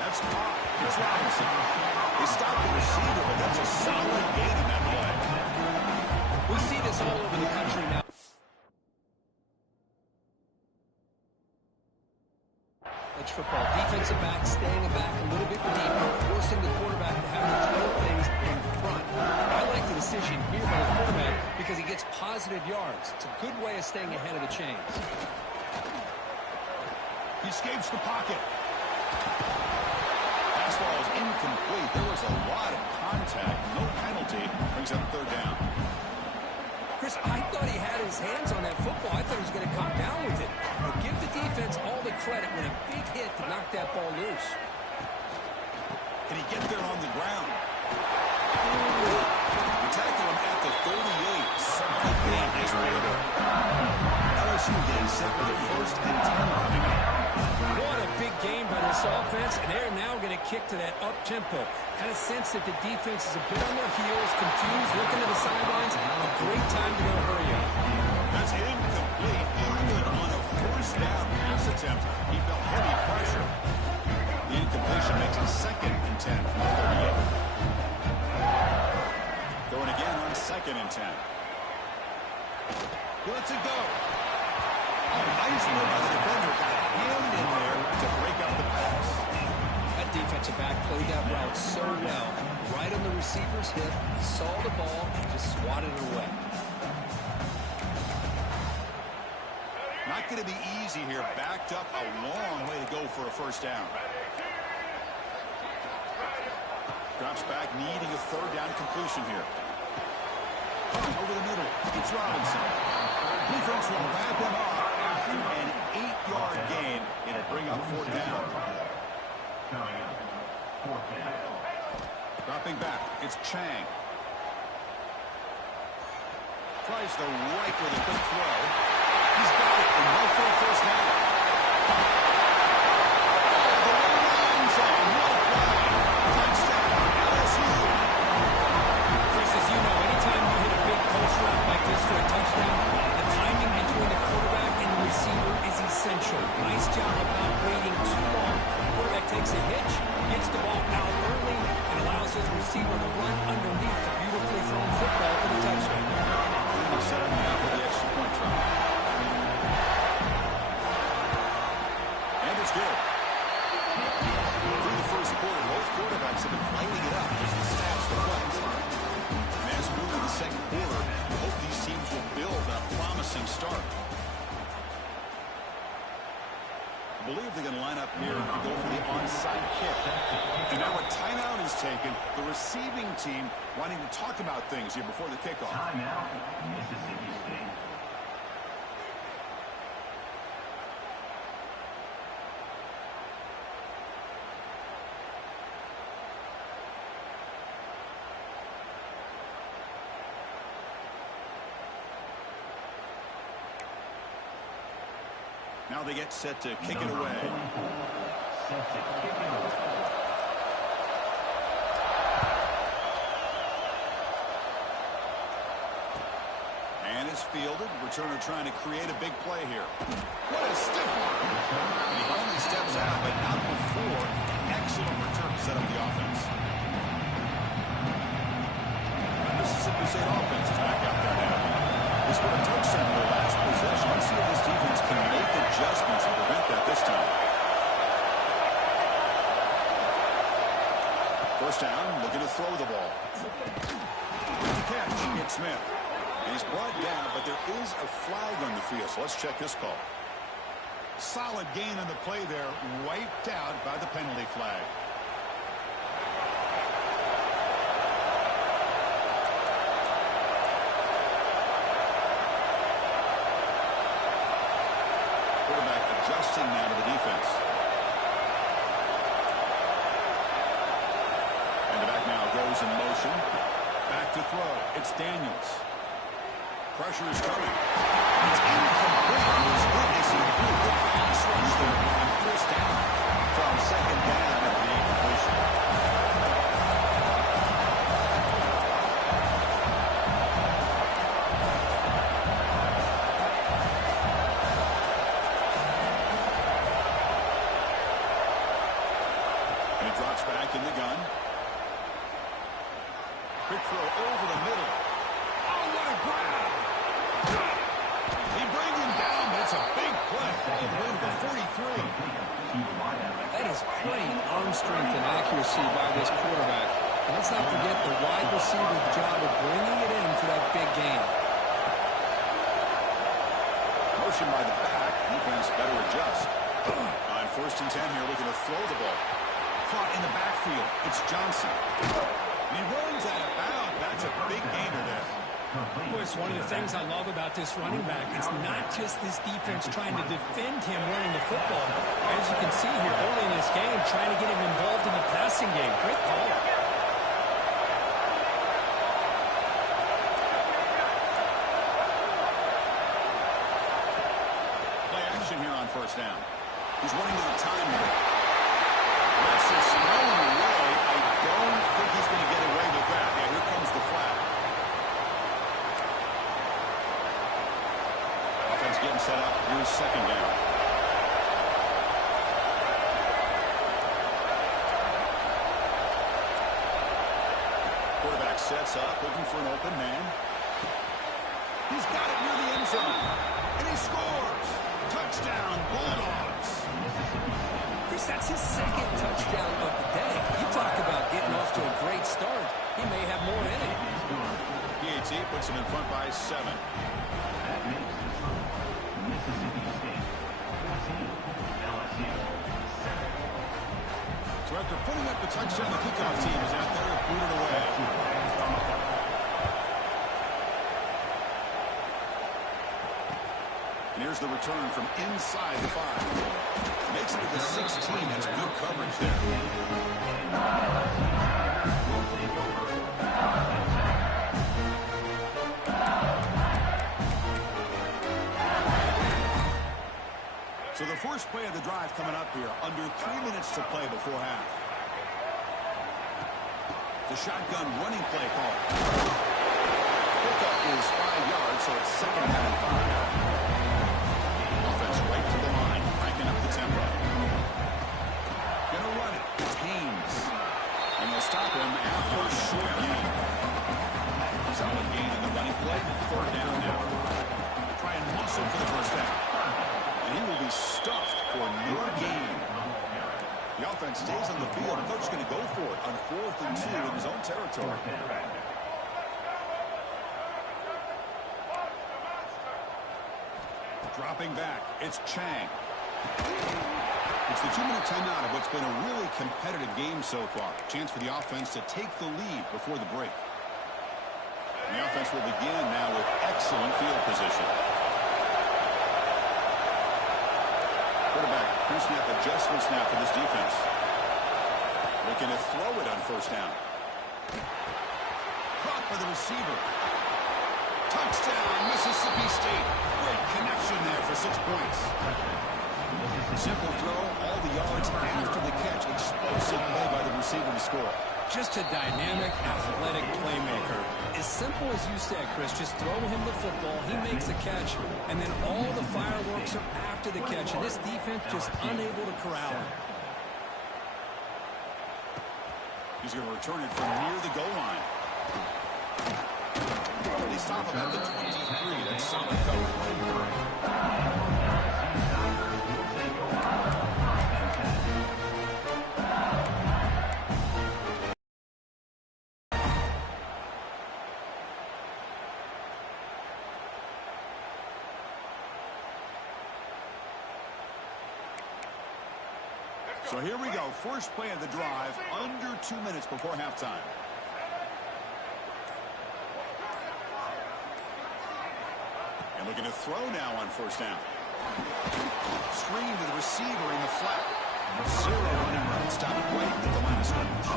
That's caught. It's Robinson. They stopped the receiver, but that's a solid gain in that play. We see this all over the country now. College football. Defensive back staying back a little bit deeper, forcing the quarterback to have to throw things in front. I like the decision here by the quarterback because he gets positive yards. It's a good way of staying ahead of the chains. He escapes the pocket. Pass ball is incomplete. There was a lot of contact. No penalty. Brings up 3rd down. Chris, I thought he had his hands on that football. I thought he was going to come down with it. But give the defense all the credit when a big hit to knock that ball loose. Can he get there on the ground? They tackle him at the 38. Solid gain. Nice play there. LSU getting set for the 1st and 10 coming up. What a big game by this offense, and they're now going to kick to that up-tempo. Kind of sense that the defense is a bit on their heels, confused, looking to the sidelines. A great time to go hurry up. That's incomplete. Even on a 1st down pass attempt, he felt heavy pressure. The incompletion makes it 2nd and 10 from the 38. Going again on 2nd and 10. He lets it go. Oh, nice move by the defender. Got a hand in there to break up the pass. That defensive back played that route so well. Right on the receiver's hip, saw the ball, and just swatted it away. Not going to be easy here. Backed up a long way to go for a 1st down. Drops back, needing a 3rd down completion here. Over the middle, it's Robinson. Defense will wrap him up after an 8-yard gain. It'll bring up 4th down. Dropping back, it's Chang. Tries the right with a quick throw. He's got it, and no for a 1st down. The runs on, well played. Touchdown, LSU. Chris, as you know, anytime you hit a big post route like this for a touchdown, receiver to run underneath the beautifully thrown football for the touchdown. They'll set up now for the extra point try. And it's good. Through the first quarter, both quarterbacks have been lighting it up as the stats reflect. And as we move to the second quarter, we hope these teams will build a promising start. I believe they're going to line up here and go for the onside kick. And now a timeout is taken. The receiving team wanting to talk about things here before the kickoff. Timeout, Mississippi State. Now they get set to kick it away. And it's fielded. Returner trying to create a big play here. What a stiff one. And he finally steps out, but not before an excellent return to set up the offense. The Mississippi State offense is back out there now. This was a touchdown in the last possession. Let's see if this defense can make adjustments and prevent that this time. First down, looking to throw the ball. Good catch, it's Smith. And he's brought down, but there is a flag on the field, so let's check this call. Solid gain on the play there, wiped out by the penalty flag. Adjusting now to the defense. And the back now goes in motion. Back to throw. It's Daniels. Pressure is coming. It's incomplete. It was good as he threw. Good pass rush there. And first down from second down at the incompletion. Back in the gun. Quick throw over the middle. Oh, what a grab! He brings him down, but it's a big play. All the way to the 43. That is plain arm strength and accuracy by this quarterback. And let's not forget the wide receiver's job of bringing it in for that big gain. Motion by the back. Defense better adjust. On first and 10 here, looking to throw the ball. Caught in the backfield. It's Johnson. And he runs out of bounds. That's a big gainer there. Boy, it's one of the things I love about this running back. It's not just this defense trying to defend him running the football. As you can see here early in this game, trying to get him involved in the passing game. Great call. Play action here on first down. He's running out of time here. This is thrown away. I don't think he's going to get away with that. Yeah, here comes the flag. Offense getting set up. Here's second down. Quarterback sets up, looking for an open man. He's got it near the end zone. And he scores. Touchdown, Bulldogs. Chris, that's his second touchdown of the day. You talk about getting off to a great start. He may have more in it. PAT puts him in front by 7. So after putting up the touchdown, the kickoff team is out there and booted away. And here's the return from inside the 5. Makes it to the 16. That's good coverage there. So the first play of the drive coming up here. Under 3 minutes to play before half. The shotgun running play call. Pickup is 5 yards, so it's second down and 5. Offense right to the line, cranking up the tempo. Gonna run it. It's Haynes. And they'll stop him after a territory. Dropping back, it's Chang. It's the 2-minute timeout of what's been a really competitive game so far. Chance for the offense to take the lead before the break. And the offense will begin now with excellent field position. Quarterback, pre-snap adjustments now for this defense. Looking to throw it on first down. Caught by the receiver. Touchdown, Mississippi State. Great connection there for 6 points. Simple throw, all the yards after the catch. Explosive play by the receiver to score. Just a dynamic, athletic playmaker. As simple as you said, Chris, just throw him the football, he makes the catch, and then all the fireworks are after the catch, and this defense just unable to corral him. He's going to return it from near the goal line. They stop him at the 23. That's solid coverage. So here we go. First play of the drive, under 2 minutes before halftime. And looking to throw now on first down. Screen to the receiver in the flat. Zero running route. Stop right at the line of scrimmage.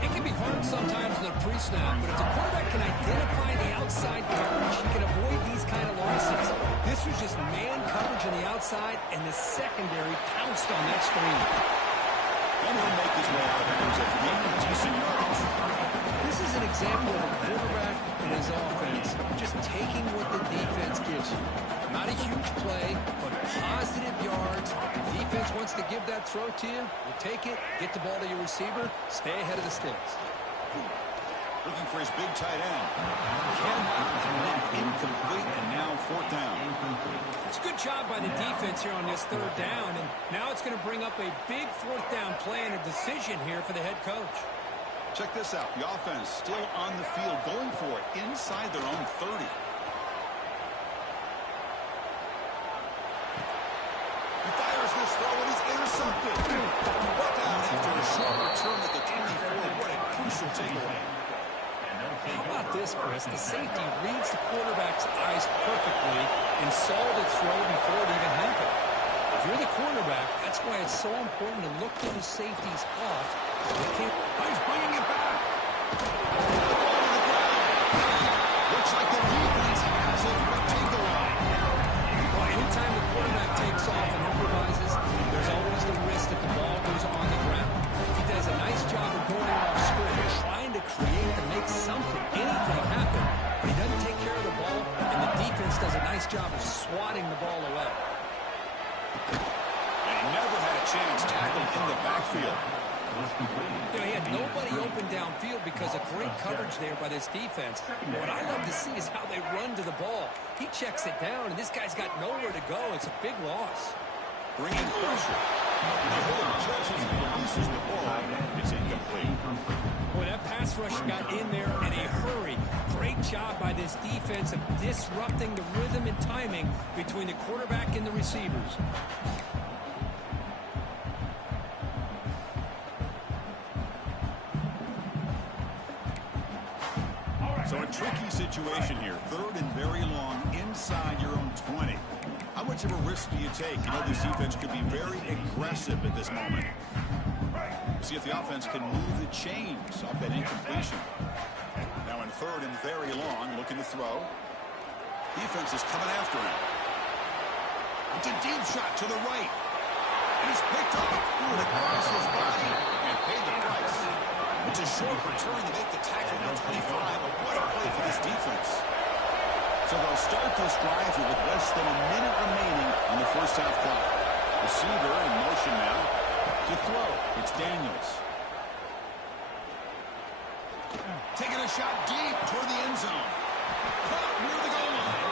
It can be hard sometimes in the pre-snap, but if the quarterback can identify the outside coverage, he can avoid these kind of losses. This was just man coverage on the outside, and the secondary pounced on that screen. And he'll make his way out of bounds after gaining decent yardage. This is an example of a quarterback and his offense just taking what the defense gives you. Not a huge play, but positive yards. The defense wants to give that throw to you. You take it, get the ball to your receiver, stay ahead of the sticks. Looking for his big tight end. Cannot incomplete, and now fourth down. It's a good job by the defense here on this third down, and now it's going to bring up a big fourth down play and a decision here for the head coach. Check this out. The offense still on the field, going for it inside their own 30. He fires this throw, and he's intercepted. Brought down after a short return at the 24. What a crucial takeaway. How about this, Chris? The safety reads the quarterback's eyes perfectly and saw the throw before it even happened. If you're the quarterback, that's why it's so important to look those safeties off so they can't. He's bringing it back. Looks like the defense has it, but takeaway. Well, anytime the quarterback takes off and improvises, there's always the risk that the ball goes on the ground. He does a nice job of going off script, trying to create and make something, anything happen. But he doesn't take care of the ball, and the defense does a nice job of swatting the ball away. And he never had a chance tackled in the backfield. You know, he had nobody open downfield because of great coverage there by this defense. What I love to see is how they run to the ball. He checks it down, and this guy's got nowhere to go. It's a big loss. Bringing pressure. The Hood catches and releases the ball. It's incomplete. Boy, that pass rush got in there in a hurry. Great job by this defense of disrupting the rhythm and timing between the quarterback and the receivers. So a tricky situation here. Third and very long inside your own 20. How much of a risk do you take? You know this defense could be very aggressive at this moment. See if the offense can move the chains off that incompletion. Now in third and very long, looking to throw. Defense is coming after him. It's a deep shot to the right. And he's picked up. Threw it across his body and paid the price. It's a short return to make the tackle at 25. But what a play for this defense. So they'll start this drive with less than a minute remaining on the first half clock. Receiver in motion now to throw. It's Daniels. Taking a shot deep toward the end zone. Caught near the goal line.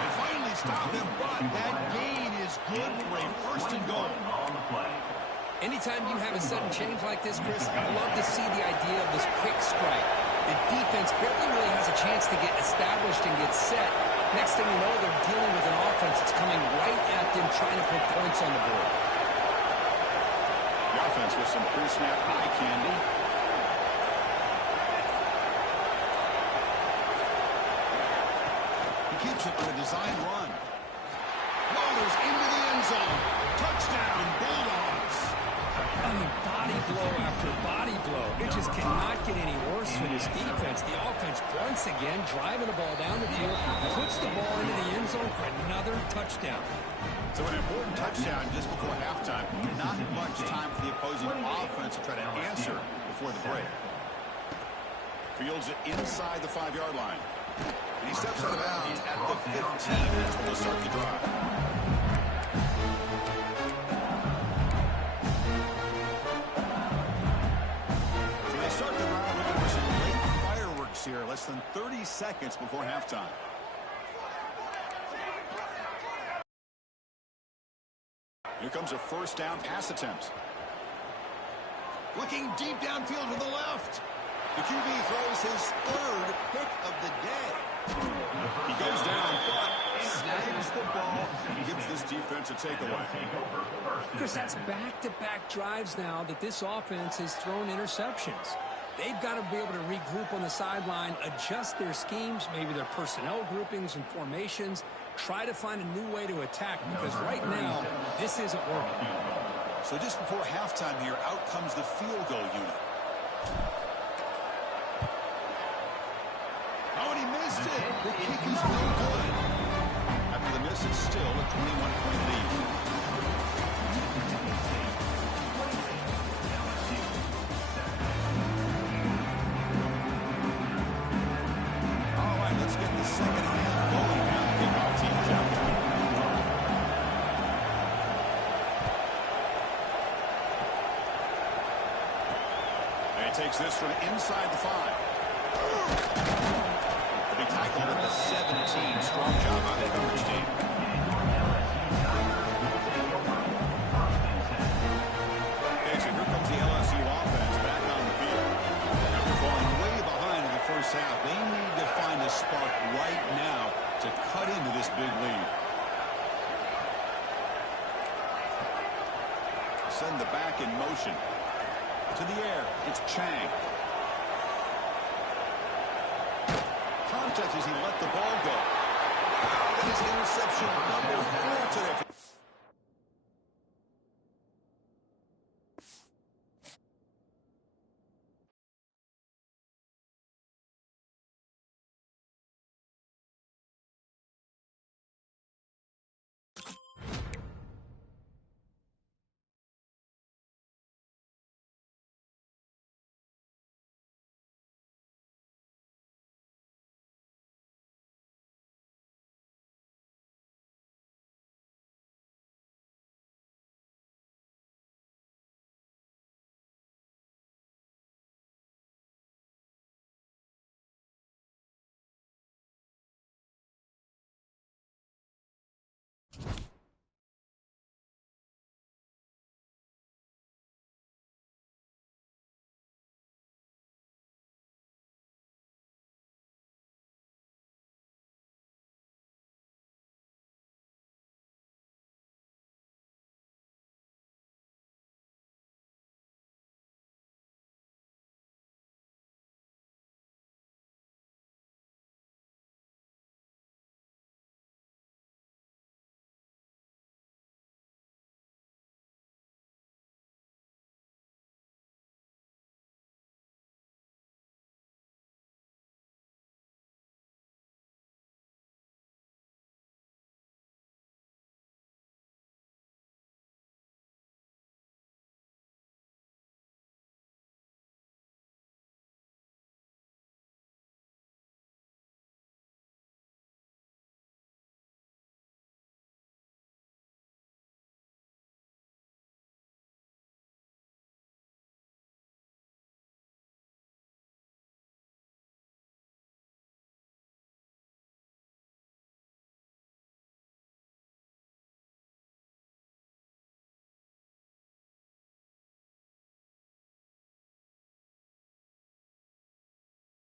And finally stopped him, but that gain is good for a first and goal. Anytime you have a sudden change like this, Chris, I love to see the idea of this quick strike. The defense barely really has a chance to get established and get set. Next thing you know, they're dealing with an offense that's coming right at them, trying to put points on the board. The offense with some pre-snap eye candy. He keeps it on a designed run. Rolls into the end zone. Touchdown, Bulldogs. I mean, body blow after body blow. It just cannot get any worse for this defense. The offense once again driving the ball down the field, puts the ball into the end zone for another touchdown. So an important touchdown just before halftime. Not much time for the opposing offense to try to answer before the break. Fields it inside the 5-yard line. And he steps out of bounds at the 15. That's when they'll start the drive. So they start the drive looking for some late fireworks here. Less than 30 seconds before halftime. Here comes a first down pass attempt. Looking deep downfield to the left. The QB throws his third pick of the day. He goes down, but snags the ball and gives this defense a takeaway. Chris, that's back-to-back drives now that this offense has thrown interceptions. They've got to be able to regroup on the sideline, adjust their schemes, maybe their personnel groupings and formations, try to find a new way to attack, because right now, this isn't working. So just before halftime here, out comes the field goal unit. Oh, and he missed it. The kick is no good. After the miss, it's still a 21-point lead. All right, let's get the second half going now. Kickoff team's out. And he takes this from inside the 5. He tackled at the 17. Strong job by the coverage team. Okay, so here comes the LSU offense back on the field. After falling way behind in the first half, they need to find a spark right now to cut into this big lead. Send the back in motion. To the air, it's Chang. Contact as he let the ball go. That is interception